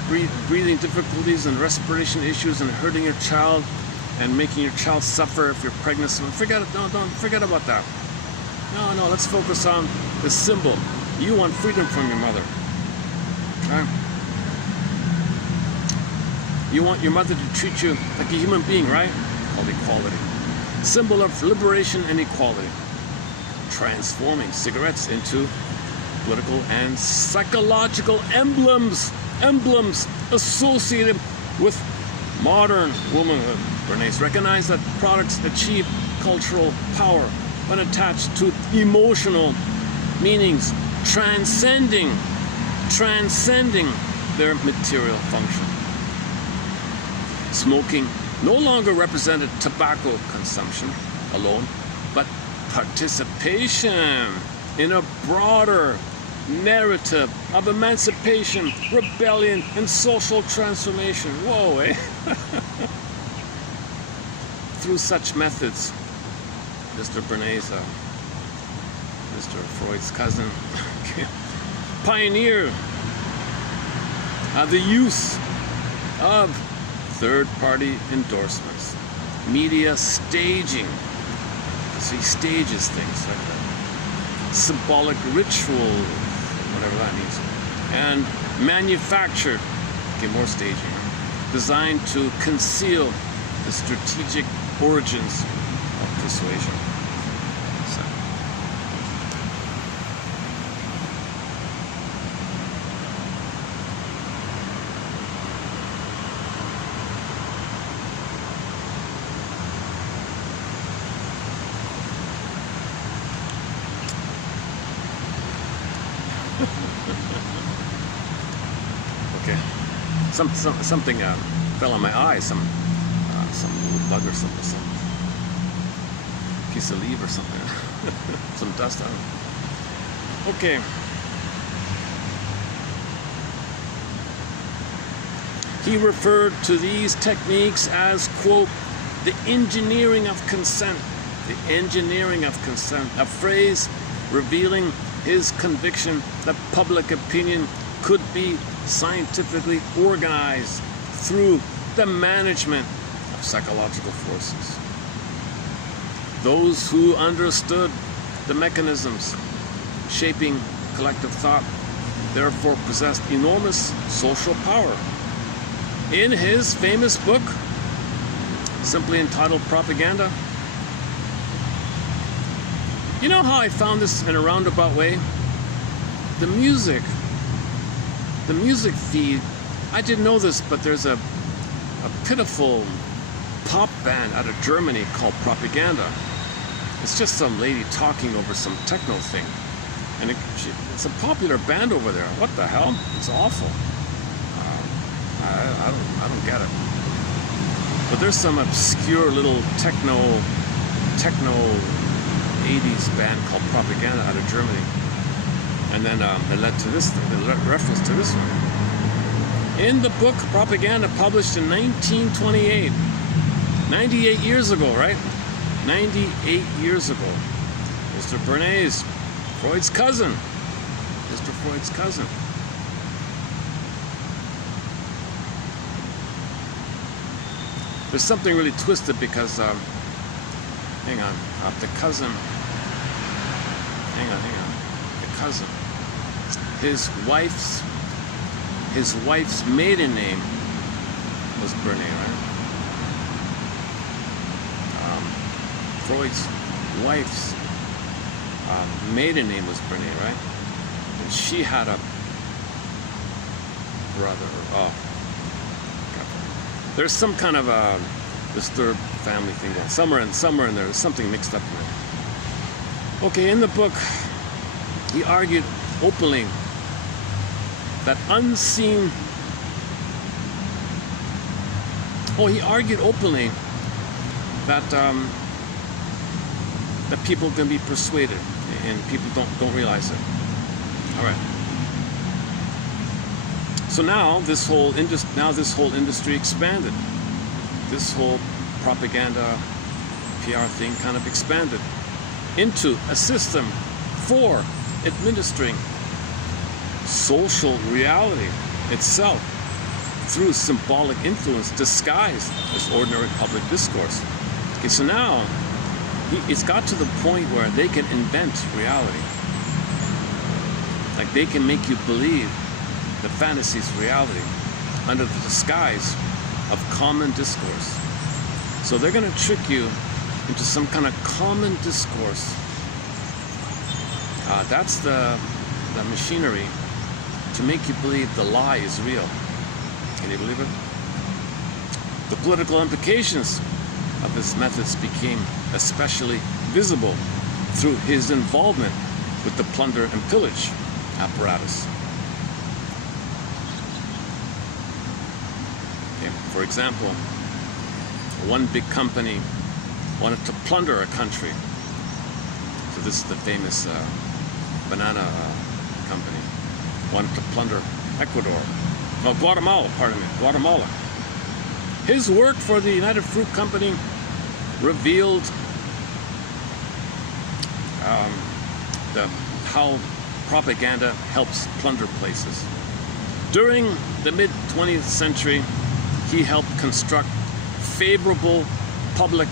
breathing difficulties and respiration issues and hurting your child and making your child suffer if you're pregnant. Forget it. Don't forget about that. No, let's focus on the symbol. You want freedom from your mother. Right? You want your mother to treat you like a human being, right? Called equality. Symbol of liberation and equality. Transforming cigarettes into political and psychological emblems associated with modern womanhood. Bernays recognized that products achieve cultural power when attached to emotional meanings, transcending their material function. Smoking no longer represented tobacco consumption alone, but participation in a broader narrative of emancipation, rebellion, and social transformation. Whoa, eh? Through such methods, Mr. Bernays, Mr. Freud's cousin, pioneered the use of third-party endorsements, media staging, so he stages things like that, symbolic ritual, whatever that means, and manufactured, okay, more staging, designed to conceal the strategic origins of persuasion. So. Okay, something fell on my eye. Some little bug or something, some piece of leaf or something, some dust on it. Okay. He referred to these techniques as, quote, the engineering of consent. The engineering of consent, a phrase revealing his conviction that public opinion could be scientifically organized through the management of psychological forces. Those who understood the mechanisms shaping collective thought therefore possessed enormous social power. In his famous book, simply entitled Propaganda, you know how I found this in a roundabout way? The music feed, I didn't know this, but there's a pitiful pop band out of Germany called Propaganda. It's just some lady talking over some techno thing. And it's a popular band over there. What the hell? It's awful. I don't get it. But there's some obscure little techno 80s band called Propaganda out of Germany. And then it led to this thing, the reference to this one. In the book Propaganda, published in 1928, 98 years ago, right? 98 years ago, Mr. Bernays, Freud's cousin, Mr. Freud's cousin, there's something really twisted because, hang on, the cousin, hang on, the cousin, his wife's maiden name was Bernays, right? Freud's wife's maiden name was Bernays, right? And she had a brother. Oh, there's some kind of a disturbed family thing going somewhere in there. There's something mixed up in it. Okay, in the book, he argued openly that unseen. Oh, he argued openly that that people can be persuaded, and people don't realize it. All right. So now this whole industry expanded. This whole propaganda PR thing kind of expanded into a system for administering social reality itself through symbolic influence disguised as ordinary public discourse. Okay, so now it's got to the point where they can invent reality. Like they can make you believe the fantasy's reality under the disguise of common discourse. So they're going to trick you into some kind of common discourse. That's the machinery to make you believe the lie is real. Can you believe it? The political implications of his methods became especially visible through his involvement with the plunder and pillage apparatus. Okay. For example, one big company wanted to plunder a country. So this is the famous banana company wanted to plunder Ecuador. No, Guatemala, pardon me, Guatemala. His work for the United Fruit Company revealed how propaganda helps plunder places. During the mid-20th century, he helped construct favorable public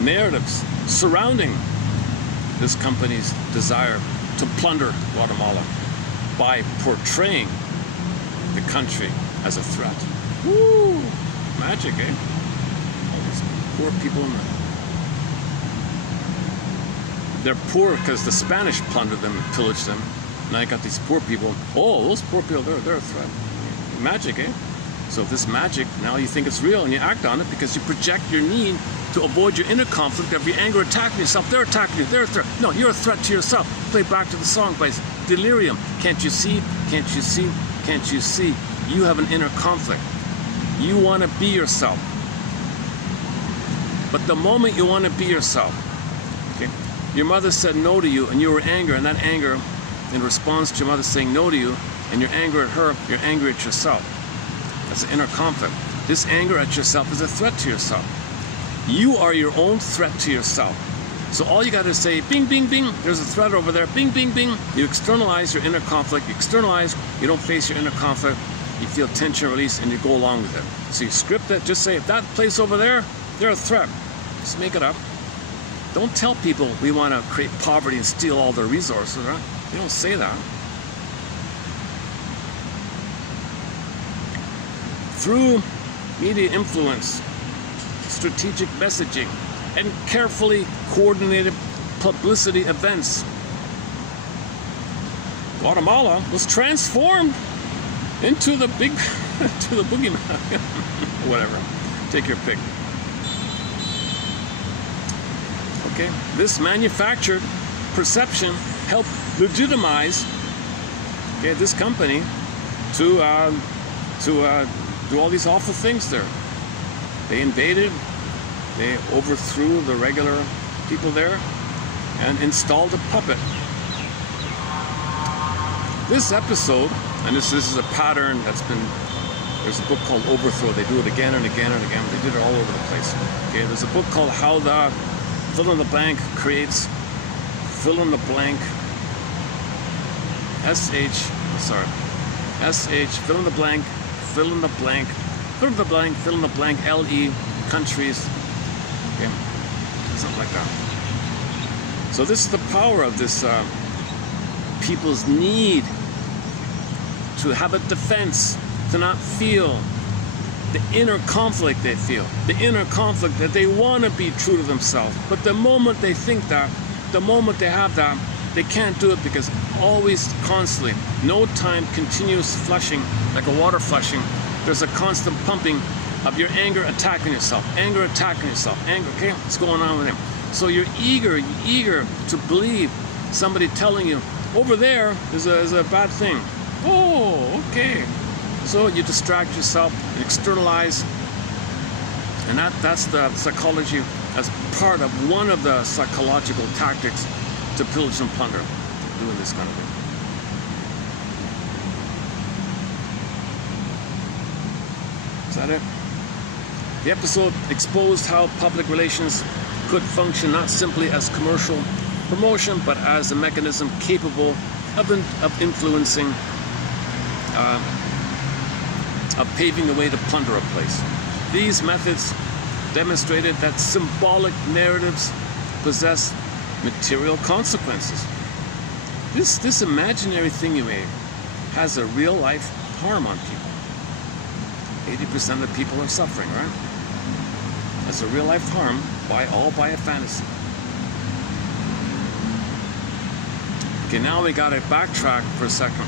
narratives surrounding this company's desire to plunder Guatemala by portraying the country as a threat. Woo! Magic, eh? All these poor people in the... They're poor because the Spanish plundered them and pillaged them. Now you got these poor people. Oh, those poor people, they're a threat. Magic, eh? So this magic, now you think it's real and you act on it because you project your need to avoid your inner conflict of your anger attacking yourself. They're attacking you, they're a threat. No, you're a threat to yourself. Play back to the song by Delirium. Can't you see? Can't you see? Can't you see? You have an inner conflict. You want to be yourself. But the moment you want to be yourself, okay, your mother said no to you and you were angry, and that anger, in response to your mother saying no to you, and you're angry at her, you're angry at yourself. That's an inner conflict. This anger at yourself is a threat to yourself. You are your own threat to yourself. So all you got to say, bing, bing, bing, there's a threat over there, bing, bing, bing. You externalize your inner conflict. You externalize, you don't face your inner conflict. You feel tension release and you go along with it. So you script it, just say, if that place over there, they're a threat. Just make it up. Don't tell people we want to create poverty and steal all their resources, right? You don't say that. Through media influence, strategic messaging, and carefully coordinated publicity events, Guatemala was transformed into the big, to the boogeyman. Whatever, take your pick. Okay, this manufactured perception helped legitimize, okay, this company to do all these awful things there. They invaded, they overthrew the regular people there, and installed a puppet. This episode, and this is a pattern that's been, there's a book called Overthrow. They do it again and again and again. They did it all over the place. Okay, there's a book called How the Fill in the Blank Creates Fill in the Blank fill in the blank, fill in the blank, fill in the blank, fill in the blank, LE, countries, okay, something like that. So this is the power of this people's need to have a defense, to not feel the inner conflict they feel, the inner conflict that they want to be true to themselves. But the moment they think that, the moment they have that, they can't do it because always, constantly, no time, continuous flushing, like a water flushing, there's a constant pumping of your anger attacking yourself, anger attacking yourself, anger, okay, what's going on with him? So you're eager to believe somebody telling you, over there is a bad thing. Oh, okay. So you distract yourself, you externalize, and that's the psychology as part of one of the psychological tactics to pillage and plunder, doing this kind of thing. Is that it? The episode exposed how public relations could function not simply as commercial promotion, but as a mechanism capable of influencing, of paving the way to plunder a place. These methods demonstrated that symbolic narratives possess material consequences. This imaginary thing you made has a real life harm on people. 80% of the people are suffering, right? That's a real life harm all by a fantasy. Okay, now we gotta backtrack for a second.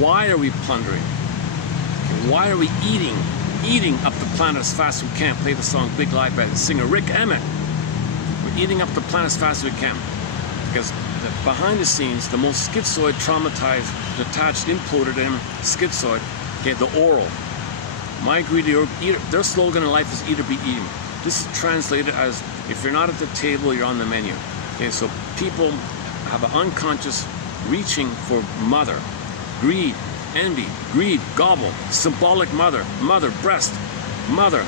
Why are we plundering? Okay, why are we eating up the planet as fast as we can? Play the song Big Lie by the singer Rick Emmett. We're eating up the planet as fast as we can. Because behind the scenes, the most schizoid, traumatized, detached, imploded in schizoid, okay, the oral. My greedy eater, their slogan in life is eat or be eaten. This is translated as, if you're not at the table, you're on the menu. Okay, so people have an unconscious reaching for mother. Greed, envy, greed, gobble, symbolic mother, mother, breast, mother,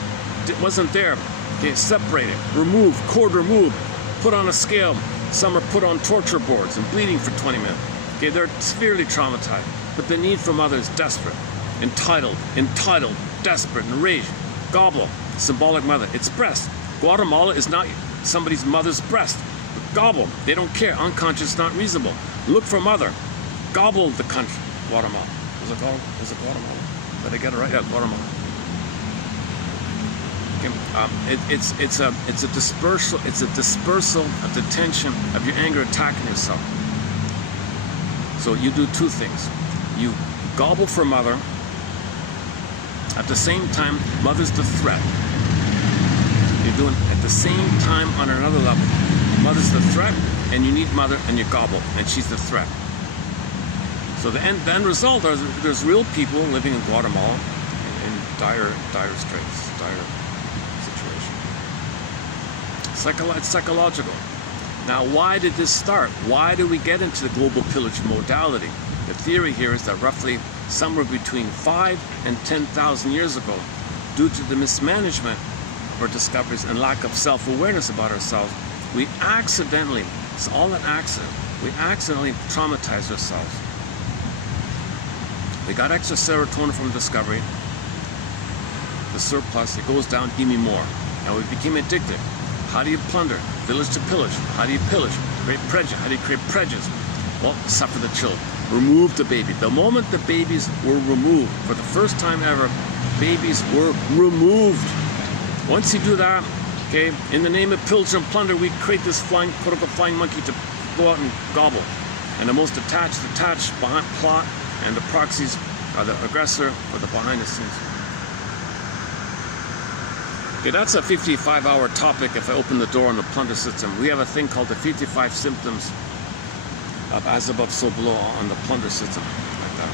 wasn't there. Okay, separated, removed, cord removed, put on a scale. Some are put on torture boards and bleeding for 20 minutes. Okay, they're severely traumatized, but the need for mother is desperate. Entitled, desperate, enraged. Gobble, symbolic mother, it's breast. Guatemala is not somebody's mother's breast. Gobble, they don't care, unconscious, not reasonable. Look for mother. Gobble the country, Guatemala. Is it called? Is it Guatemala? Did I get it right? Yeah, Guatemala. Okay. It's a dispersal. It's a dispersal of the tension of your anger attacking yourself. So you do two things. You gobble for mother. At the same time, mother's the threat. You're doing at the same time on another level. Mother's the threat, and you need mother, and you gobble, and she's the threat. So the end result is there's real people living in Guatemala in dire straits, dire situation. It's psychological. Now, why did this start? Why did we get into the global pillage modality? The theory here is that roughly somewhere between 5 and 10,000 years ago, due to the mismanagement of our discoveries and lack of self-awareness about ourselves, we accidentally, it's all an accident, we accidentally traumatized ourselves. We got extra serotonin from discovery, the surplus, it goes down, give me more. And we became addicted. How do you plunder? Village to pillage. How do you pillage? Create prejudice. How do you create prejudice? Well, suffer the children. Remove the baby. The moment the babies were removed, for the first time ever, babies were removed. Once you do that, okay, in the name of pillage and plunder, we create this flying, quote-unquote, flying monkey to go out and gobble. And the most attached behind plot, and the proxies are the aggressor or the behind the scenes. Okay, that's a 55-hour topic if I open the door on the plunder system. We have a thing called the 55 symptoms of as above, so below on the plunder system, like that.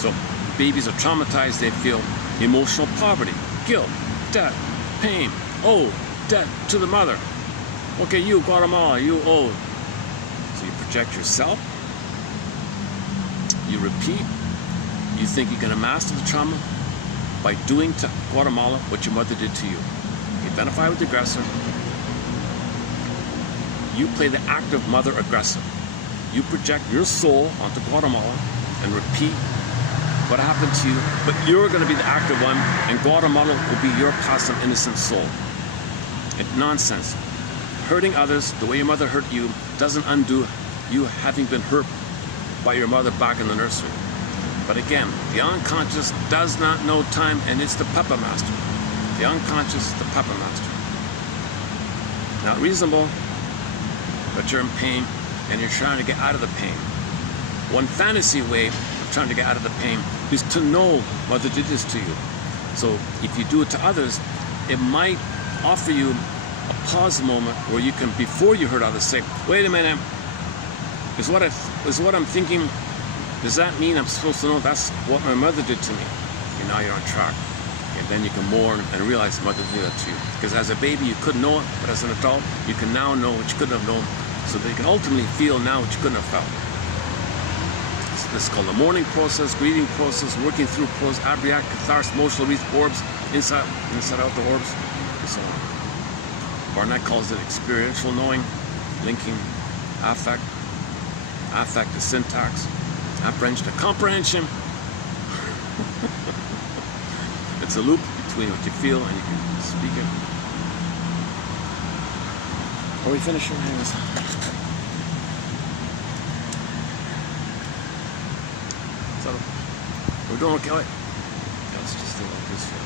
So babies are traumatized, they feel emotional poverty, guilt, debt, pain, debt to the mother. Okay, you, Guatemala, you owe. So you project yourself, you repeat, you think you can master the trauma by doing to Guatemala what your mother did to you. You identify with the aggressor, you play the active mother aggressor. You project your soul onto Guatemala and repeat what happened to you, but you're going to be the active one, and Guatemala will be your passive innocent soul. It's nonsense. Hurting others the way your mother hurt you doesn't undo you having been hurt by your mother back in the nursery. But again, the unconscious does not know time, and it's the puppet master. The unconscious, the puppet master. Not reasonable, but you're in pain, and you're trying to get out of the pain. One fantasy way of trying to get out of the pain is to know mother did this to you. So if you do it to others, it might offer you a pause moment where you can, before you hurt others, say, wait a minute, is what I'm thinking, does that mean I'm supposed to know that's what my mother did to me? And now you're on track. And then you can mourn and realize mother did that to you. Because as a baby you couldn't know it, but as an adult you can now know what you couldn't have known, so that you can ultimately feel now what you couldn't have felt. So this is called the mourning process, grieving process, working through process, abriac, catharsis, emotional release, orbs, inside out the orbs, and so on. Barnett calls it experiential knowing, linking affect to syntax, apprehension to comprehension. It's a loop between what you feel and you can speak it. Are we finishing? So we're doing okay. Wait. Let's just do like this here.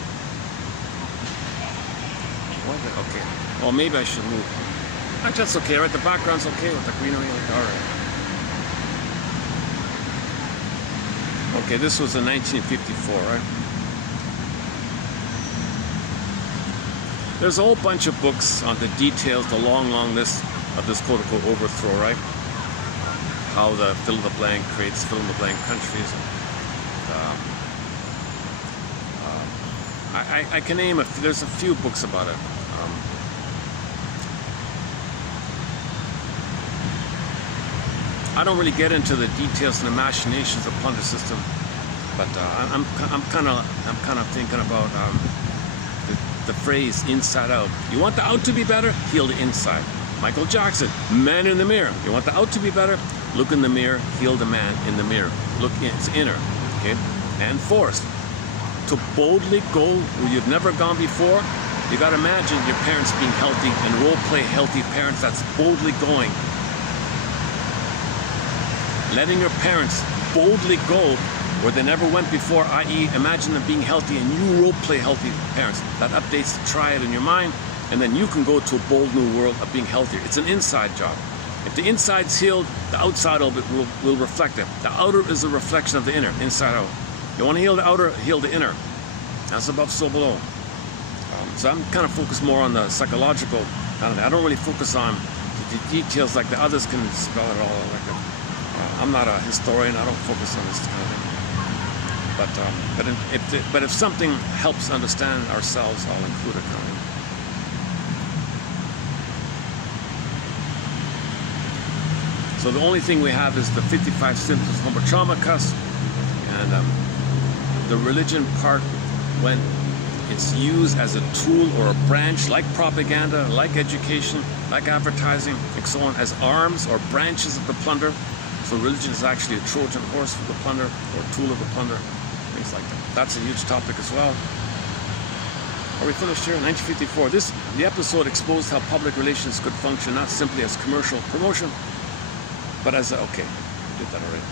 Okay. Well, maybe I should move. Actually, that's okay, right? The background's okay with the greenery. All right. Okay, this was in 1954, right? There's a whole bunch of books on the details, the long list of this quote-unquote overthrow, right? How the fill-in-the-blank creates fill-in-the-blank countries. I can name there's a few books about it. I don't really get into the details and the machinations of plunder system, but I'm kind of thinking about the phrase inside out. You want the out to be better? Heal the inside. Michael Jackson, man in the mirror. You want the out to be better? Look in the mirror, heal the man in the mirror. Look, it's inner, okay? And forced. To boldly go where you've never gone before, you gotta imagine your parents being healthy and role play healthy parents that's boldly going. Letting your parents boldly go where they never went before, i.e. imagine them being healthy and you role play healthy parents. That updates the triad in your mind, and then you can go to a bold new world of being healthier. It's an inside job. If the inside's healed, the outside of it will reflect it. The outer is a reflection of the inner, inside out. You want to heal the outer, heal the inner. That's above, so below. So I'm kind of focused more on the psychological. I don't really focus on the details like the others can spell it all out. I'm not a historian. I don't focus on this kind of thing. But if something helps understand ourselves, I'll include it. So the only thing we have is the 55 symptoms of Homer Traumatus, and the religion part, when it's used as a tool or a branch, like propaganda, like education, like advertising, and so on, as arms or branches of the plunder. So religion is actually a Trojan horse for the plunder, or tool of the plunder, things like that. That's a huge topic as well. Are we finished here? 1954. The episode exposed how public relations could function not simply as commercial promotion, but as okay, did that already.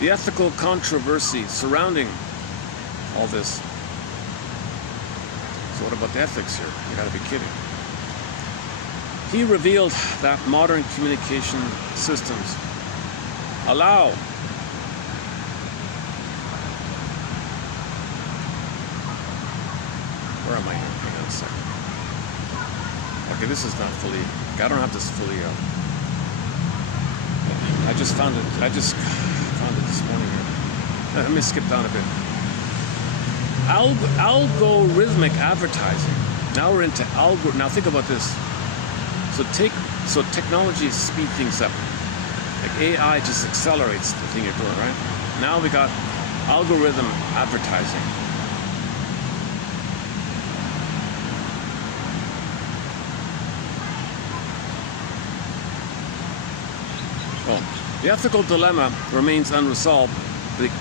The ethical controversy surrounding all this. So what about the ethics here? You gotta be kidding. He revealed that modern communication systems allow where am I here? Hang on a second. Okay, this is not fully, I don't have this fully I just found it this morning here. Let me skip down a bit. Algorithmic advertising. Now we're into now think about this. So technology speed things up. Like AI just accelerates the thing you're doing, right? Now we got algorithm advertising. Well, the ethical dilemma remains unresolved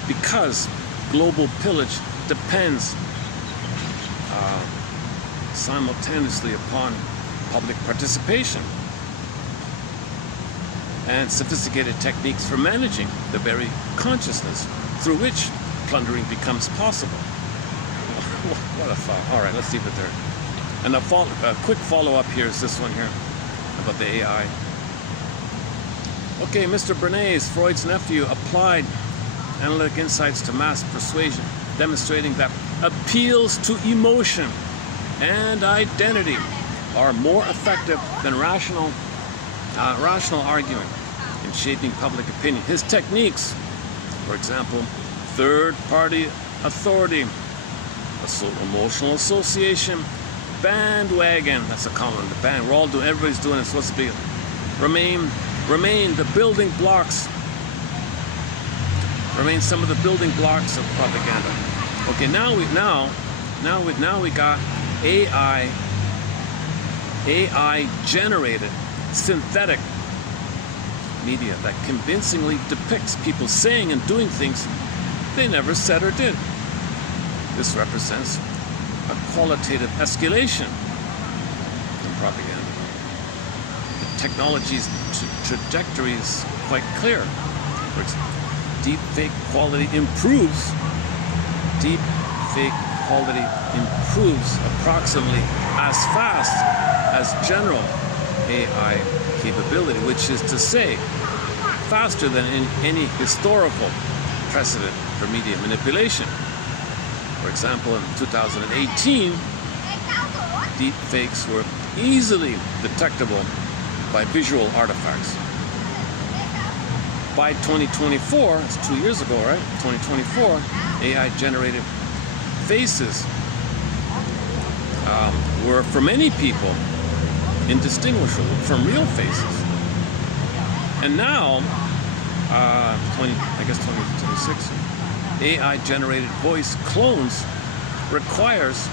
because global pillage depends simultaneously upon public participation and sophisticated techniques for managing the very consciousness through which plundering becomes possible. What a thought. All right, let's leave it there. And a quick follow-up here is this one here about the AI. Okay, Mr. Bernays, Freud's nephew, applied analytic insights to mass persuasion, demonstrating that appeals to emotion and identity are more effective than rational argument in shaping public opinion. His techniques, for example, third-party authority, emotional association, bandwagon, that's a common, the band, we're all doing, everybody's doing it, it's supposed to be, remain the building blocks, remain some of the building blocks of propaganda. Okay, now we got AI generated synthetic media that convincingly depicts people saying and doing things they never said or did. This represents a qualitative escalation in propaganda. The technology's trajectory is quite clear. For example, deepfake quality improves. Deepfake quality improves approximately as fast as general AI capability, which is to say, faster than in any historical precedent for media manipulation. For example, in 2018, deepfakes were easily detectable by visual artifacts. By 2024, it's 2 years ago, right? 2024, AI-generated faces were, for many people, indistinguishable from real faces. And now, 2026, AI-generated voice clones requires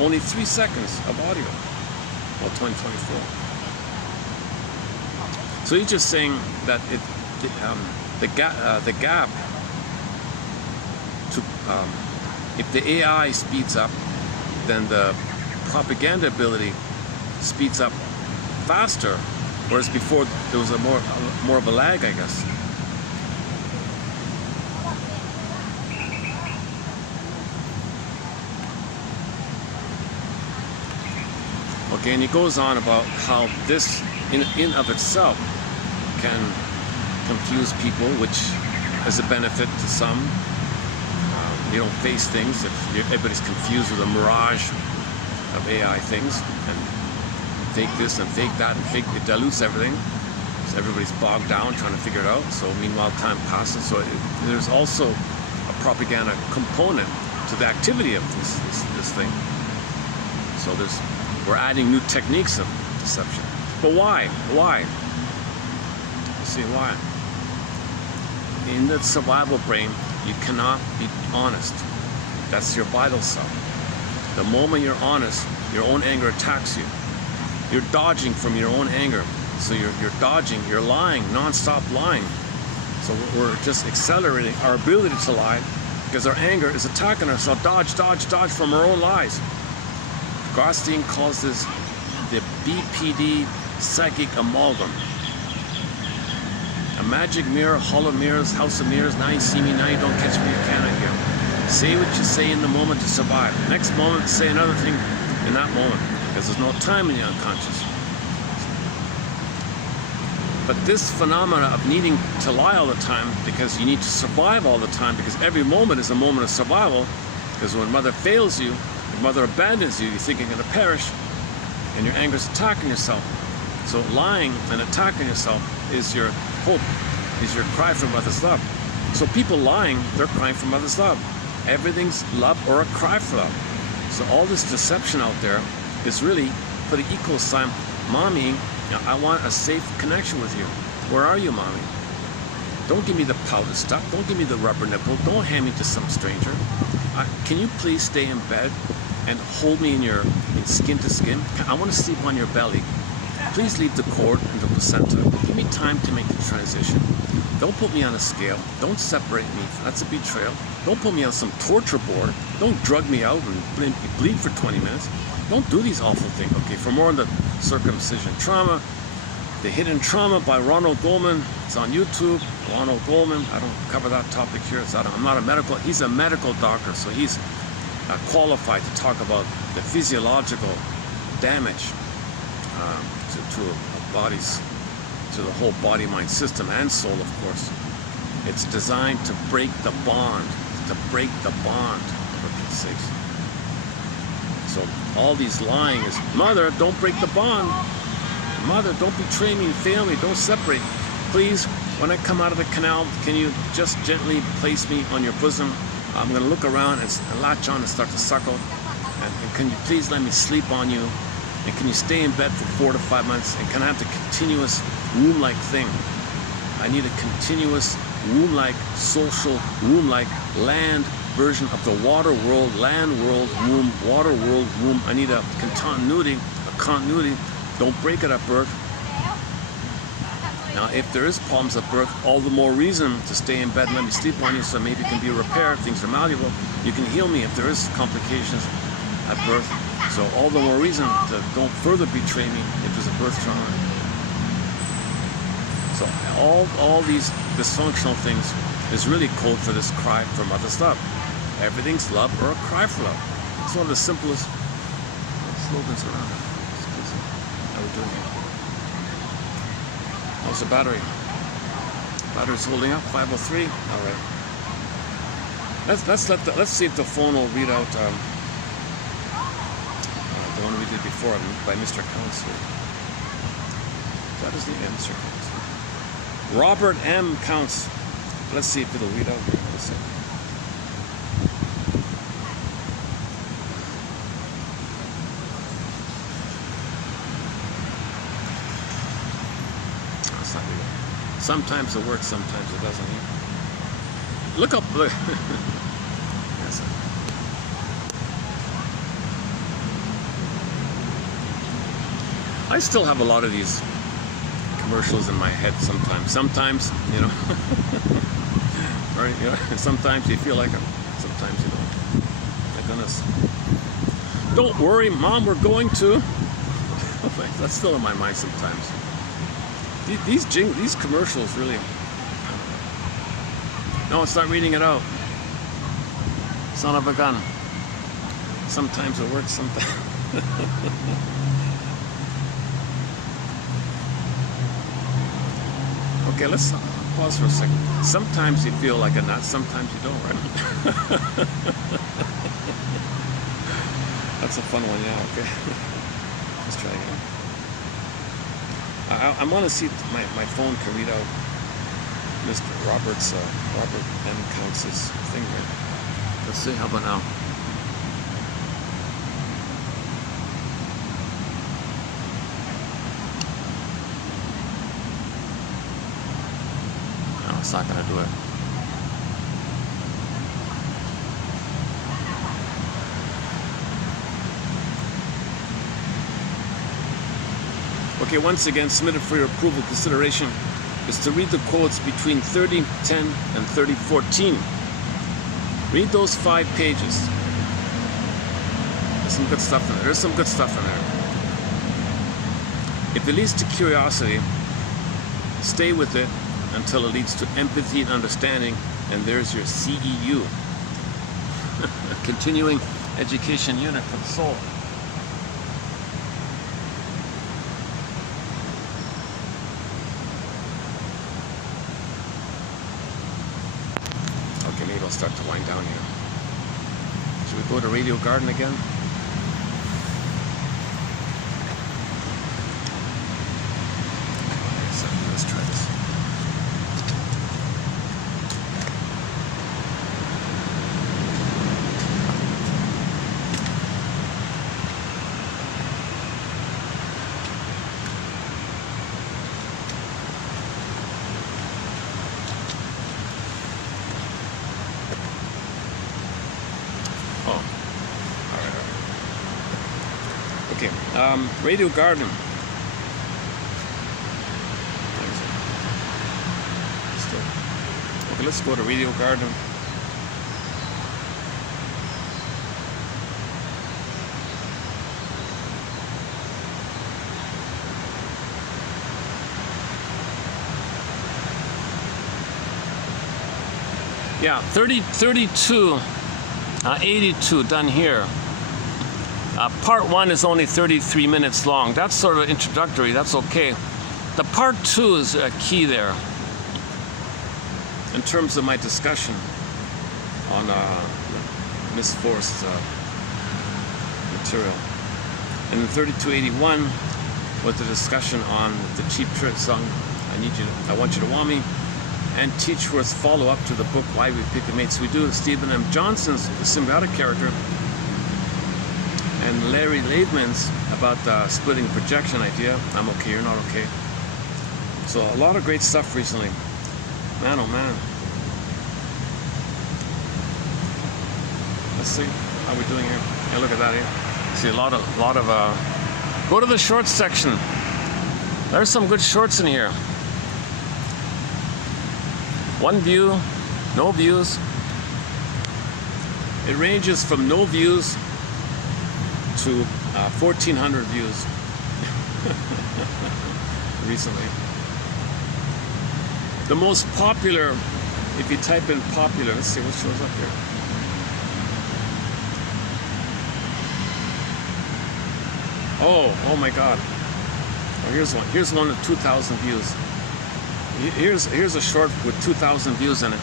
only 3 seconds of audio. Well, 2024. So he's just saying that the gap to if the AI speeds up, then the propaganda ability speeds up faster, whereas before there was a more of a lag, I guess. Okay, and he goes on about how this in of itself can confuse people, which is a benefit to some. You don't face things if everybody's confused with a mirage of AI things, and fake this and fake that and fake, it dilutes everything. So everybody's bogged down trying to figure it out. So meanwhile, time passes. So there's also a propaganda component to the activity of this thing. So we're adding new techniques of deception. But why? Why? See why? In the survival brain, you cannot be honest. That's your vital self. The moment you're honest, your own anger attacks you. You're dodging from your own anger. So you're dodging, you're lying, non-stop lying. So we're just accelerating our ability to lie because our anger is attacking us. So dodge, dodge, dodge from our own lies. Gostein calls this the BPD psychic amalgam. A magic mirror, hollow mirrors, house of mirrors. Now you see me, now you don't catch me, you cannot hear. Say what you say in the moment to survive. Next moment, say another thing in that moment, because there's no time in the unconscious. But this phenomena of needing to lie all the time because you need to survive all the time, because every moment is a moment of survival, because when mother fails you, your mother abandons you, you think you're going to perish, and your anger is attacking yourself. So lying and attacking yourself is your hope, is your cry for mother's love. So people lying, they're crying for mother's love. Everything's love or a cry for love. So all this deception out there is really put an equal sign. Mommy, I want a safe connection with you. Where are you, Mommy? Don't give me the powder stuff. Don't give me the rubber nipple. Don't hand me to some stranger. Can you please stay in bed and hold me in skin to skin? I want to sleep on your belly. Please leave the cord and the placenta. Give me time to make the transition. Don't put me on a scale. Don't separate me. That's a betrayal. Don't put me on some torture board. Don't drug me out and bleed for 20 minutes. Don't do these awful things. Okay, for more on the circumcision trauma, The Hidden Trauma by Ronald Goldman. It's on YouTube. Ronald Goldman. I don't cover that topic here. I'm not a medical. He's a medical doctor, so he's qualified to talk about the physiological damage to a body's, to the whole body-mind system and soul, of course. It's designed to break the bond, for Pete's sakes. So all these lying is, mother, don't break the bond. Mother, don't betray me, fail me, don't separate. Please, when I come out of the canal, can you just gently place me on your bosom? I'm going to look around and latch on and start to suckle. And can you please let me sleep on you? And can you stay in bed for 4 to 5 months? And can I have the continuous womb-like thing? I need a continuous womb-like, social, womb-like land version of the water world, land world, womb, water world, womb. I need a continuity, Don't break it at birth. Now, if there is problems at birth, all the more reason to stay in bed and let me sleep on you, so maybe it can be repaired, things are malleable. You can heal me if there is complications at birth. So all the more reason to don't further betray me if there's a birth trauma. So all these dysfunctional things is really code for this cry for mother's love. Everything's love or a cry for love. It's one of the simplest slogans around. How we doing here? How's the battery? Battery's holding up, 503. All right. Let's see if the phone will read out the one we did before by Mr. Counts here. That is the answer. Robert M. Counts. Let's see if it'll read out here. Let's see. That's not reading. Sometimes it works, sometimes it doesn't. Look up. Look. Yes. I still have a lot of these commercials in my head sometimes. Sometimes, you know, right? You know, sometimes you feel like them. Sometimes you don't. My goodness. Don't worry, Mom, we're going to. That's still in my mind sometimes. These commercials really. No, it's not reading it out. Son of a gun. Sometimes it works, sometimes. Okay, let's pause for a second. Sometimes you feel like a nut, sometimes you don't, right? That's a fun one, yeah, okay. Let's try again. I want to see if my phone can read out Mr. Robert M. Counts' thing, right? Let's see, how about now? No, it's not going to do it. Okay, once again, submitted for your approval consideration is to read the quotes between 30:10 and 30:14. Read those 5 pages. There's some good stuff in there. There's some good stuff in there. If it leads to curiosity, stay with it until it leads to empathy and understanding, and there's your CEU. Continuing Education Unit for the Soul. Start to wind down here. Should we go to Radio Garden again? So let's try this. Okay, Radio Garden. Okay, let's go to Radio Garden. Yeah, 32, 82 done here. Part 1 is only 33 minutes long. That's sort of introductory, that's okay. The part 2 is key there in terms of my discussion on Miss Forrest's material. And in 3281 was the discussion on the Cheap Trick song, I Want You to Want Me, and Teachworth's follow-up to the book Why We Pick the Mates We Do, Stephen M. Johnson's The Symbiotic Character, and Larry Laidman's about the splitting projection idea. I'm okay, you're not okay. So a lot of great stuff recently. Man, oh man. Let's see how we're doing here. Yeah, look at that here. See a lot of go to the shorts section. There's some good shorts in here. 1 view, no views. It ranges from no views to 1,400 views recently. The most popular, if you type in popular, let's see what shows up here. Oh my God. Oh, here's one. Here's one with 2,000 views. Here's a short with 2,000 views in it.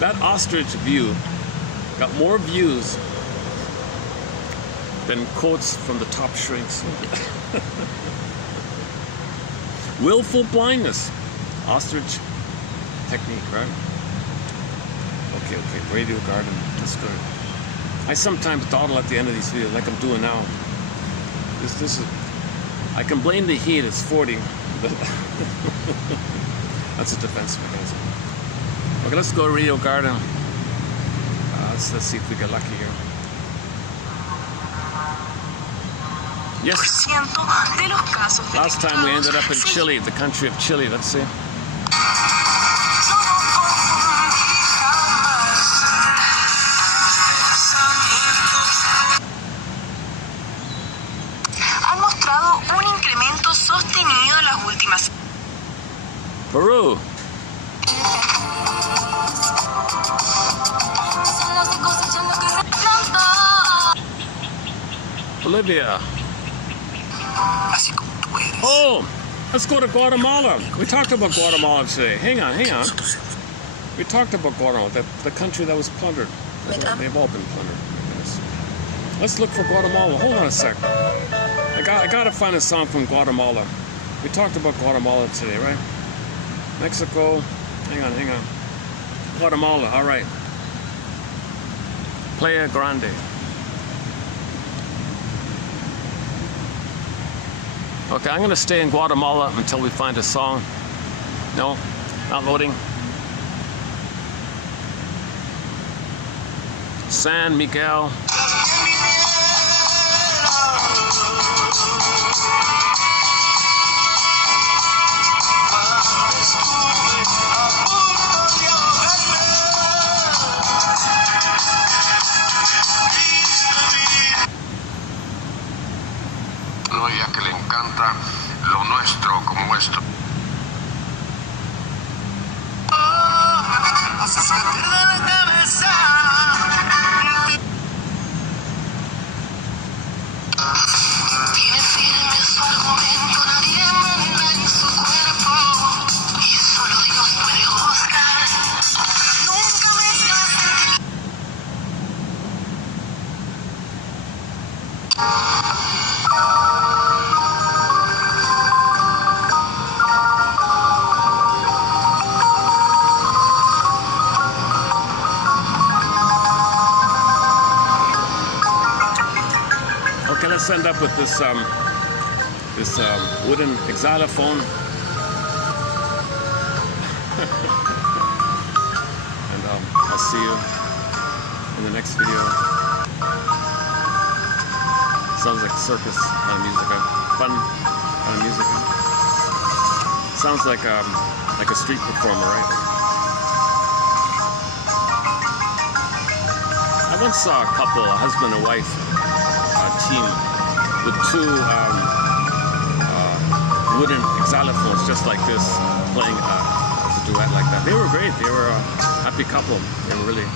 That ostrich view got more views than quotes from the top shrinks. Willful blindness. Ostrich technique, right? Okay, radio garden. That's good. I sometimes dawdle at the end of these videos like I'm doing now. This is, I can blame the heat, it's 40. That's a defense mechanism. Okay, let's go to radio garden. Let's see if we get lucky here. Yes. Last time we ended up in Chile, the country of Chile. Let's see. Han mostrado un incremento sostenido en las últimas. Peru. Bolivia. Oh, let's go to Guatemala. We talked about Guatemala today. Hang on. We talked about Guatemala, the country that was plundered. They've all been plundered, I guess. Let's look for Guatemala. Hold on a sec. I gotta find a song from Guatemala. We talked about Guatemala today, right? Mexico. Hang on. Guatemala, all right. Playa Grande. Okay, I'm going to stay in Guatemala until we find a song. No, not loading. San Miguel. No, ya que le encanta lo nuestro como esto. Tiene firme su argumento, nadie manda en su cuerpo. Y solo Dios puede juzgar. Nunca me escape. Okay, let's end up with this wooden xylophone. And I'll see you in the next video. Sounds like circus kind of music, fun kind of music. Sounds like a street performer, right? I once saw a couple, a husband and wife, team with two wooden xylophones just like this, playing as a duet like that. They were great. They were a happy couple. They were really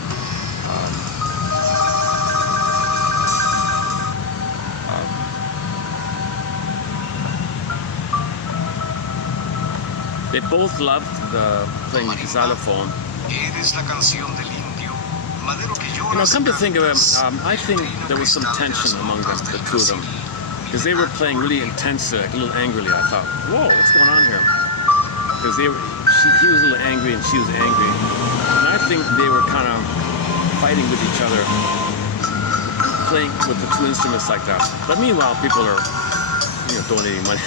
they both loved playing the xylophone. You know, come to think of it, I think there was some tension among them, the two of them, because they were playing really intense, a little angrily. I thought, whoa, what's going on here? Because he was a little angry and she was angry, and I think they were kind of fighting with each other, playing with the two instruments like that. But meanwhile, people are, donating money.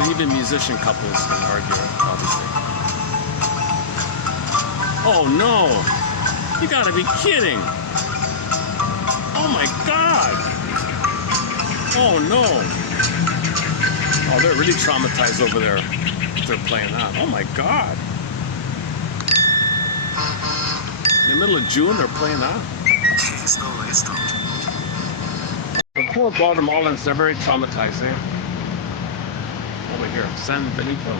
So even musician couples can argue, obviously. Oh no! You gotta be kidding! Oh my God! Oh no! Oh, they're really traumatized over there if they're playing that. Oh my God! In the middle of June, they're playing that? The poor Guatemalans, they're very traumatized, eh? Over here, San Benito.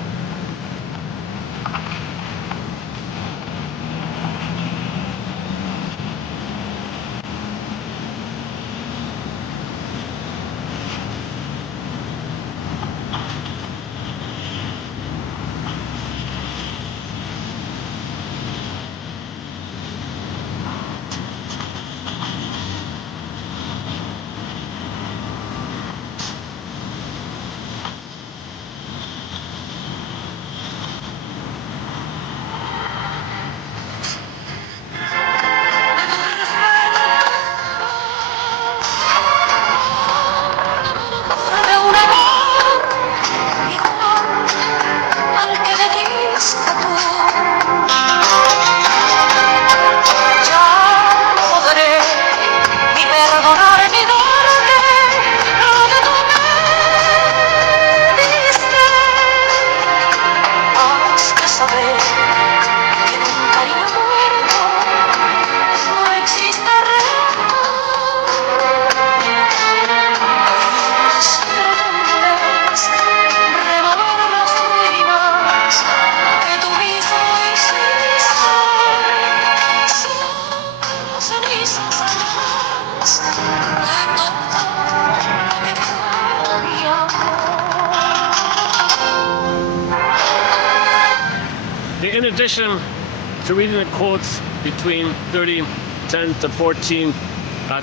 addition to reading the quotes between 30, 10 to 14,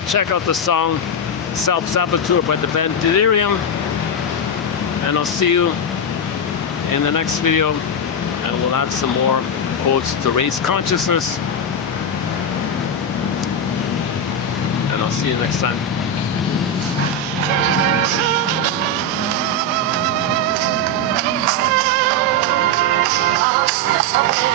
check out the song Self-Saboteur by the band Delirium. And I'll see you in the next video, and we'll add some more quotes to raise consciousness. And I'll see you next time. Okay.